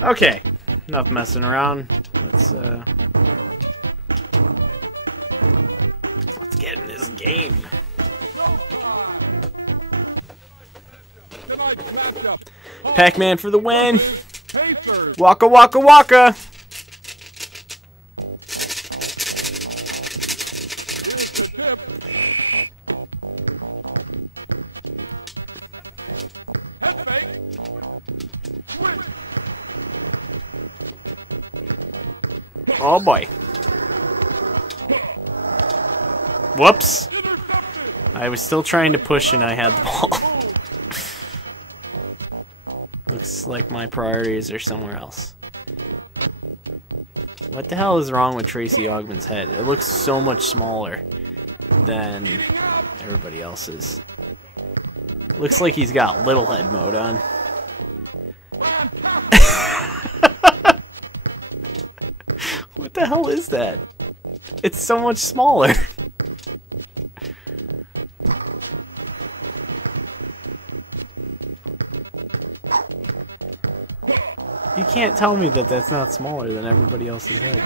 Okay, enough messing around. Let's get in this game. Pac-Man for the win. Waka waka waka. Oh boy. Whoops. I was still trying to push and I had the ball. Looks like my priorities are somewhere else. What the hell is wrong with Tracy Ogman's head? It looks so much smaller than everybody else's. Looks like he's got little head mode on. What the hell is that? It's so much smaller. You can't tell me that that's not smaller than everybody else's head.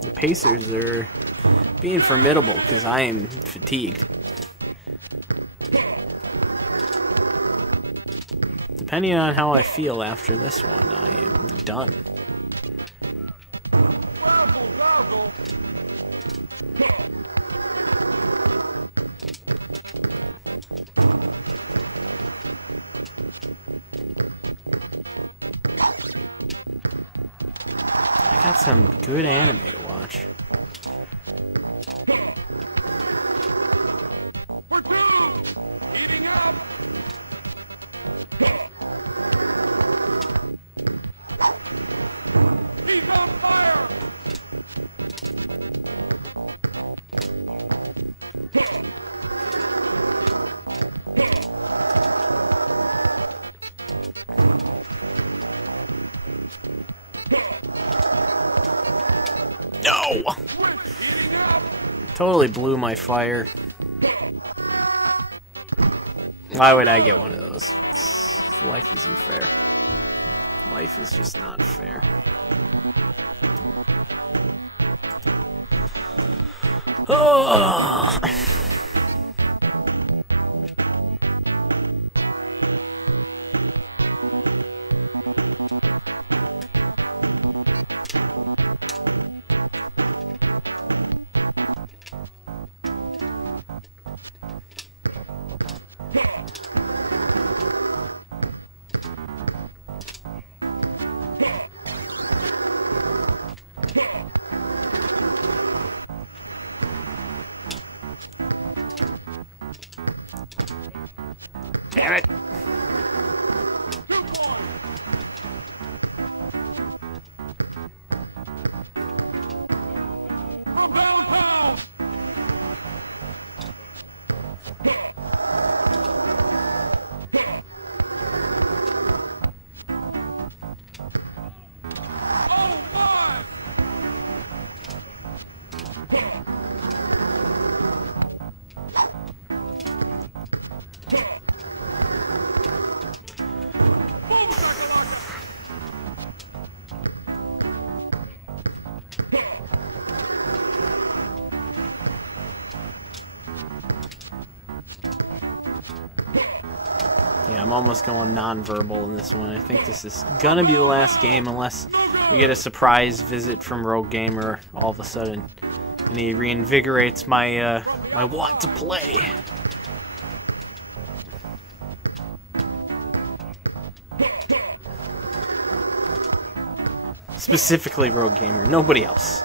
The Pacers are being formidable because I am fatigued. Depending on how I feel after this one, I am done. I got some good anime to watch. Totally blew my fire. Why would I get one of those? Life isn't fair. Life is just not fair. Oh. Damn it. From downtown. Oh my! Yeah, I'm almost going non-verbal in this one. I think this is gonna be the last game unless we get a surprise visit from Rogue Gamer all of a sudden, and he reinvigorates my my want to play. Specifically Rogue Gamer, nobody else.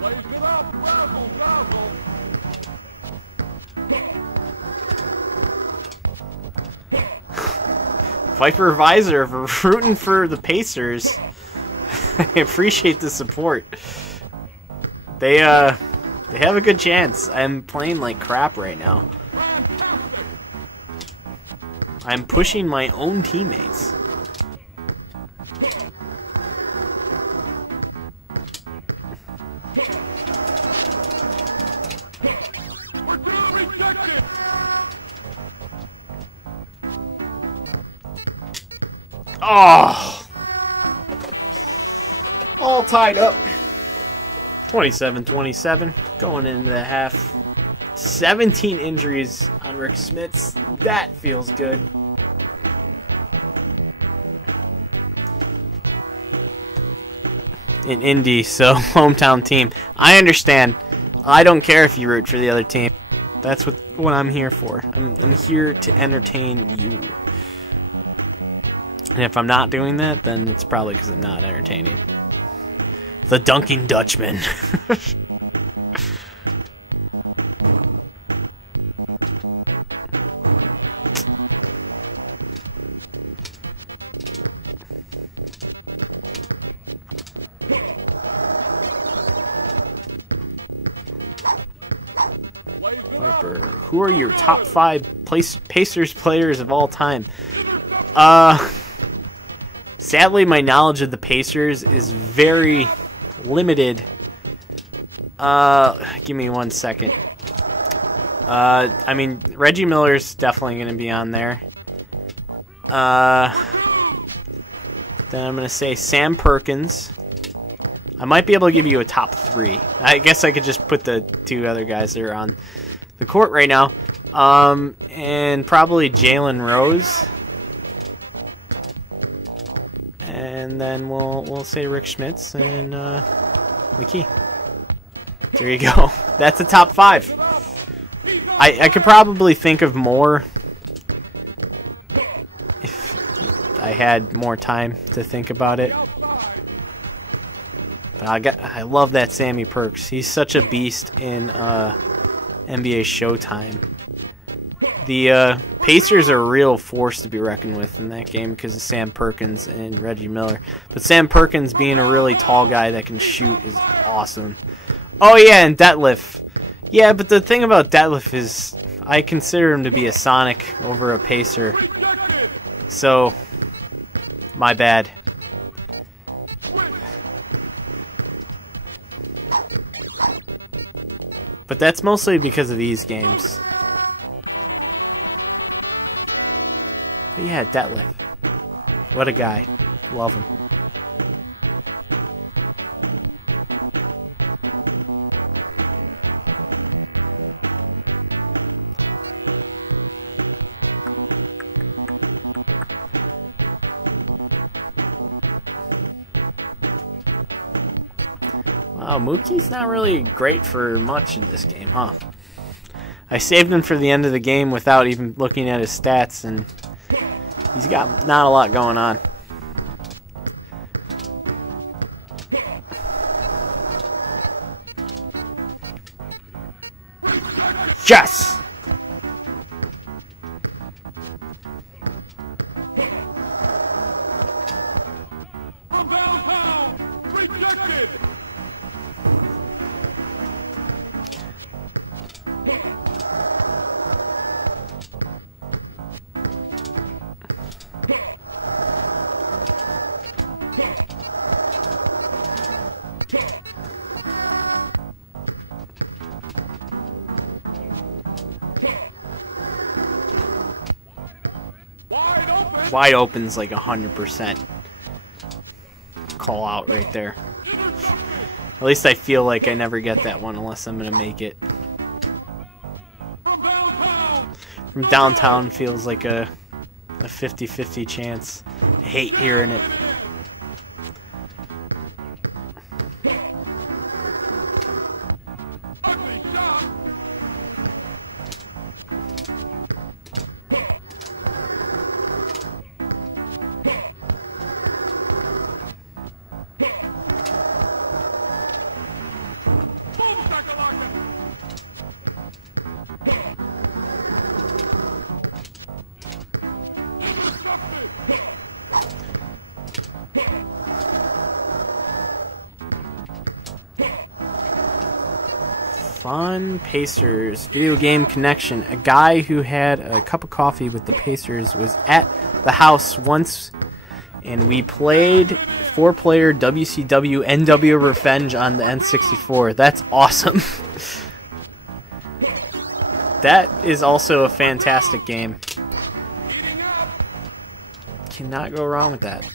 Wake it up, razzle, dazzle. Viper Visor for rooting for the Pacers. I appreciate the support. They have a good chance. I'm playing like crap right now. I'm pushing my own teammates. Rejected. Oh! All tied up. 27-27 going into the half. 17 injuries on Rick Smits. That feels good. In Indy, so hometown team. I understand. I don't care if you root for the other team. That's what I'm here for. I'm here to entertain you. And if I'm not doing that, then it's probably because I'm not entertaining. The Dunking Dutchman. Viper, who are your top 5 Pacers players of all time? Sadly, my knowledge of the Pacers is very limited. Give me 1 second. I mean, Reggie Miller's definitely going to be on there. Then I'm going to say Sam Perkins. I might be able to give you a top 3. I guess I could just put the 2 other guys that are on the court right now. And probably Jalen Rose. And then we'll say Rick Schmitz and McKee. There you go. That's the top 5. I could probably think of more if I had more time to think about it. But I love that Sammy Perks. He's such a beast in NBA Showtime. The Pacers are a real force to be reckoned with in that game because of Sam Perkins and Reggie Miller. But Sam Perkins being a really tall guy that can shoot is awesome. Oh yeah, and Detlef. Yeah, but the thing about Detlef is I consider him to be a Sonic over a Pacer. So, my bad. But that's mostly because of these games. But yeah, Detlef. What a guy. Love him. Wow, Mookie's not really great for much in this game, huh? I saved him for the end of the game without even looking at his stats, and he's got not a lot going on. Yes! From downtown, rejected. Wide open's like 100% call out right there. At least I feel like I never get that one unless I'm going to make it. From downtown feels like a 50-50 chance. I hate hearing it. Fun Pacers video game connection. A guy who had a cup of coffee with the Pacers was at the house once, and we played 4-player WCW NW Revenge on the N64. That's awesome. That is also a fantastic game. Cannot go wrong with that.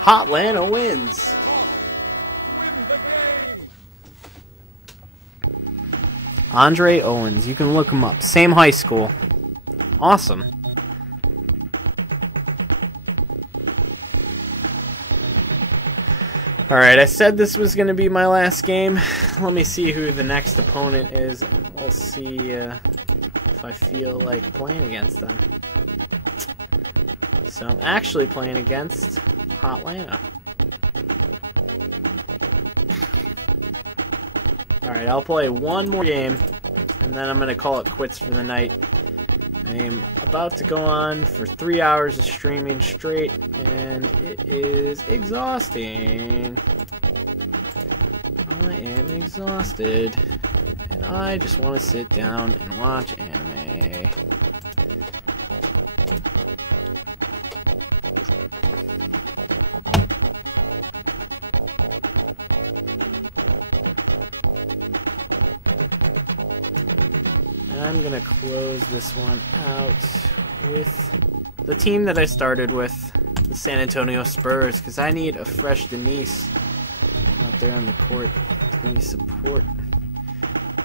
Hotlanta wins. Andre Owens, you can look him up. Same high school. Awesome. Alright, I said this was going to be my last game. Let me see who the next opponent is, and we'll see if I feel like playing against them. So I'm actually playing against Hotlanta. Alright, I'll play one more game, and then I'm going to call it quits for the night. I'm about to go on for 3 hours of streaming straight, and it is exhausting. I am exhausted, and I just want to sit down and watch anime. I'm going to close this one out with the team that I started with, the San Antonio Spurs, because I need a fresh Denise out there on the court to give me support.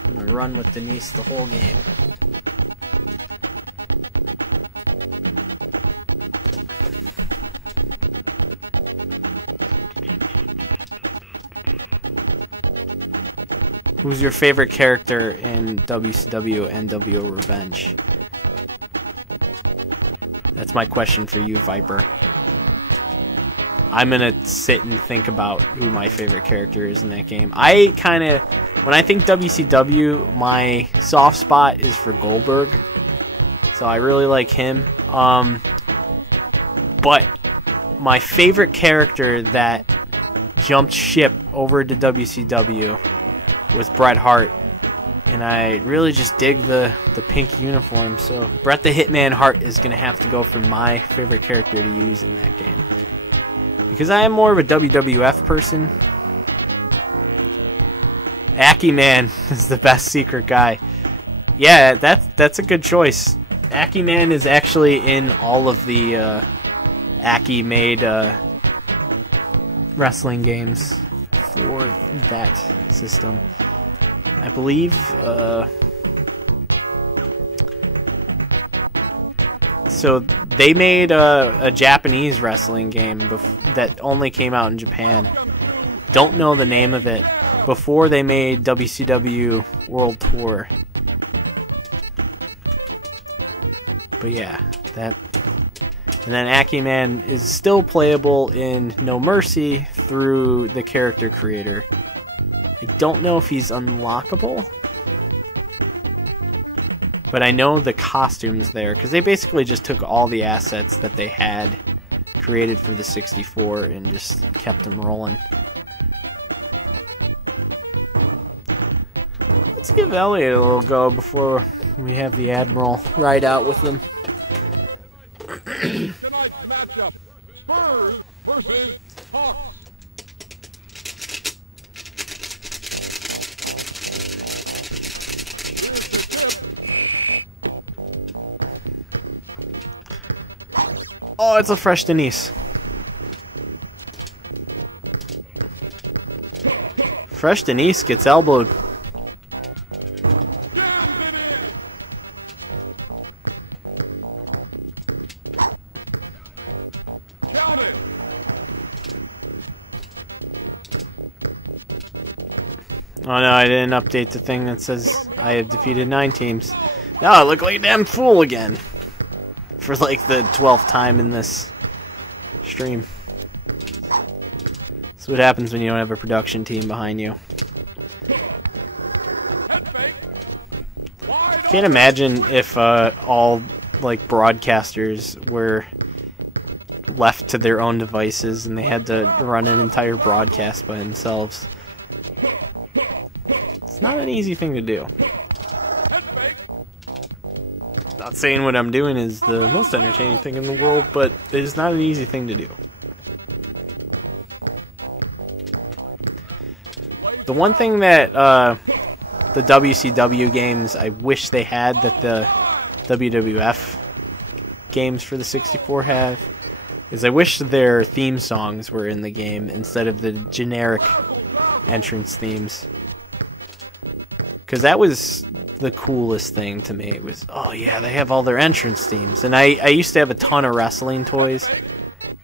I'm going to run with Denise the whole game. Who's your favorite character in WCW NWO Revenge? That's my question for you, Viper. I'm gonna sit and think about who my favorite character is in that game. I kind of, when I think WCW, my soft spot is for Goldberg. So I really like him. But my favorite character that jumped ship over to WCW was Bret Hart, and I really just dig the pink uniform, so Bret the Hitman Hart is going to have to go for my favorite character to use in that game. Because I am more of a WWF person, Aki Man is the best secret guy. Yeah, that's a good choice. Aki Man is actually in all of the Aki made wrestling games for that system. I believe so they made a Japanese wrestling game that only came out in Japan. Don't know the name of it. Before they made WCW World Tour. But yeah, that. And then Aki Man is still playable in No Mercy through the character creator. I don't know if he's unlockable, but I know the costume's there, because they basically just took all the assets that they had created for the 64 and just kept them rolling. Let's give Elliot a little go before we have the Admiral ride out with them. Tonight's matchup, Spurs versus Hawks. Here's the tip. Oh, it's a fresh Denise. Fresh Denise gets elbowed. Oh no, I didn't update the thing that says I have defeated 9 teams. Now I look like a damn fool again. For like the 12th time in this stream. That's what happens when you don't have a production team behind you. Can't imagine if all like broadcasters were left to their own devices and they had to run an entire broadcast by themselves. It's not an easy thing to do. Not saying what I'm doing is the most entertaining thing in the world, but it is not an easy thing to do. The one thing that the WCW games I wish they had that the WWF games for the 64 have is I wish their theme songs were in the game instead of the generic entrance themes. Because that was the coolest thing to me. It was, oh yeah, they have all their entrance themes. And I used to have a ton of wrestling toys.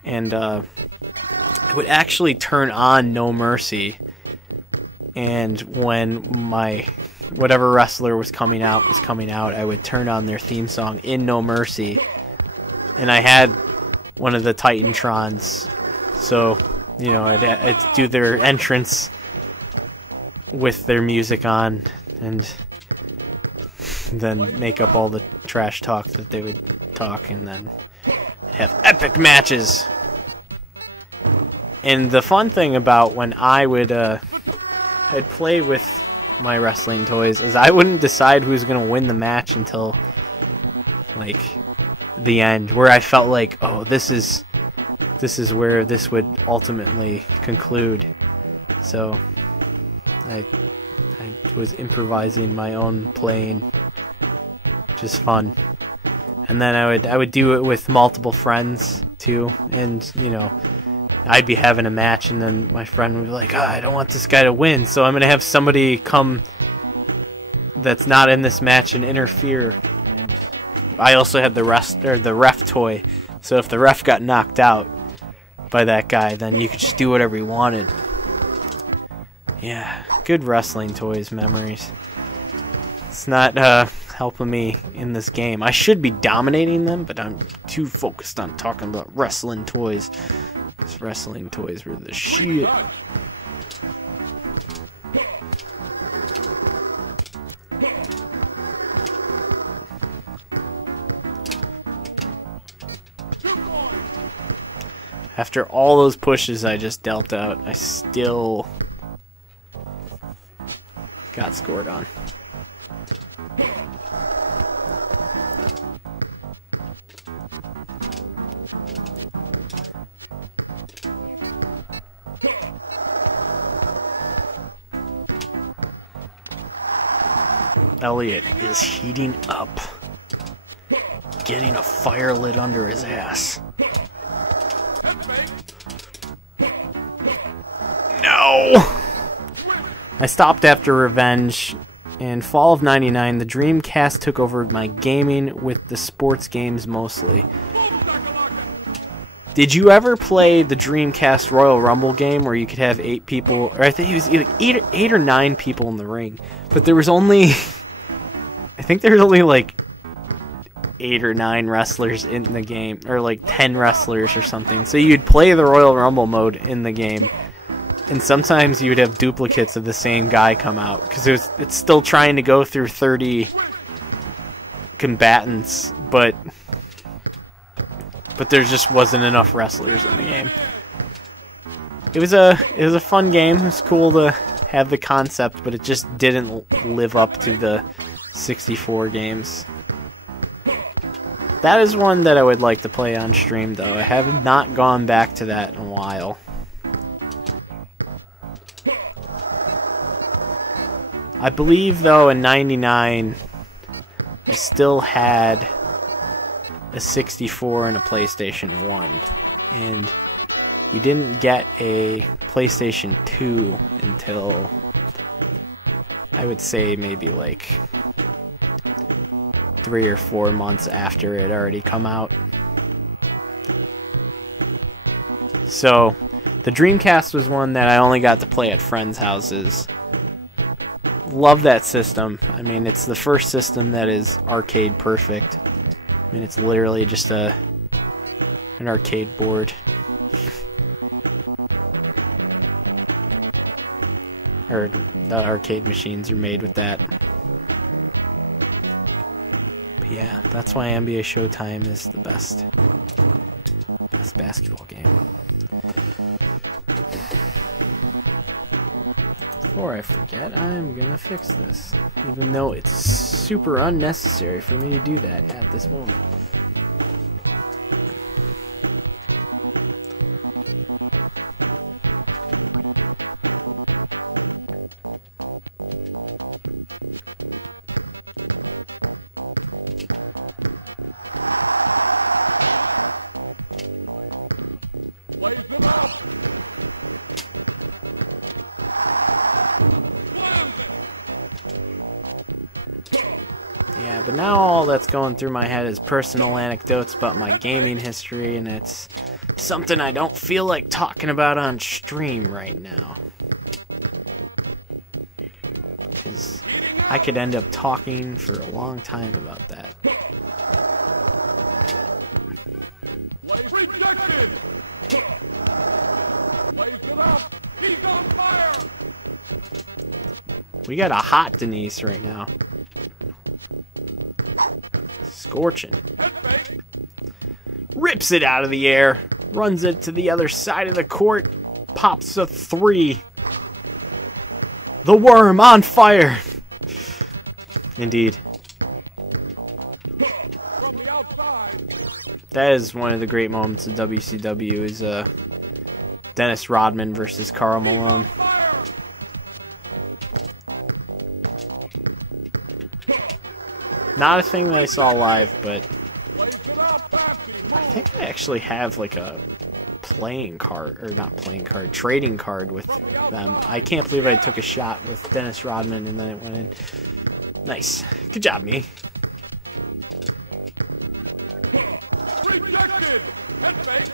And I would actually turn on No Mercy. And when my whatever wrestler was coming out, I would turn on their theme song in No Mercy. And I had one of the Titantrons. So, you know, I'd do their entrance with their music on. And then make up all the trash talk that they would talk, and then have epic matches. And the fun thing about when I would I'd play with my wrestling toys is I wouldn't decide who was going to win the match until like the end, where I felt like, oh, this is where this would ultimately conclude. So I was improvising my own playing, just fun. And then I would do it with multiple friends too, and you know, I'd be having a match and then my friend would be like, I don't want this guy to win, so I'm gonna have somebody come that's not in this match and interfere. I also had the ref toy, so if the ref got knocked out by that guy, then you could just do whatever you wanted. Yeah, good wrestling toys memories. It's not helping me in this game. I should be dominating them, but I'm too focused on talking about wrestling toys. Because wrestling toys were the shit. After all those pushes I just dealt out, I still got scored on. Elliot is heating up. Getting a fire lit under his ass. No! I stopped after Revenge. In fall of '99, the Dreamcast took over my gaming with the sports games mostly. Did you ever play the Dreamcast Royal Rumble game where you could have 8 people, or I think it was either 8 or 9 people in the ring, but there was only, I think there was only like 8 or 9 wrestlers in the game, or like 10 wrestlers or something. So you'd play the Royal Rumble mode in the game, and sometimes you would have duplicates of the same guy come out, because it's still trying to go through 30 combatants, but there just wasn't enough wrestlers in the game. It was a fun game. It was cool to have the concept, but it just didn't live up to the 64 games. That is one that I would like to play on stream, though. I have not gone back to that in a while. I believe, though, in '99, I still had a 64 and a PlayStation 1, and we didn't get a PlayStation 2 until, I would say, maybe like 3 or 4 months after it had already come out. So the Dreamcast was one that I only got to play at friends' houses. Love that system. I mean, it's the first system that is arcade perfect. I mean, it's literally just an arcade board. Or the arcade machines are made with that. But yeah, that's why NBA Showtime is the best basketball game. Before I forget, I'm gonna fix this, even though it's super unnecessary for me to do that at this moment. Yeah, but now all that's going through my head is personal anecdotes about my gaming history, and it's something I don't feel like talking about on stream right now. Because I could end up talking for a long time about that. Rejected! Blaze it up! He's on fire! We got a hot Denise right now. Scorching. Rips it out of the air. Runs it to the other side of the court. Pops a 3. The worm on fire. Indeed. From the outside. That is one of the great moments of WCW is Dennis Rodman versus Karl Malone. Not a thing that I saw live, but I think I actually have like a playing card, or not playing card, trading card with them. I can't believe I took a shot with Dennis Rodman and then it went in. Nice. Good job, me. Rejected! Head fake!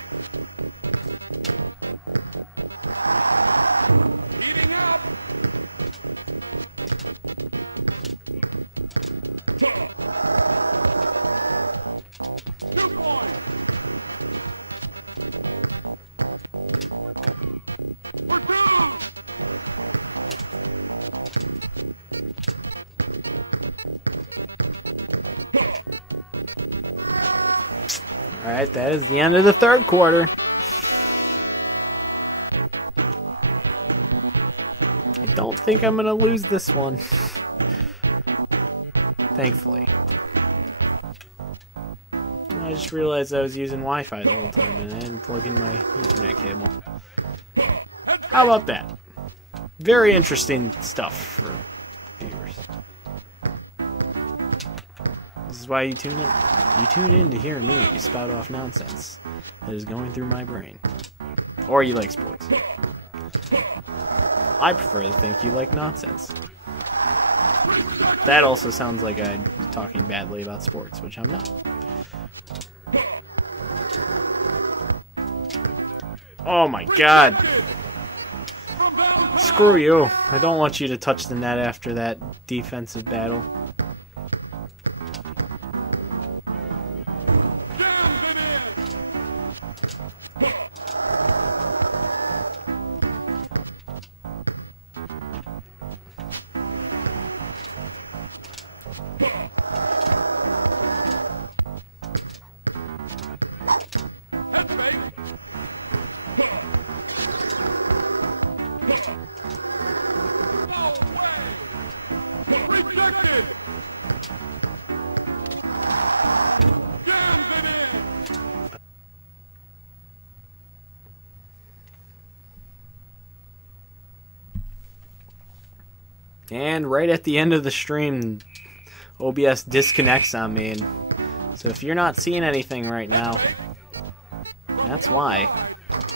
Heating up! Alright, that is the end of the third quarter. I don't think I'm going to lose this one. Thankfully. I just realized I was using Wi-Fi the whole time and I didn't plug in my internet cable. How about that? Very interesting stuff for viewers. why you tune in. You tune in to hear me spout off nonsense that is going through my brain. Or you like sports. I prefer to think you like nonsense. That also sounds like I'm talking badly about sports, which I'm not. Oh my god. Screw you. I don't want you to touch the net after that defensive battle. And right at the end of the stream, OBS disconnects on me. And so if you're not seeing anything right now, that's why.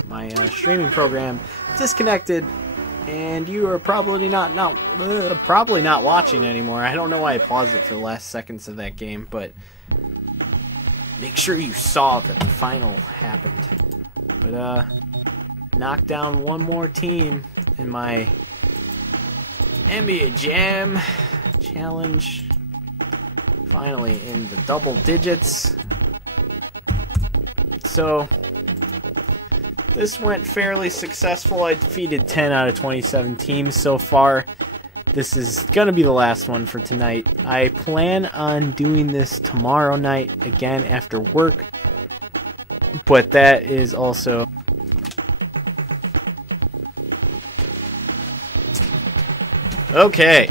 My streaming program disconnected, and you are probably not watching anymore. I don't know why I paused it for the last seconds of that game, but make sure you saw that the final happened. But knocked down one more team in my NBA Jam challenge. Finally in the double digits. So this went fairly successful. I defeated 10 out of 27 teams so far. This is going to be the last one for tonight. I plan on doing this tomorrow night again after work. But that is also... Okay.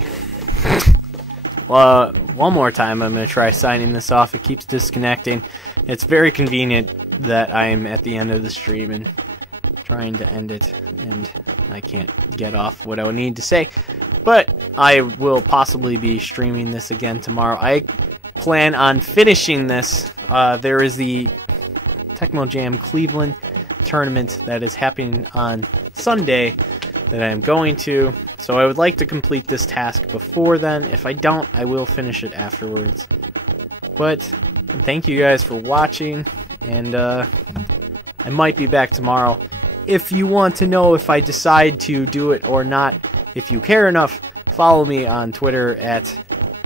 Well, one more time I'm going to try signing this off. It keeps disconnecting. It's very convenient that I'm at the end of the stream and trying to end it, and I can't get off what I would need to say. But I will possibly be streaming this again tomorrow. I plan on finishing this. There is the Tecmo Jam Cleveland tournament that is happening on Sunday that I am going to. So I would like to complete this task before then. If I don't, I will finish it afterwards. But thank you guys for watching, and I might be back tomorrow. If you want to know if I decide to do it or not, if you care enough, follow me on Twitter at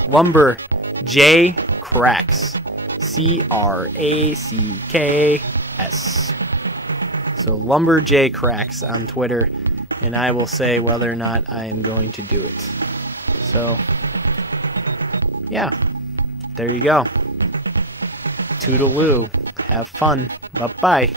LumberJCracks. C-R-A-C-K-S. So LumberJCracks on Twitter. And I will say whether or not I am going to do it. So, yeah. There you go. Toodaloo. Have fun. Bye-bye.